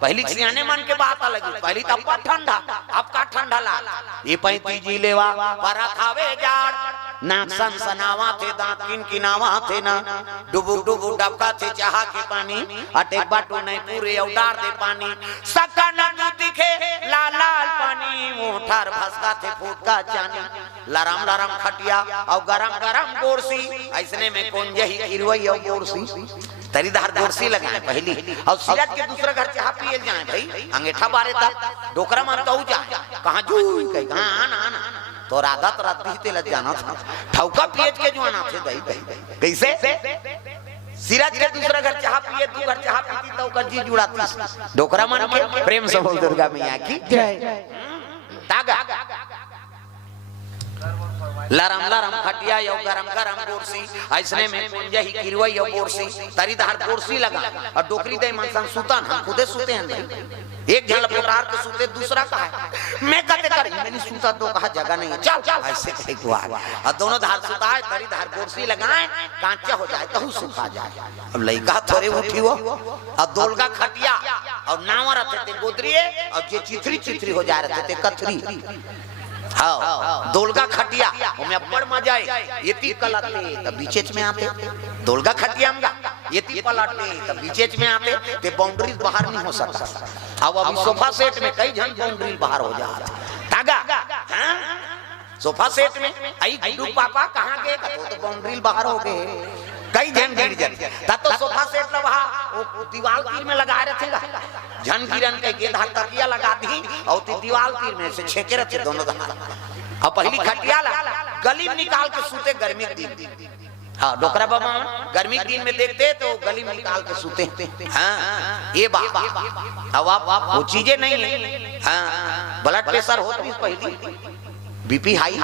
पहली सियाने मन के बात अलग पहली तब ठंडा अब का ठंडा ला ये 35 जी लेवा पर थावे जाड़ नाक सनसनावा थे दांत किनकिनावा थे ना डुबु डुबु डबका थे चाह के पानी अटे बाटू नहीं पूरे उडार दे पानी सका न दिखे लाल लाल पानी मोठार भसका थे फूटका चानी लरम लरम खटिया और गरम गरम गोरसी ऐसने में कौन यही गिरवई और गोरसी तरीदार गोरसी लगाए पहली और सिराज के दूसरा घर चाह पिए जाए भाई अंगेठा बारे तक डोकरा मन कहू जाए कहां जू कहीं कहां आना तो राधा तो रात ही लग जाना था ठौका पिए के जो आना थे दही कैसे सिराज के दूसरा घर चाह पिए 2 घर चाह पीती तो कजी जुड़ाती डोकरा मन के प्रेम से बोल दुर्गा मैया की जय तागा लरम लरम खटिया यो गरम गरम गोरसी ऐसने में पुंजा ही किरवई यो गोरसी तरीदार गोरसी लगा और डोकरी दे मनसन सुतन हम खुदे सुते हैं एक जन लपेटार के सुते दूसरा का है मैं कहते कर मैंने सुता तो कहा जगह नहीं है चल ऐसे कहे को और दोनों धार सुता है तरीदार गोरसी लगाए कांचा हो जाए तो सुखा जाए अब लइका थोड़े उठी हो और दोलगा खटिया और नावा रहते थे गोदरिए और जे चिथरी चिथरी हो जा रहे थे कथरी हाँ दोलगा खटिया हमें बड़ मजा है ये ती कलाते तब बीचेच में आते दोलगा खटिया हमगा ये ती पलाटे तब बीचेच में आते ते बाउंड्रीज बाहर नहीं हो सकता अब अभी सोफा सेट में कई जन बाउंड्री बाहर हो जाते तागा हाँ सोफा सेट में आई गुड्डू पापा कहाँ गए तो बाउंड्री बाहर हो गए कई जन गिर जाते तब तो सोफा सेट ला वहाँ दीवार तीर में लगा रहे थे झन गिरन के गेधा तकिया लगा दी और दीवार तीर में से छेके रखे दोनों धार अब पहली खटिया ला गली निकाल के सूते गर्मी के दिन हाँ डोकरा बाबा गर्मी के दिन में देखते तो गली में निकाल के सूते हाँ ये बाबा अब आप वो चीजें नहीं है हाँ ब्लड प्रेशर हो तो पहली बीपी हाई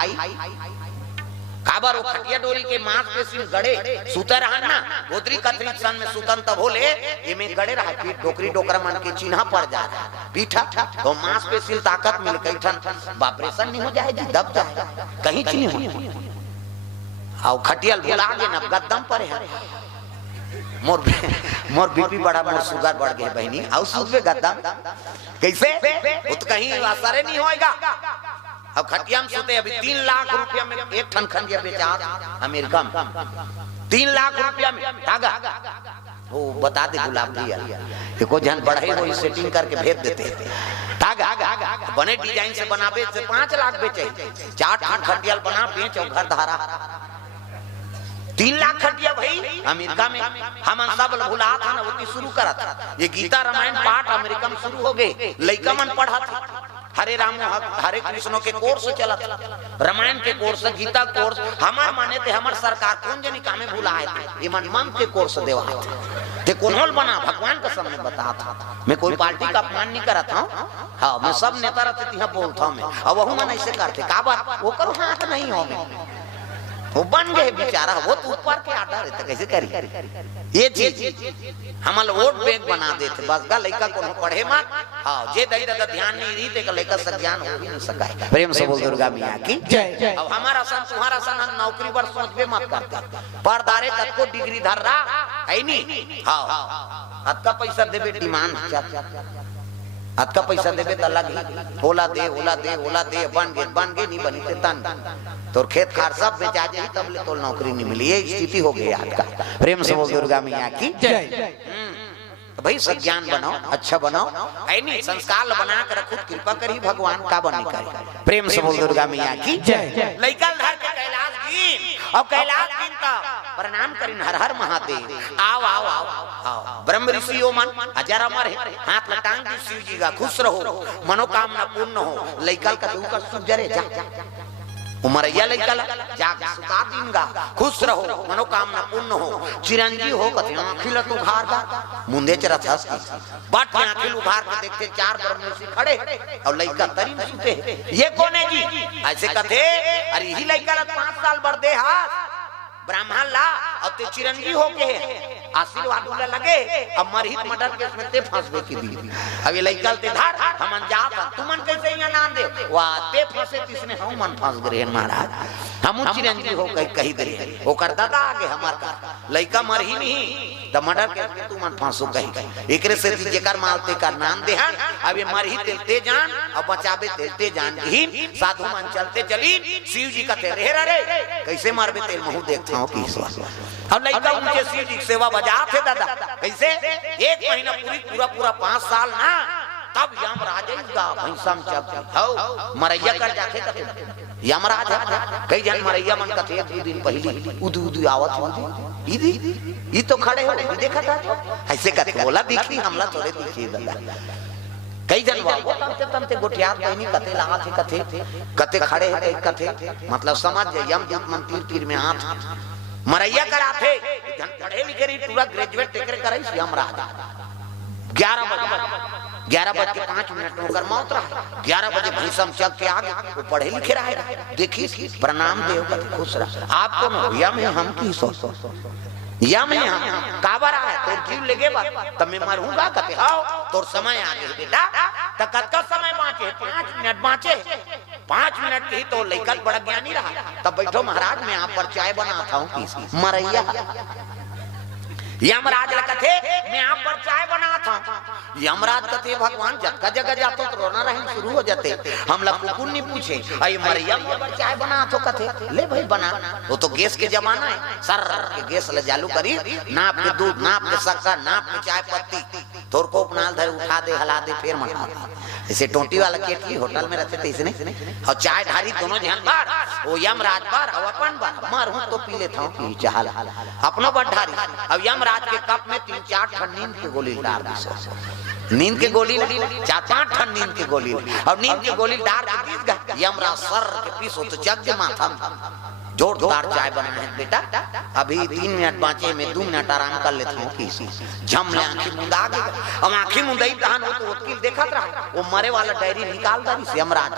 काबर वो खटिया डोरी के मांस पे सिर गड़े सुतर रहन ना गोदरी कतरी सन में सुतन तब होले ये में गड़े रहा पीठ डोकरी डोकरा मन के चिन्ह पड़ जा रहा पीठा तो मांस पे सिर ताकत मिल कई ठन ऑपरेशन नहीं हो जाए जी दब जाए कहीं चीज नहीं आओ खटिया बुला के ना गद्दम पर है मोर बीपी बढ़ा मोर शुगर बढ़ गए बहनी आओ सूद पे गद्दम कैसे वो तो कहीं असर नहीं होएगा अब खटिया में सोते अभी 3 लाख रुपया में एक ठन खंडिया बेचा अमेरिका में 3 लाख रुपया में धागा वो बता दे गुलाब भैया देखो जन बढ़ाई वो सेटिंग करके भेज देते धागा बने डिजाइन से बनावे से 5 लाख बेचे 4 ठन खटिया बना बेच और घर धारा 3 लाख खटिया भाई अमेरिका में हम सब भुला था ना वो शुरू करा था ये गीता रामायण पाठ अमेरिका में शुरू हो गए लइका मन पढ़ा था हरे राम हरे कृष्ण के कोर्स चला रामायण के कोर्स गीता कोर्स हमार माने थे हमार सरकार कौन जनी कामे भुलाए थे ये मन के कोर्स देवा ते कोनहोल बना भगवान का सामने बता था मैं कोई पार्टी का अपमान नहीं करा था हाँ मैं सब नेता रहते थे बोलता मैं अब वह मन ऐसे करते का बात वो करो हाथ नहीं हो वो बन गए बेचारा, वो तो ऊपर के आटा रहता कैसे करी ये चीज हमल वोट बैंक बना देते बस का लड़का को पढ़े मत। हाँ जे दई दादा ध्यान नहीं रही ते लड़का सब ज्ञान हो भी नहीं सका। प्रेम से बोल दुर्गा मैया की जय। अब हमारा सन तुम्हारा सन हम नौकरी पर सोचबे मत करता परदारे तक को डिग्री धर रहा है नहीं। हाँ हद का पैसा देबे डिमांड हद का पैसा देबे तो अलग ओला दे ओला दे ओला दे बन गए नहीं बनी तन तोर खेत खार सब बेचा जाए तब ले तो नौकरी नहीं मिली। ये स्थिति हो गई आज का। प्रेम से बोल दुर्गा मैया की जय। भाई सब ज्ञान बनाओ अच्छा बनाओ है नहीं संस्कार बना कर रखो कृपा करी भगवान का बनी करे। प्रेम से बोल दुर्गा मैया की जय। लइका धर के कैलाश गिन और कैलाश गिन का प्रणाम करिन हर हर महादेव आओ आओ आओ आओ ब्रह्म ऋषि ओ मन हजार अमर है हाथ लटांग दी शिव जी का खुश रहो मनोकामना पूर्ण हो। लइका का तू का सुजरे जा उमरैया लइका जाग सुता दिनगा खुश रहो मनोकामना पूर्ण हो। चिरंजी हो कथे आंखिल तू घार का मुंदे चरत हंस बट आंखिल उघार के देखते चार ब्रह्म ऋषि खड़े और लइका तरी में सुते ये कौन है जी ऐसे कथे अरे यही लइका 5 साल बरदे हाथ ब्राह्मण ला और ते चिरंजी हो के आशीर्वाद उला लगे अब मरहित मर्डर केस में ते फंसबे की दी। अब ये लइका ते धार हमन जात तुमन कैसे यहाँ नाम दे वाह ते फंसे तिसने हम मन फंस गए महाराज हम चिरंजी हो कही दे वो करता था आगे हमार का लइका मर ही नहीं द मर्डर केस में तू मन फंसो कही एकरे से जेकर मालते का नाम दे अब ये मर ही तेलते जान और बचाबे तेलते जान ही साधु मन चलते चली शिव जी का तेरे रे कैसे मारबे तेल महू देखता हूं की अब लइका उनके शिव जी सेवा बजा थे दादा कैसे 1 महीना पूरा 5 साल ना तब यमराज इसका भैंसम चक हो मरैया कर जाते कथे यमराज कई जन मरैया मन कथे 2 दिन पहले उदू आवत ई तो खड़े हो देखा था ऐसे कथे बोला दिखी हमला थोड़े दिखी दादा कई जन वो तमते गोटियार बहनी कथे लगा थे कथे खड़े है कथे मतलब समझ यम मंदिर तीर में हाथ मरैया कराथे जन पढ़े लिखे रही पूरा ग्रेजुएट टेकर कराई यमराज 11 बज के 5 मिनट में होकर मौत रहा 11 बजे भैंसम चक के आगे वो पढ़े लिखे रहा देखिए प्रणाम देव कथे खुश रहा आप कौन यम है हम की सो यम है हम काबर आए तो जीव लेगे बात तब मैं मरूंगा कते आओ तोर समय आ गए बेटा त कतका समय बाँचे 5 मिनट बाँचे 5 मिनट ही तो लइका बड़ा ज्ञानी रहा तब बैठो महाराज मैं आप पर चाय बनाता हूँ मरैया यमराज कथे मैं आप पर चाय बनाता हूँ यमराज कथे भगवान जगह जगह जाते तो रोना रहन शुरू हो जाते हम लोग कुकुर नहीं पूछे अरे मरैया पर चाय बना तो कथे ले भाई बना वो तो गैस के जमाना है सर के गैस ले चालू करी नाप के दूध नाप के शक्कर नाप के चाय पत्ती तोर को अपना धर उठा दे हला दे फिर मना जैसे टोटी वाला केटली होटल में रहते थे इसने और चाय ढारी दोनों जन बार वो यमराज बार और अपन बार मार हूं तो पी लेता हूँ चाहल अपनो बार ढारी अब यमराज के कप में 3-4 ठन नींद की गोली डाल दी नींद की गोली 4-5 ठन नींद की गोली और नींद की गोली डाल के यमराज सर के पीस हो तो जग के माथा जोरदार चाय बनाए हैं बेटा अभी 3 मिनट बाँचे मैं 2 मिनट आराम कर लेता हूँ किसी झम ले आंखें मुंदा गई अब आंखें मुंदाई तहन हो तो वकील देखत रहा वो मरे वाला डायरी निकाल दी से यमराज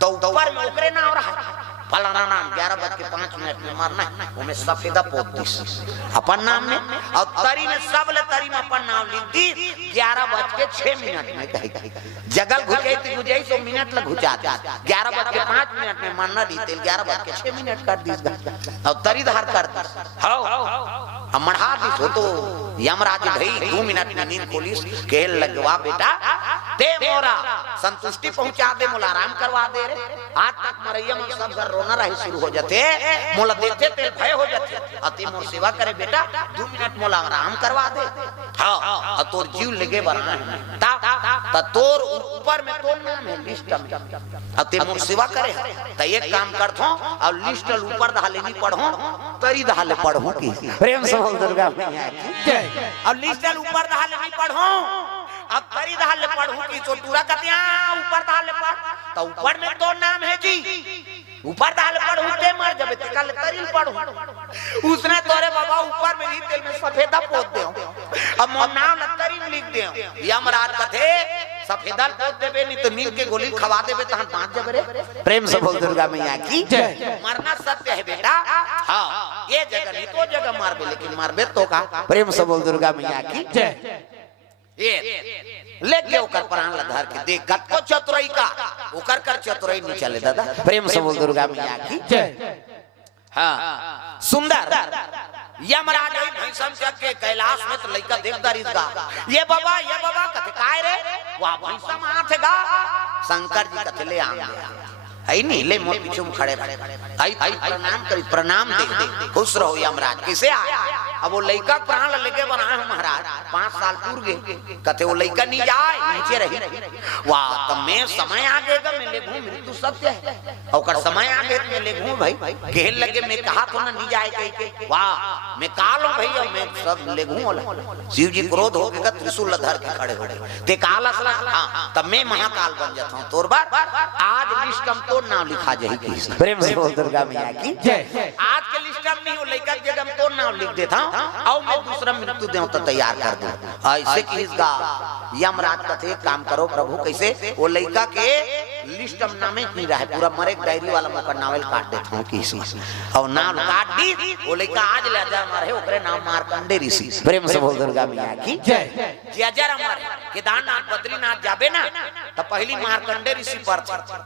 तो ऊपर में उकरे ना हो रहा फलाना नाम 11 बज के 5 मिनट में मरना वो में सफेदा पोत दी अपन नाम में और तरी में सब ले तरी में अपन नाम लिख दी 11 बज के 6 मिनट में कही जगल घुजाई तो मिनट लग घुचा 11 बज के 5 मिनट में मरना दी 11 बज के 6 मिनट कर दी और तरी धार कर दी हम मढ़ा दी हो तो यमराज भाई 2 मिनट में नींद पुलिस केल लगवा बेटा दे मोरा संतुष्टि पहुंचा दे मोला आराम करवा दे रे आज तक मरैया में सब घर रोना रहे शुरू हो जाते मोला देखते तेल भय हो जाते अति मोर सेवा करे बेटा 2 मिनट मोला आराम करवा दे हां और तोर जीव लगे बना ता तोर ऊपर में तोर नाम है लिस्ट में अति मोर सेवा करे त एक काम करथो और लिस्ट ऊपर धाले नहीं पढ़ो तरी धाले पढ़ो की प्रेम से बोल दुर्गा मैया जय और लिस्ट ऊपर धाले नहीं पढ़ो अब तरी धाले पढ़ो की चोटूरा कतिया ऊपर धाले पढ़ तो ऊपर में तो नाम है जी ऊपर धाले पढ़ो ते मर जबे ते कल तरी पढ़ो उसने तोरे बाबा ऊपर में तेल में सफेदा पोत दे अब मोर नाम तरी में लिख दे यमराज कथे सफेदा पोत देबे नहीं तो नील के गोली खवा देबे तो हम बांध जब रे। प्रेम से बोल दुर्गा मैया की जय। मरना सत्य है बेटा, हाँ ये जगह नहीं तो जगह मारबे, लेकिन मारबे तो का। प्रेम से बोल दुर्गा मैया की जय। ये लेके ओकर प्राण लधार के देख कतको चतुराई का ओकर कर चतुराई नहीं चले दादा। प्रेम से बोल दुर्गा मैया की जय। हाँ सुंदर यमराज भैंसम के कैलाश में तो लइका देखदार इसका ये बाबा कथे काय रे वाह भैंसम हाथ गा शंकर जी कथे ले आम है नहीं ले मोर पीछे में खड़े आई प्रणाम करी, प्रणाम दे खुश रहो यमराज। किसे आया अब वो लइका प्राण लेके बनाए हो महाराज 5 साल पूर्व गए कथे वो लइका नहीं जाए नीचे रही। वाह तब मैं समय आ गएगा मैं ले घूम मृत्यु सत्य है और समय आ गए मैं ले घूम भाई कहने लगे मैं कहा तो ना नहीं जाए कहीं के। वाह मैं काल हूं भैया मैं सब ले घूम। शिव जी क्रोध हो गया त्रिशूल धर के खड़े हो ते काल असला। हाँ तब मैं महाकाल बन जाता हूँ तोर बार आज लिस्टम तो नाम लिखा जाए कृष्ण। प्रेम से बोल दुर्गा मैया की जय। आज के लिस्टम नहीं हो लइका के जगह तो नाम लिख देता हूं और मैं दूसरा मृत्यु देऊं तो तैयार कर दूं ऐसे कि इसका यमराज कथे काम करो प्रभु कैसे वो लइका के लिस्टम नामे नहीं रहे पूरा मरे डायरी वाला मैं नावल काट देता हूं किसी और नाम काट दी वो लइका आज ले जा मारे ओकरे नाम मार्कंडे ऋषि। प्रेम से बोल दुर्गा मैया की जय। जे जरा मारे केदारनाथ बद्रीनाथ जाबे ना तो पहली मार्कंडे ऋषि पर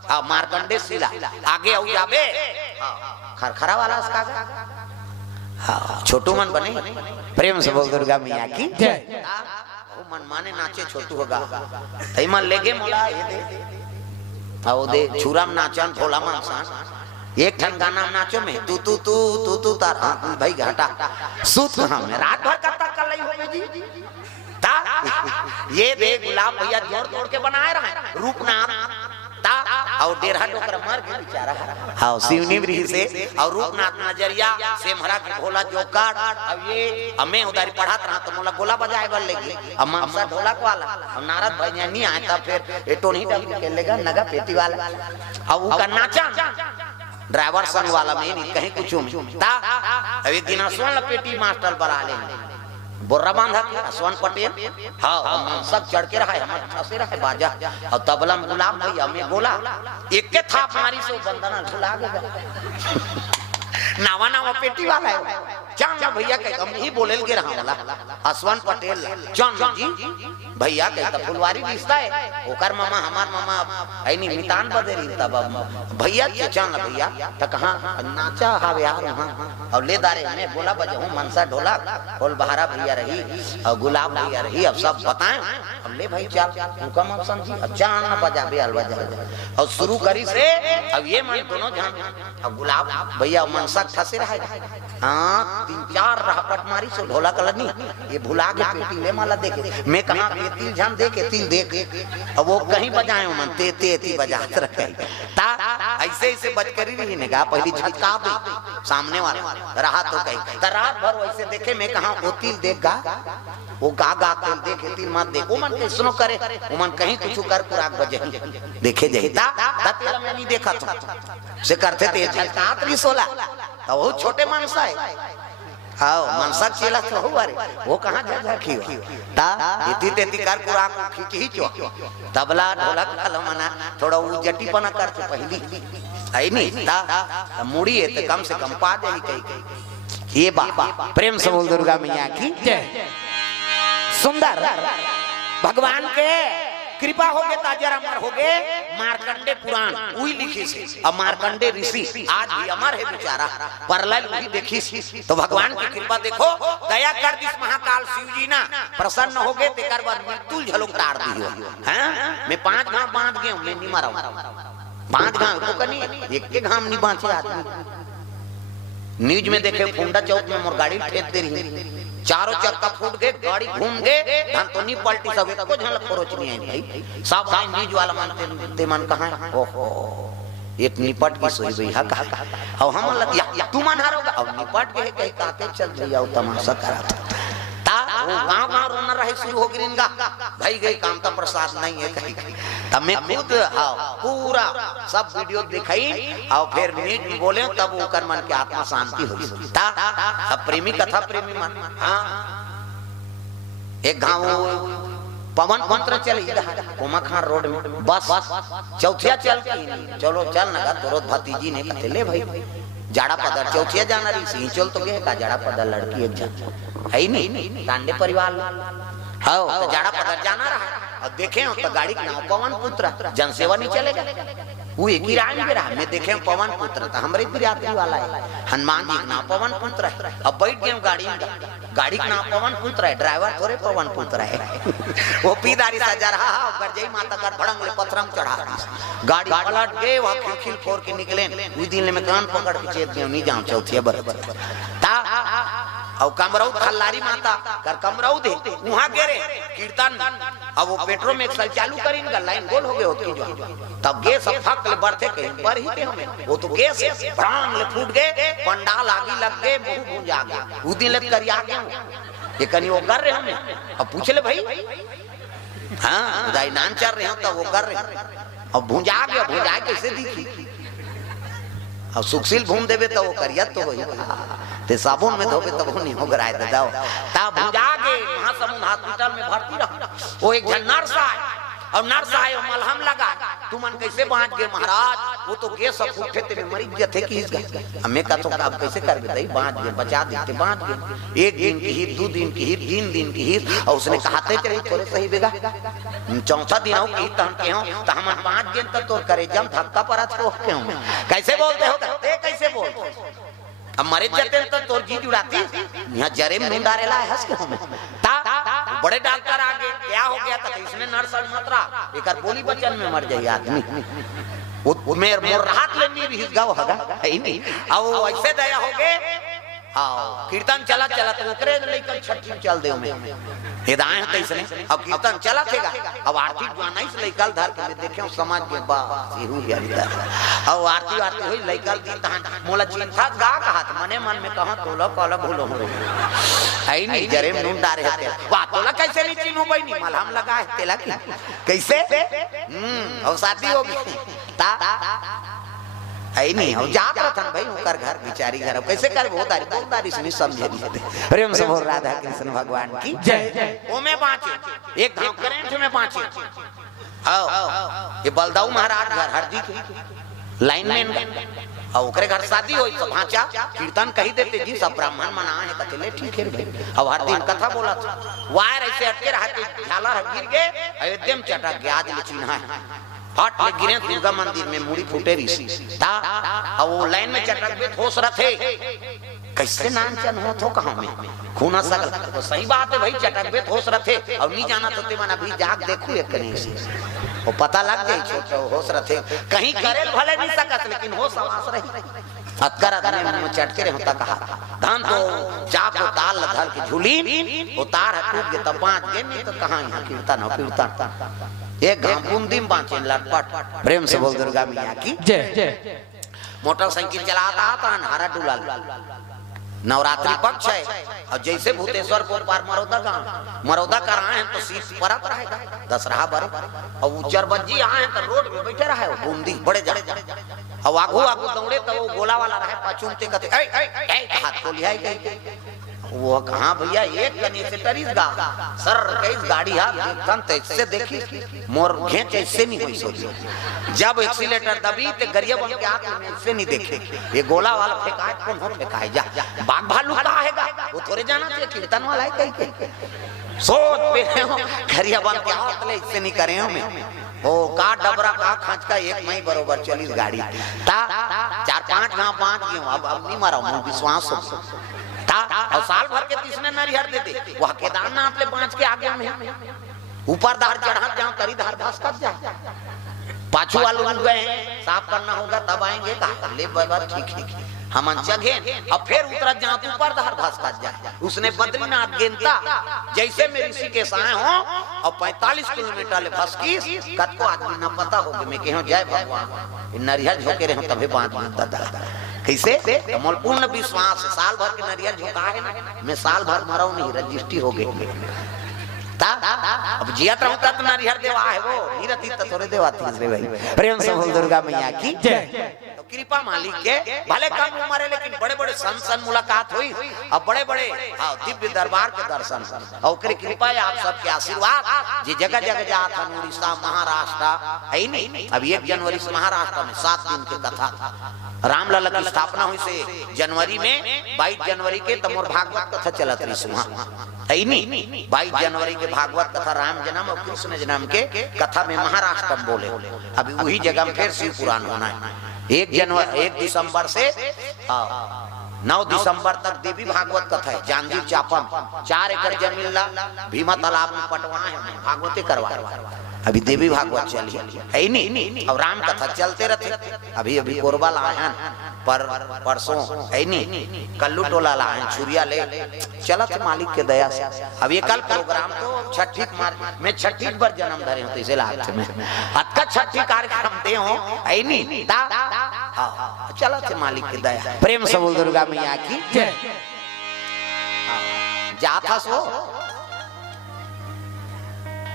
हां मार्कंडे शिला आगे au जाबे खरखरा वाला उसका हाँ छोटू मन बने। प्रेम से बोल दुर्गा मैया की जय। वो मन माने नाचे छोटू होगा तई मन लेगे मोला ये दे आओ दे छुराम नाचन भोला मानसान एक ठन गाना नाचो में तू तू तू तू तू तार भाई घाटा सूत कहां में रात भर कब तक कर लई होगे जी ता ये दे गुलाब भैया जोड़ तोड़ के बनाए रहे रूपनाथ और डेढ़ा डोकर मर के बेचारा हाँ शिवनी ब्रिज से और रूपनाथ नजरिया से मरा के भोला जोकार। अब ये हमें उधारी पढ़ात रहा तो मोला गोला बजाए गल लेगी अब मनसा ढोलक वाला अब नारद भैया नहीं आए तब फिर एटो नहीं डल के लेगा नगा पेटी वाला अब वो का नाचा ड्राइवर संग वाला में नहीं कहीं कुछ ता अब एक दिन सोन पेटी मास्टर बना ले बोर्रा बांधा के सोन पटेल हाँ सब चढ़ के रहा है हमारे फंसे रहा है बाजा और तबला में गुलाब भैया हमें बोला एक के थाप मारी से बंधना झुला गया नावा नावा पेटी वाला है चांद भैया के हम ही बोलेल के रहा वाला असवन पटेल चांद जी भैया के त फुलवारी रिश्ता है ओकर मामा हमार मामा है नहीं मितान बदेरी तब भैया के चांद भैया त कहां नाचा हावे यार वहां और ले दारे मैं बोला बजाऊं मनसा ढोलक फुल बहारा भैया रही और गुलाब भैया रही अब सब बताएं हम ले भाई चल हुकम अब समझी अब जान बजाबे अलवा जा और शुरू करी से अब ये मन दोनों जान अब गुलाब भैया मनसा फंसे रहा है हां 3-4 राहपट मारी सो ढोला कलनी ये भुला के पेटी ले माला देखे मैं कहां ये तिल जान देखे तिल देख अब वो कहीं बजाए मन ते ते ती बजात रखे ता ऐसे ऐसे बज कर रही ने कहा पहली झटका दे सामने वाला रहा तो कहीं त रात भर वैसे देखे मैं कहां वो तिल देख गा वो गा गा के देखे तिल मत देखो मन के सुनो करे वो मन कहीं कुछ कर पुराग बजे देखे जहिता तेरा मैं नहीं देखा तो से करते थे झटका नहीं सोला तो वो छोटे मनसा है आओ मनसा चेला तो हुआ रे वो कहां जा खियो ता इति तेति कर पुरा को खींचो तबला ढोलक कलमना थोड़ा वो जटीपना कर तो पहली आई नहीं ता मुड़ी है तो कम से कम पा जाई कहीं ये बाबा। प्रेम से बोल दुर्गा मैया की जय। सुंदर भगवान के कृपा हो गए ताजर अमर हो गए मार्कंडे पुराण वही लिखी से अब मार्कंडे ऋषि आज भी अमर है बेचारा परलय वही देखी तो भगवान की कृपा देखो दया कर दिस महाकाल शिव जी ना प्रसन्न हो गए तेकर बाद मृत्यु झलक तार दियो हैं मैं 5 घाव बांध गया मैं नहीं मरा 5 घाव तो कनी एक घाम नहीं बांचे आदमी न्यूज में देखे फुंडा चौक में मोर गाड़ी ठेक दे रही चारों चक्का फूट गए गाड़ी घूम गए धन तो नहीं पलटी सब को झलक खरोच नहीं आई भाई सब भाई न्यूज वाला मानते मन कहां ओहो एक निपट की सोई भैया कहा और हम लग तू मन हारोगा अब निपट के कहीं काते चल भैया तमाशा करा ता वो गांव रोना रहे शुरू हो गिरिनगा भाई गई काम का प्रसाद नहीं है कहीं तब मैं खुद पूरा सब वीडियो दिखाई और फिर न्यूज में बोले तब वो कर मन की आत्मा शांति होगी ता अब प्रेमी कथा प्रेमी मन हां एक गांव पवन मंत्र चल कोमाखान रोड में बस चौथिया चल चलो चल ना तुरंत भतीजी ने कहते ले भाई जाड़ा पदर चौथिया जाना रही सी चल तो गए का जाड़ा पदर लड़की एक जन है नहीं तांडे परिवार हाँ तो जाड़ा पदर जाना रहा और देखे हो तो गाड़ी ना पवन पुत्र जनसेवा नहीं चलेगा वो एक ही राय में रहा मैं देखे पवन पुत्र था हमारे बिरादरी वाला है हनुमान जी ना पवन पुत्र है अब बैठ गए गाड़ी का नाम पवन पुत्र है ड्राइवर थोड़े पवन पुत्र है वो पीदारी सजा रहा गरजई माता कर भड़ंग पत्थरम चढ़ा गाड़ी पलट गए वहां खिलखिल फोड़ के निकले उस दिन में कान पकड़ के चेत गए नहीं जाऊं चौथिया बरबर ता और कमरऊ खल्लारी माता कर कमरऊ दे वहां गिरे कीर्तन अब वो पेट्रोल में एक्सल चालू करेंगे लाइन गोल हो गए होती जो तब गैस सब फक ले बढ़ते कहीं पर ही थे हमें वो तो गैस भड़ांग ले फूट गए पंडाल आगे लग गए मुंह भूंज आ गया उस दिन लग कर आ गया ये कहीं वो कर रहे हमें अब पूछ ले भाई हाँ दाई नाम चल रहे हो तो वो कर रहे अब भूंजा गया भूंजा कैसे दिखी अब सुखशील घूम देवे तो वो करिया तो वही ते साबुन में धोबे तब नहीं हो गराए दे दाओ ता भुजा के वहां समुद्र हॉस्पिटल में भर्ती रहा वो एक जन नर्स आए और नर्स आए मलहम लगा तुमन कैसे बांट गए महाराज वो तो गैस सब फूटे ते मरीज थे कि हमें का तो अब कैसे कर दे बांट गए बचा देते बांट गए एक दिन की हीर 2 दिन की हीर 3 दिन की हीर और उसने कहाते चले थोड़े सही बेगा चौथा दिन हो की तहन के हो त हम 5 दिन तक तो करे जम धक्का पड़ा तो क्यों कैसे बोलते हो ते कैसे बोलते अब मरे जाते तो तोर जी जुड़ाती यहाँ जरे में डारेला है हंस के हमें ता बड़े डॉक्टर आ गए क्या हो गया था इसने नर्स मात्रा एक बोली बचन में मर जाए आदमी वो मेर मोर राहत लेनी भी हिस गाव हगा है नहीं अब ऐसे दया हो गए आओ कीर्तन चला चला तो करे लेकर छठी चल दे में हिदायत है इसने अब कीर्तन चला थेगा अब आरती गाना इस लेकर धर के देखे समाज के बा सिरू गया अब आरती आरती हुई लेकर दी तहन मोला चिंता गा कहा मने मन में कहा तोला कला भूलो आई नहीं जरे नून डारे हते वाह तोला कैसे नहीं चिन्हो भाई नहीं मलहम लगा है तेला की कैसे और शादी हो गई ता आई नहीं हो जात रतन भाई उनकर घर बिचारी घर कैसे कर वो दारी सुनी समझे नहीं प्रेम से बोल राधा कृष्ण भगवान की जय ओ में बाँचे एक गांव करेंट में बाँचे आओ ये बलदाऊ महाराज घर हरदी के लाइन में और ओकरे घर शादी होई तो भांचा कीर्तन कही देते जी सब ब्राह्मण मना है कतले ठीक है भाई अब हर दिन कथा बोला था वायर ऐसे अटके रहते झाला गिर गए अयोध्या में चटक गया आज चिन्हा है हट ले गिरे दुर्गा मंदिर में मुड़ी फूटे ऋषि ता अब वो लाइन में चटक में ठोस रथे कैसे नानचन हो तो कहां में खूना सकल तो सही बात है भाई चटक में ठोस रथे और नहीं जाना तो तेमन अभी जाग देखू एक कने से वो पता लग गई छोटा होश रथे कहीं करेल भले नहीं सकत लेकिन हो सवास रही अतकर आदमी में चटके रहे होता कहा धान तो चाप को ताल धल की झूली उतार टूट के तब बांध के नहीं तो कहां यहां कीर्तन हो कीर्तन एक घामपुंदी में बांचे लटपट प्रेम से बोल दुर्गा मैया की जय मोटरसाइकिल चलाता था नारा डुला नवरात्रि पक्ष है और जैसे भूतेश्वर को पार मरौदा कर आए हैं तो सीट परत रहेगा दशहरा बर और उच्चर बज्जी आए हैं तो रोड में बैठे रहे बूंदी बड़े जड़े और आगू आगू दौड़े तो वो गोला वाला रहे पाचुमते कहते हाथ को लिया वो कहा भैया एक कनी से टरीस गा सर कैस गाड़ी हा देखन तो इससे देखी मोर घेच ऐसे नहीं हुई सोची जब एक्सीलेटर दबी ते गरिया बन के आके इससे नहीं देखे ये गोला वाला फेंका कौन हो फेंका जा बाघ भालू का हैगा वो थोड़े जाना चाहिए कीर्तन वाला है कहीं सोच पे गरिया बन के आओ तले इससे नहीं करे हमें ओ का डबरा का खांच का एक मई बरोबर 40 गाड़ी ता 4-5 गांव 5 गए अब नहीं मारा मुंह विश्वास और साल भर के तीसरे नरिहर देते वह केदारनाथ ले 5 के आगे में ऊपर धार चढ़ा जहाँ तरी धार धस कर जाए पाछू वाले लोग गए साफ करना होगा तब आएंगे कहा ले बाबा ठीक है हम जगह अब फिर उतरा जहाँ ऊपर धार धस कर जाए उसने बद्रीनाथ गेंदा जैसे में ऋषिकेश आए हो और 45 किलोमीटर ले फंस की कत को आदमी न पता होगा मैं कहूँ जय भगवान नरिहर झोंके रहे तभी बांध दादा कैसे मोल पूर्ण विश्वास साल भर के नरियल झोंका है ना मैं साल भर मराऊ नहीं रजिस्ट्री हो गई अब जियात रहता तो नरिहर देवा है वो नहीं रहती तो थोड़े देवाती भाई प्रेम से बोल दुर्गा मैया की जय। तो कृपा मालिक के भले कम उम्र है लेकिन बड़े बड़े संत मुलाकात हुई और बड़े बड़े दिव्य दरबार के दर्शन और कृपा है आप सबके आशीर्वाद जी जगह जगह जाता उड़ीसा महाराष्ट्र है नहीं। अब 1 जनवरी से महाराष्ट्र में 7 दिन की कथा रामलला की स्थापना हुई से जनवरी में 22 जनवरी के तमोर भागवत कथा चलत रही है नहीं। 22 जनवरी के भागवत कथा राम जन्म और कृष्ण जन्म के कथा में महाराष्ट्र में बोले अभी वही जगह में फिर शिव पुराण होना है 1 दिसंबर से 9 दिसंबर तक देवी भागवत कथा है जांजगीर चापा 4 एकड़ जमीन ला भीमा तालाब में पटवा है भागवते करवा अभी देवी भागवत चली है नहीं और राम कथा चलते रहते अभी कोरबा लाए पर परसों है नहीं कल्लू टोला लाए छुरिया ले चलत मालिक के दया से अब ये कल प्रोग्राम तो छठी में 36 बार जन्म धरे हो इसे लास्ट में अतका छठी कार्यक्रम दे हो है नहीं चलत मालिक के दया प्रेम से बोल दुर्गा मैया की जय जाथा सो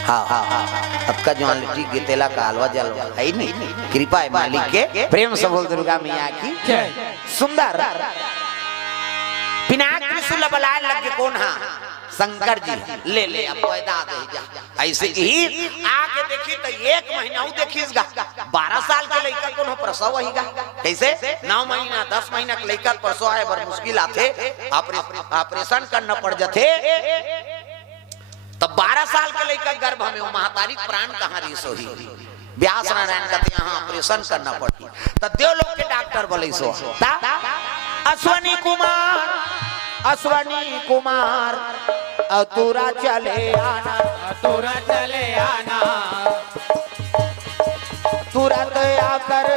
अब का जो लिट्टी गेतेला का हलवा जलवा है नहीं कृपा है मालिक के प्रेम से बोल दुर्गा मैया की सुंदर पिनाक त्रिशूल बलाए लग कौन हा शंकर जी ले अब पैदा दे जा ऐसे ही आके देखी तो 1 महीना देखिएगा 12 साल के लड़का कौन प्रसव होगा कैसे 9 महीना 10 महीना के लड़का प्रसव आए बड़ मुश्किल आते ऑपरेशन करना पड़ जाते तब 12 साल के लड़का गर्भ में महातारी प्राण कहाँ रही सोही व्यास नारायण कहते यहाँ ऑपरेशन करना पड़ी तो देव लोग के डॉक्टर बोले सो अश्वनी कुमार अतुरा चले आना तुरंत आकर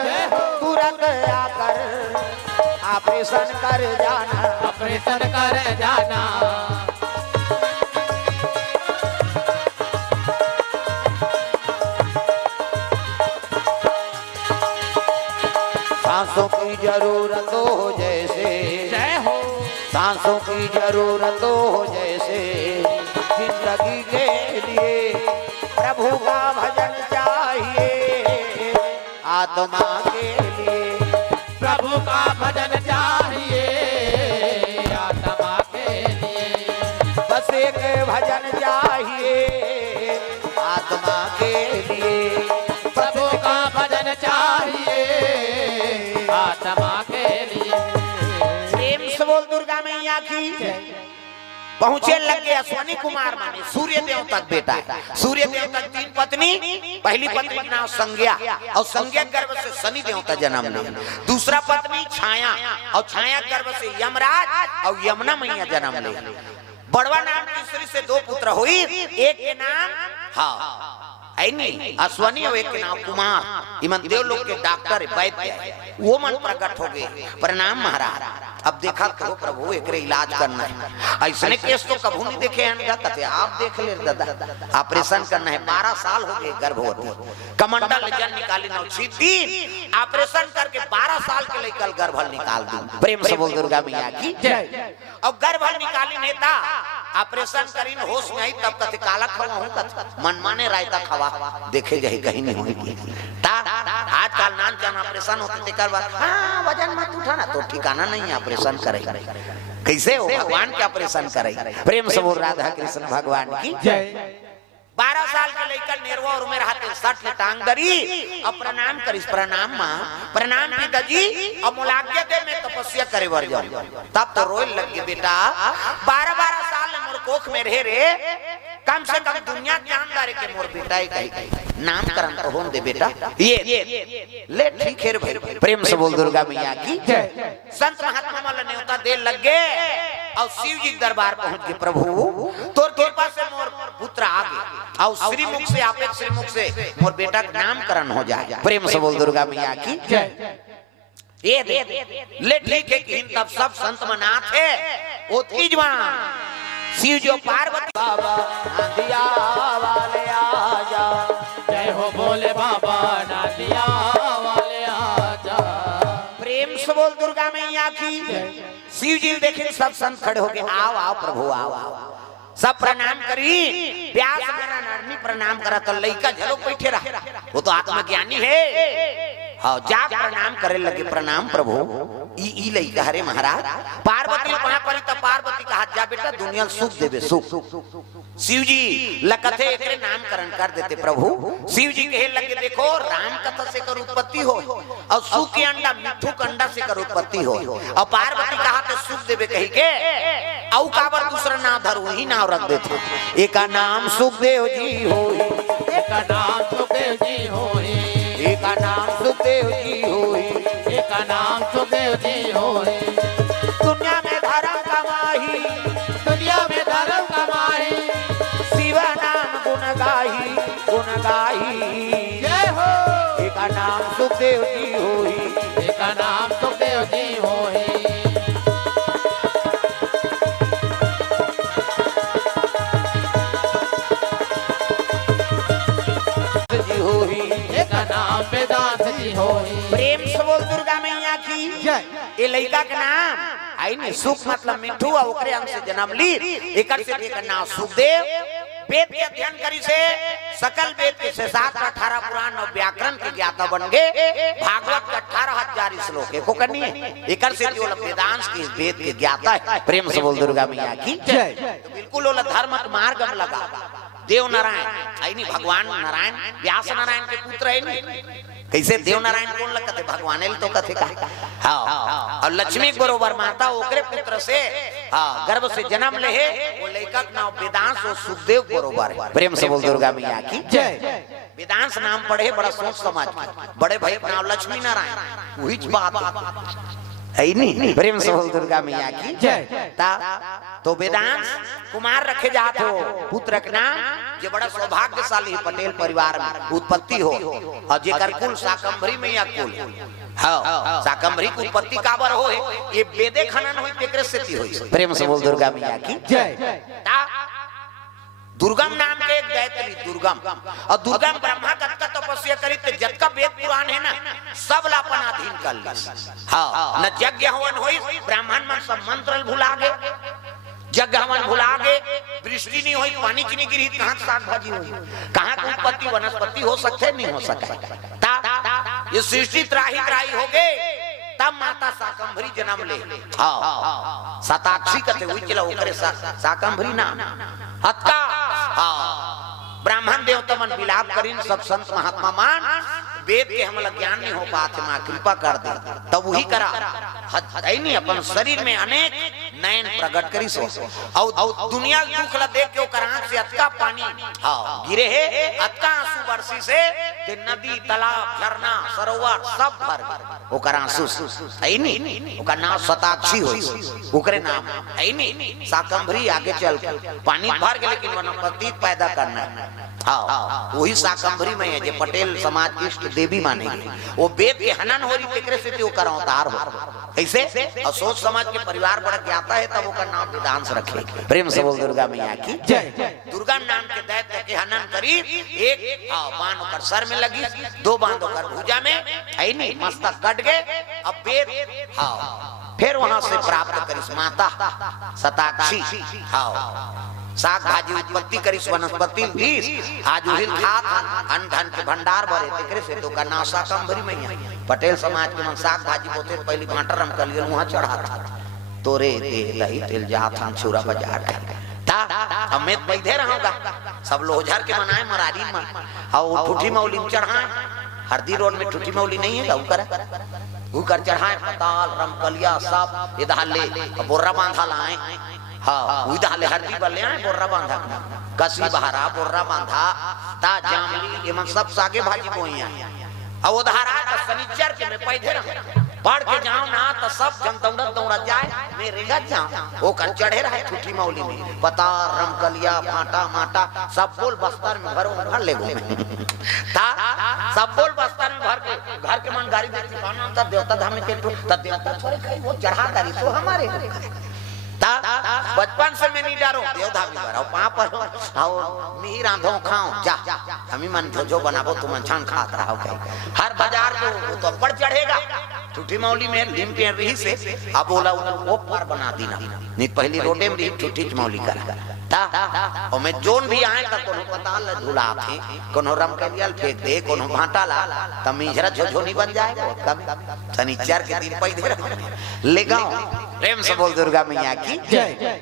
ऑपरेशन कर जाना सांसों की जरूरत हो जैसे जय हो सांसों की जरूरत हो जैसे जिंदगी के लिए प्रभु का भजन चाहिए आत्मा के लिए प्रभु का भजन चाहिए आत्मा के लिए बस एक भजन चाहिए आत्मा के लिए प्रभु का भजन चाहिए आत्मा के लिए प्रेम से बोल दुर्गा मैया की पहुंचे लगे अश्वनी कुमार माने सूर्य देव तक बेटा है सूर्य देव तक 3 पत्नी पहली पत्नी का नाम संज्ञा और संज्ञा गर्भ से शनि देव का जन्म लिया दूसरा पत्नी छाया और छाया गर्भ से यमराज और यमुना मैया जन्म लिया बड़वा नाम की स्त्री से 2 पुत्र हुई एक के नाम अश्वनी और एक के नाम कुमार इमन देव लोग के डॉक्टर वैद्य वो मन प्रकट हो गए प्रणाम महाराज अब देखा तो प्रभु एक इलाज करना है ऐसे केस तो कभी नहीं देखे हैं कहते आप देख ले दादा ऑपरेशन करना है 12 साल हो गए गर्भवती कमंडल जन निकाली नौ सीधी ऑपरेशन करके 12 साल के लेकर गर्भल निकाल दूं प्रेम से बोल दुर्गा मैया की जय और गर्भल निकाली नेता ऑपरेशन करीन होश में आई तब कहते काला खवा हूं कहते मन माने रायता खवा देखे जाए कहीं नहीं होगी आजकल नान जान ऑपरेशन होते तेकर बाद हां वजन मत उठाना तो ठिकाना नहीं ऑपरेशन करे कैसे हो भगवान के ऑपरेशन करे प्रेम से बोल राधा कृष्ण भगवान की जय 12 साल के लेकर नेरवा और मेरे हाथ 60 ले टांग दरी और प्रणाम करिस प्रणाम मां प्रणाम की दजी और मुलाकात दे में तपस्या करे वर जाओ तब तो रोए लगे बेटा 12 साल में मोर कोख में रहे रे कम से कम दुनिया जानदार के मोर बेटा ही कही नामकरण तो होन दे बेटा ये ले ठीक है भाई प्रेम से बोल दुर्गा मैया की जय संत महात्मा वाला न्योता दे लग गए और शिव जी दरबार पहुंच गए प्रभु तोर कृपा से मोर पुत्र आ गए और श्रीमुख से आपे श्रीमुख से मोर बेटा का नामकरण हो जाए प्रेम से बोल दुर्गा मैया की जय ये दे ले ठीक है कि तब सब संत मनाथ है ओ तीजवान शिव जो पार्वती बाबा नदिया वाले आजा जय हो बोले बाबा नदिया वाले आजा प्रेम से बोल दुर्गा मैया की शिव जी देखे सब संत खड़े हो गए आओ आओ प्रभु आओ सब प्रणाम करी प्यास करा नरमी प्रणाम करा तो लइका झलो बैठे रहा वो तो आत्मज्ञानी है हाँ जा प्रणाम करे लगे, प्रणाम प्रभु। ई लइका हरे महाराज पार्वती कहां पर त पार्वती का हाथ जा बेटा दुनिया सुख देवे सुख। शिव जी लकथे एकरे नामकरण कर देते प्रभु। शिव जी कहे लगे देखो राम कथा से कर उत्पत्ति हो और सुख के अंडा मिठू के अंडा से कर उत्पत्ति हो और पार्वती कहा ते सुख देवे कही के औ काबर दूसरा नाम धर वही नाम रख देते। एक नाम सुखदेव जी होई, एक नाम सुखदेव जी होई, एक नाम सुखदेव जी होई, एक नाम सुखदेव जी होई। दुनिया में धर्म कमाही, दुनिया में धर्म कमाई, शिव नाम गुण गाही, गुण गाही। जय हो। एक नाम सुखदेव जी होई, एक नाम सुखदेव जी होई। जी होई, एक नाम वेदांत जी होई। प्रेम से बोल दुर्गा मैया की जय। ये लड़का का नाम आई नहीं सुख मतलब मिठू और ओकरे अंश से जन्म ली। एकर से एक नाम सुखदेव। वेद के अध्ययन करी से सकल वेद के से 718 पुराण और व्याकरण के ज्ञाता बन गए। भागवत के 18,000 श्लोक एको करनी है। एकर से जो वेदांश के वेद के ज्ञाता है। प्रेम से बोल दुर्गा मैया की जय। तो बिल्कुल वो धर्म के मार्ग में लगा। देव नारायण आई नहीं भगवान नारायण व्यास नारायण के पुत्र है नहीं। कैसे देव नारायण कौन लगते भगवान तो कथे का। हाँ और लक्ष्मी बरोबर माता ओकरे पुत्र से हाँ गर्भ से जन्म ले वो लड़का का नाम वेदांश और सुखदेव बरोबर है। प्रेम से बोल दुर्गा मैया की जय। वेदांश नाम पढ़े बड़ा सोच समाज की बड़े भाई का नाम लक्ष्मी नारायण वही बात है नहीं। प्रेम से बोल दुर्गा मैया की जय। तो वेदांश कुमार रखे जाते हो पुत्र के नाम जे बड़ा सौभाग्यशाली पटेल परिवार में उत्पत्ति हो और जेकर कुल शाकंभरी मैया कुल हाँ शाकंभरी की उत्पत्ति काबर हो ये वेदे खनन हुई तेकरे से हुई। प्रेम से बोल दुर्गा मैया की जय। दुर्गम नाम के एक गायत्री दुर्गम और दुर्गम ब्रह्मा का तपस्या करी तो जतका वेद पुराण है ना सब लापन अधीन कर ली। हाँ न यज्ञ हवन होई ब्राह्मण मन सब मंत्र भुला गए यज्ञ हवन भुला गए वृष्टि नहीं हुई पानी की नहीं गिरी कहाँ साग भाजी हुई कहाँ की उत्पत्ति वनस्पति हो सकते नहीं हो सके। ये सृष्टि त्राही त्राही हो गए तब माता शाकंभरी जन्म ले। हाँ शताक्षी कथे हुई चला ओकरे शाकंभरी नाम हत्का। हाँ ब्राह्मण देवता मन विलाप करीन सब संत महात्मा मान वेद के हमला ज्ञान नहीं हो पाते माँ कृपा कर दे तब वही करा है नहीं अपन शरीर में अनेक नयन प्रकट करी सो और दुनिया दुख ला देख के ओकर आंख से अतका पानी हाँ गिरे है अतका आंसू बरसी से ते नदी तालाब झरना सरोवर सब भर ओकर आंसू है नहीं। ओकर नाम शताक्षी होई ओकरे नाम है नहीं। शाकंभरी आगे चल के पानी भर के लेकिन वनस्पति पैदा करना है। हाँ वही शाकंभरी में है जे पटेल समाज की इष्ट देवी मानेगी वो वेद के हनन हो रही तेकरे से तो कर अवतार हो कैसे और सोच समाज के परिवार बड़ा ज्ञाता है तब ओकर नाम वेदांश रखे। प्रेम से बोल दुर्गा मैया की जय। दुर्गा नाम के दैत्य के हनन करी एक बाण ओकर सर में लगी 2 बाण ओकर भुजा में है नहीं मस्तक कट गए। अब वेद हाँ फिर वहां से प्राप्त करी माता शताक्षी हाँ साग भाजी उत्पत्ति करी वनस्पति आज उहिल खात अन्न धन के भंडार भरे तेकरे से तो करना शाकंभरी मैया पटेल समाज के मन साग भाजी बोते पहली भाटर हम कर लिए वहां चढ़ा था तोरे दे दही तेल जात हम छुरा बाजार ता हमें बैठे रहूंगा सब लोझर के मनाए मरारी में और ठुठी मौली में चढ़ाए हरदी रोड में ठुठी मौली नहीं है उकर चढ़ाए पताल रमकलिया सब इधर ले बोरा बांधा लाए हाँ उधर ले हरदी बल्ले आए बोरा बांधा कसी बहारा बोरा बांधा ता जामली ये मन सब सागे भाजी बोई आए और उधर आ तो शनिचर के मैं पैदे रह पढ़ के जाऊं ना तो सब जन दौड़त जाए मैं रेगत जाऊं वो कर चढ़े रहे ठुठी मौली में पता रमकलिया फाटा माटा सब बोल बस्तर में भर ले घूमे ता सब बोल बस्तर में भर के घर के मन गाड़ी देती खाना था देवता धाम के तो देवता थोड़े खाई वो चढ़ा करी तो हमारे बचपन से मैं नहीं डरो देवधाम में भराओ पाप पर आओ मी रांधो खाओ जा हमी मन जो बनाबो तुम छान खात रहो क्या हर बाजार जो तो पड़ चढ़ेगा ठुठी मौली में नीम के रही से अब बोला वो पार बना देना नहीं पहली रोटे में ठुठी मौली कर और मैं जोन भी आए तक कोनो पता ल धुला थे कोनो रम के दियल फेंक दे कोनो भाटा ला तमीजरा झोझोनी बन जाए बहुत कम शनिचर के दिन पैदे रह ले गाओ प्रेम से बोल दुर्गा मैया की जय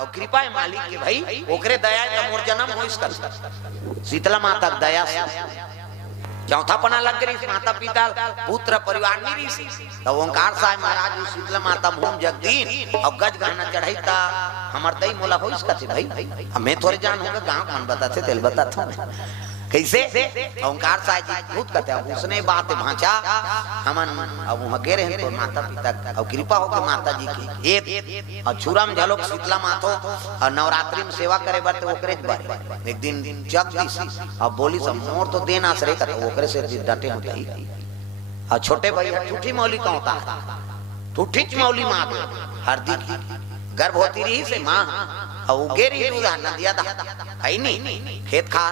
और कृपा है मालिक के भाई ओकरे दया का मोर जन्म हो इसका शीतला माता दया चौथा पना लग गई माता पिता पुत्र परिवार नहीं रही तो ओंकार साहब महाराज शीतला माता भूम जगदीन और गज गहना चढ़ाई था हमार दई मोला हो इसका थे भाई हमें थोड़े जान होगा गांव कौन बताते तेल बताता कैसे ओंकार साहब जी खुद कहते हैं उसने बात भांचा हमन अब वहां गए रहे तो माता पिता और कृपा हो के माता जी की एक और छुरा में झलोक शीतला मातो और नवरात्रि में सेवा करे बात ओकरे बारे एक दिन जग दी अब बोली सब मोर तो देना सरे का ओकरे से डटे होते और छोटे भाई ठूठी मौली का होता है ठूठी मौली मां हरदी की गर्भवती रही से मां और गेरी दूध नदिया दा है नहीं खेत खा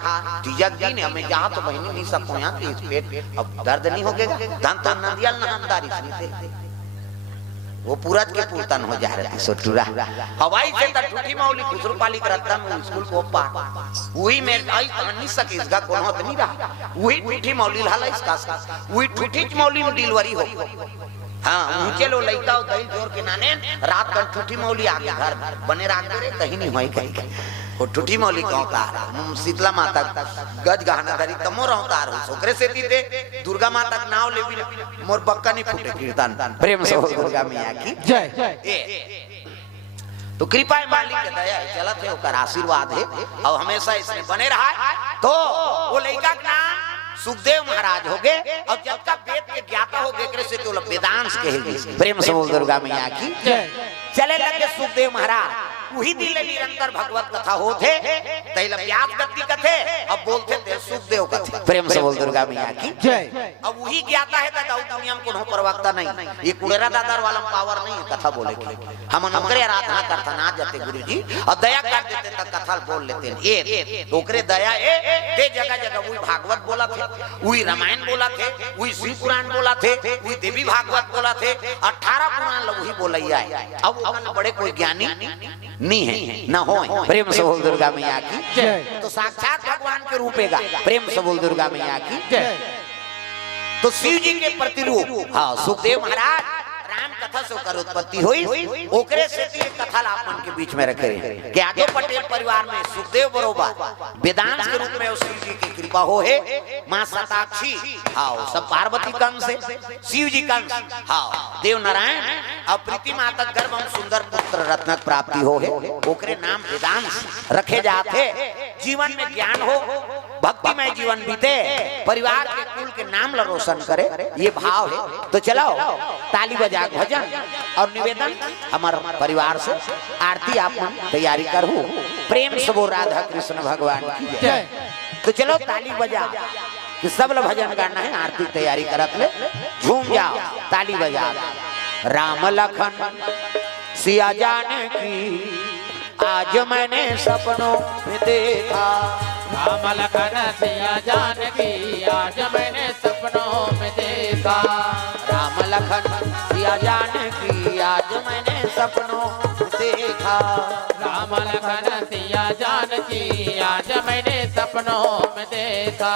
तीजक जी ने हमें जहाँ तो बहनी नहीं सकते यहाँ पेट अब दर्द नहीं हो गया धन तो नदिया नहानदारी से वो पूरा के पूर्तन हो जा रहा है सोटूरा हवाई से तक ठूठी मौली खुसरू पाली करता मैं स्कूल को पा वही में आई नहीं सके इसका कौन होता नहीं रहा वही ठूठी मौली लाला इसका वही ठूठी मौली में डिलीवरी हो हाँ ऊंचे लो लइका हो दही जोर के नाने रात कर ठूठी मौली आ गया घर बने रात करे कहीं नहीं हुई कहीं वो ठूठी मौली का अवतार शीतला माता गज गहना धरी तमोर अवतार हो सोकरे से दीते दुर्गा माता का नाम ले भी मोर बक्का नहीं फूटे कीर्तन प्रेम से दुर्गा मैया की जय तो कृपा है मालिक के दया है चलत है ओकर आशीर्वाद है और हमेशा इसमें बने रहा तो वो लइका का नाम सुखदेव महाराज हो गए और जब का वेद के ज्ञाता हो गए से तो वेदांश कहेगी प्रेम से बोल दुर्गा मैया की चले लगे सुखदेव महाराज वही दिल निरंतर भगवत कथा होते तैला व्यास गति कथे अब बोलते थे सुखदेव कथे प्रेम से बोल दुर्गा मैया की जय अब वही ज्ञाता है दादा दुनिया में कोनो प्रवक्ता नहीं ये कुड़ेरा दादार वाला पावर नहीं कथा बोले के हम नौकरी आराधना करता ना जाते गुरुजी और दया कर देते तक कथा बोल लेते ए ओकरे दया ते जगह जगह वही भागवत बोला थे वही रामायण बोला थे वही शिव पुराण बोला थे वही देवी भागवत बोला थे 18 पुराण लोग वही बोलैया है अब बड़े कोई ज्ञानी नहीं है न हो प्रेम से बोल दुर्गा मैया की जय तो साक्षात भगवान के रूपेगा प्रेम से बोल दुर्गा मैया की जय तो शिव जी के प्रतिरूप हाँ सुखदेव महाराज राम कथा से ओकर उत्पत्ति हुई ओकरे से तीन कथा आपन के बीच में रखे कि आजो पटेल परिवार में सुखदेव बरोबर वेदांत के रूप में शिव जी की कृपा हो है मां शताक्षी हाँ सब पार्वती कंस से शिव जी कंस हाँ देव नारायण और प्रीति माता गर्भ में सुंदर पुत्र रत्नक प्राप्ति हो है ओकरे नाम वेदांत रखे जाते जीवन में ज्ञान हो भक्तिमय जीवन बीते परिवार के कुल के नाम ला रोशन करे ये भाव है तो चलाओ ताली बजा भजन और निवेदन हमारे परिवार से आरती आप तैयारी करूँ प्रेम से वो राधा कृष्ण भगवान की जय तो चलो ताली बजा कि सब लोग भजन करना है आरती तैयारी करत ले झूम जाओ ताली बजा राम लखन सिया जाने की आज मैंने सपनों में देखा राम लखन सिया जानकी आज मैंने सपनों में देखा राम लखन सिया जानकी आज मैंने सपनों में देखा राम लखन सिया जानकी आज मैंने सपनों में देखा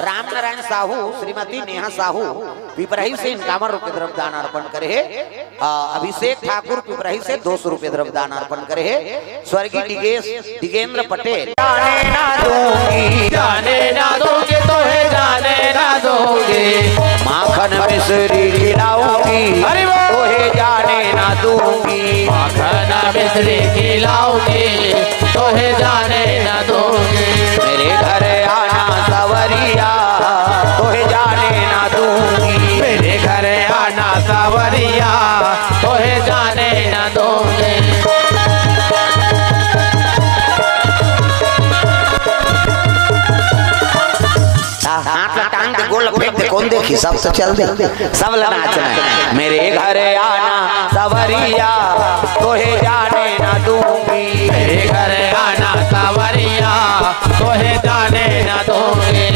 राम नारायण साहू श्रीमती नेहा साहू पिपराही से इनकामर रुपए द्रव्य दान अर्पण करे अभिषेक ठाकुर पिपराही से 200 रुपए द्रव्य दान अर्पण करे स्वर्गीय दिगेंद्र पटेल जाने ना दोगे तो है जाने ना दोगे माखन मिश्री खिलाऊंगी तो है जाने ना दूंगी माखन मिश्री खिलाऊंगी तो है जाने ना दोगे मेरे घर आना सवरिया तो है जाने ना दूंगी मेरे घर आना सावरिया तो है जाने ना दोगे हाथ टांग के गोल फेंक दे कौन देखी सब तो चल दे सब नाचना है मेरे घर आना सवरिया तो है जाने ना दूंगी मेरे घर आना सावरिया तो है जाने ना दोगे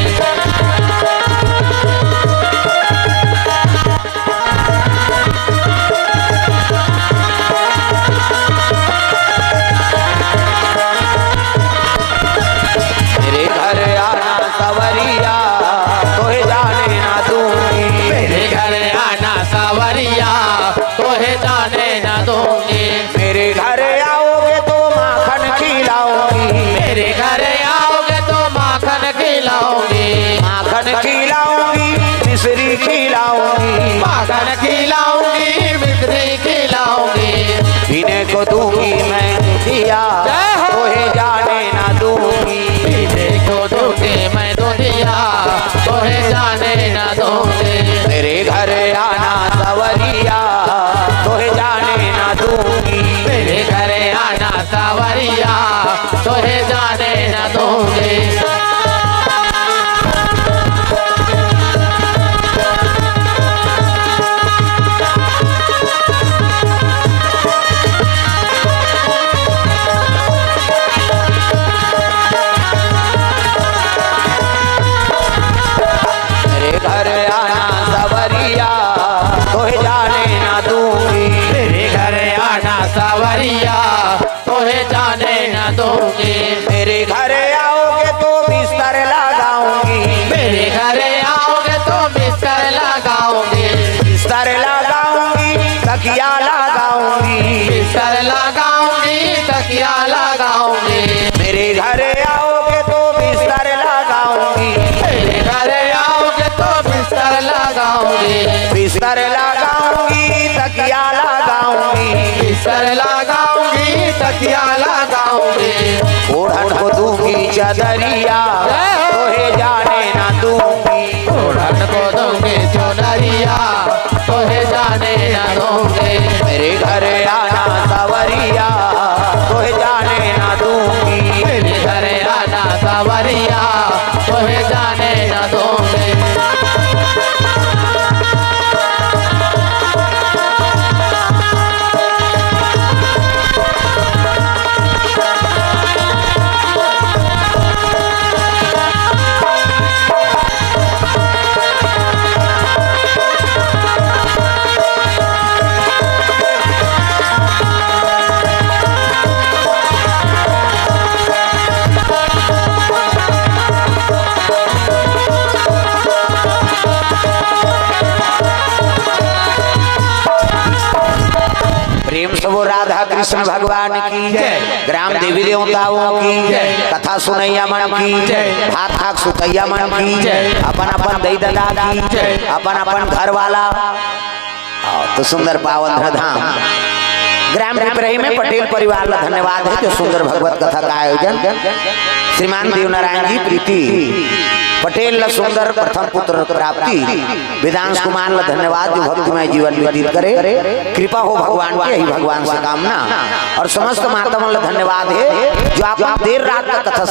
बिस्तर लगाऊंगी तकिया लगाऊंगी, बिस्तर लगाऊंगी तकिया लगाऊंगी, ओढ़न को दूंगी चदरिया तोहे जाने ना दूंगी, ओढ़न को दूंगी चुनरिया तोहे जाने न दूंगी, मेरे घर आना सवरिया तोहे जाने ना दूंगी, मेरे घर आना सवरिया तोहे जाने न दूंगी। प्रेम से वो राधा कृष्ण भगवान की जय, ग्राम देवी देवताओं की जय, कथा सुनैया मन की जय, हाथ हाथ सुतैया मन की जय, अपन अपन दई ददा की जय, अपन अपन घर वाला तो सुंदर पावन धाम ग्राम पिपरही में पटेल परिवार का धन्यवाद है जो सुंदर भगवत कथा का आयोजन श्रीमान देवनारायण जी प्रीति पटेल ल सुंदर प्रथम पुत्र प्राप्ति वेदांश कुमार ल धन्यवाद जो भक्तिमय जीवन व्यतीत करे, कृपा हो भगवान की, यही भगवान से कामना और समस्त महात्मा ल धन्यवाद है जो आप देर रात तक कथा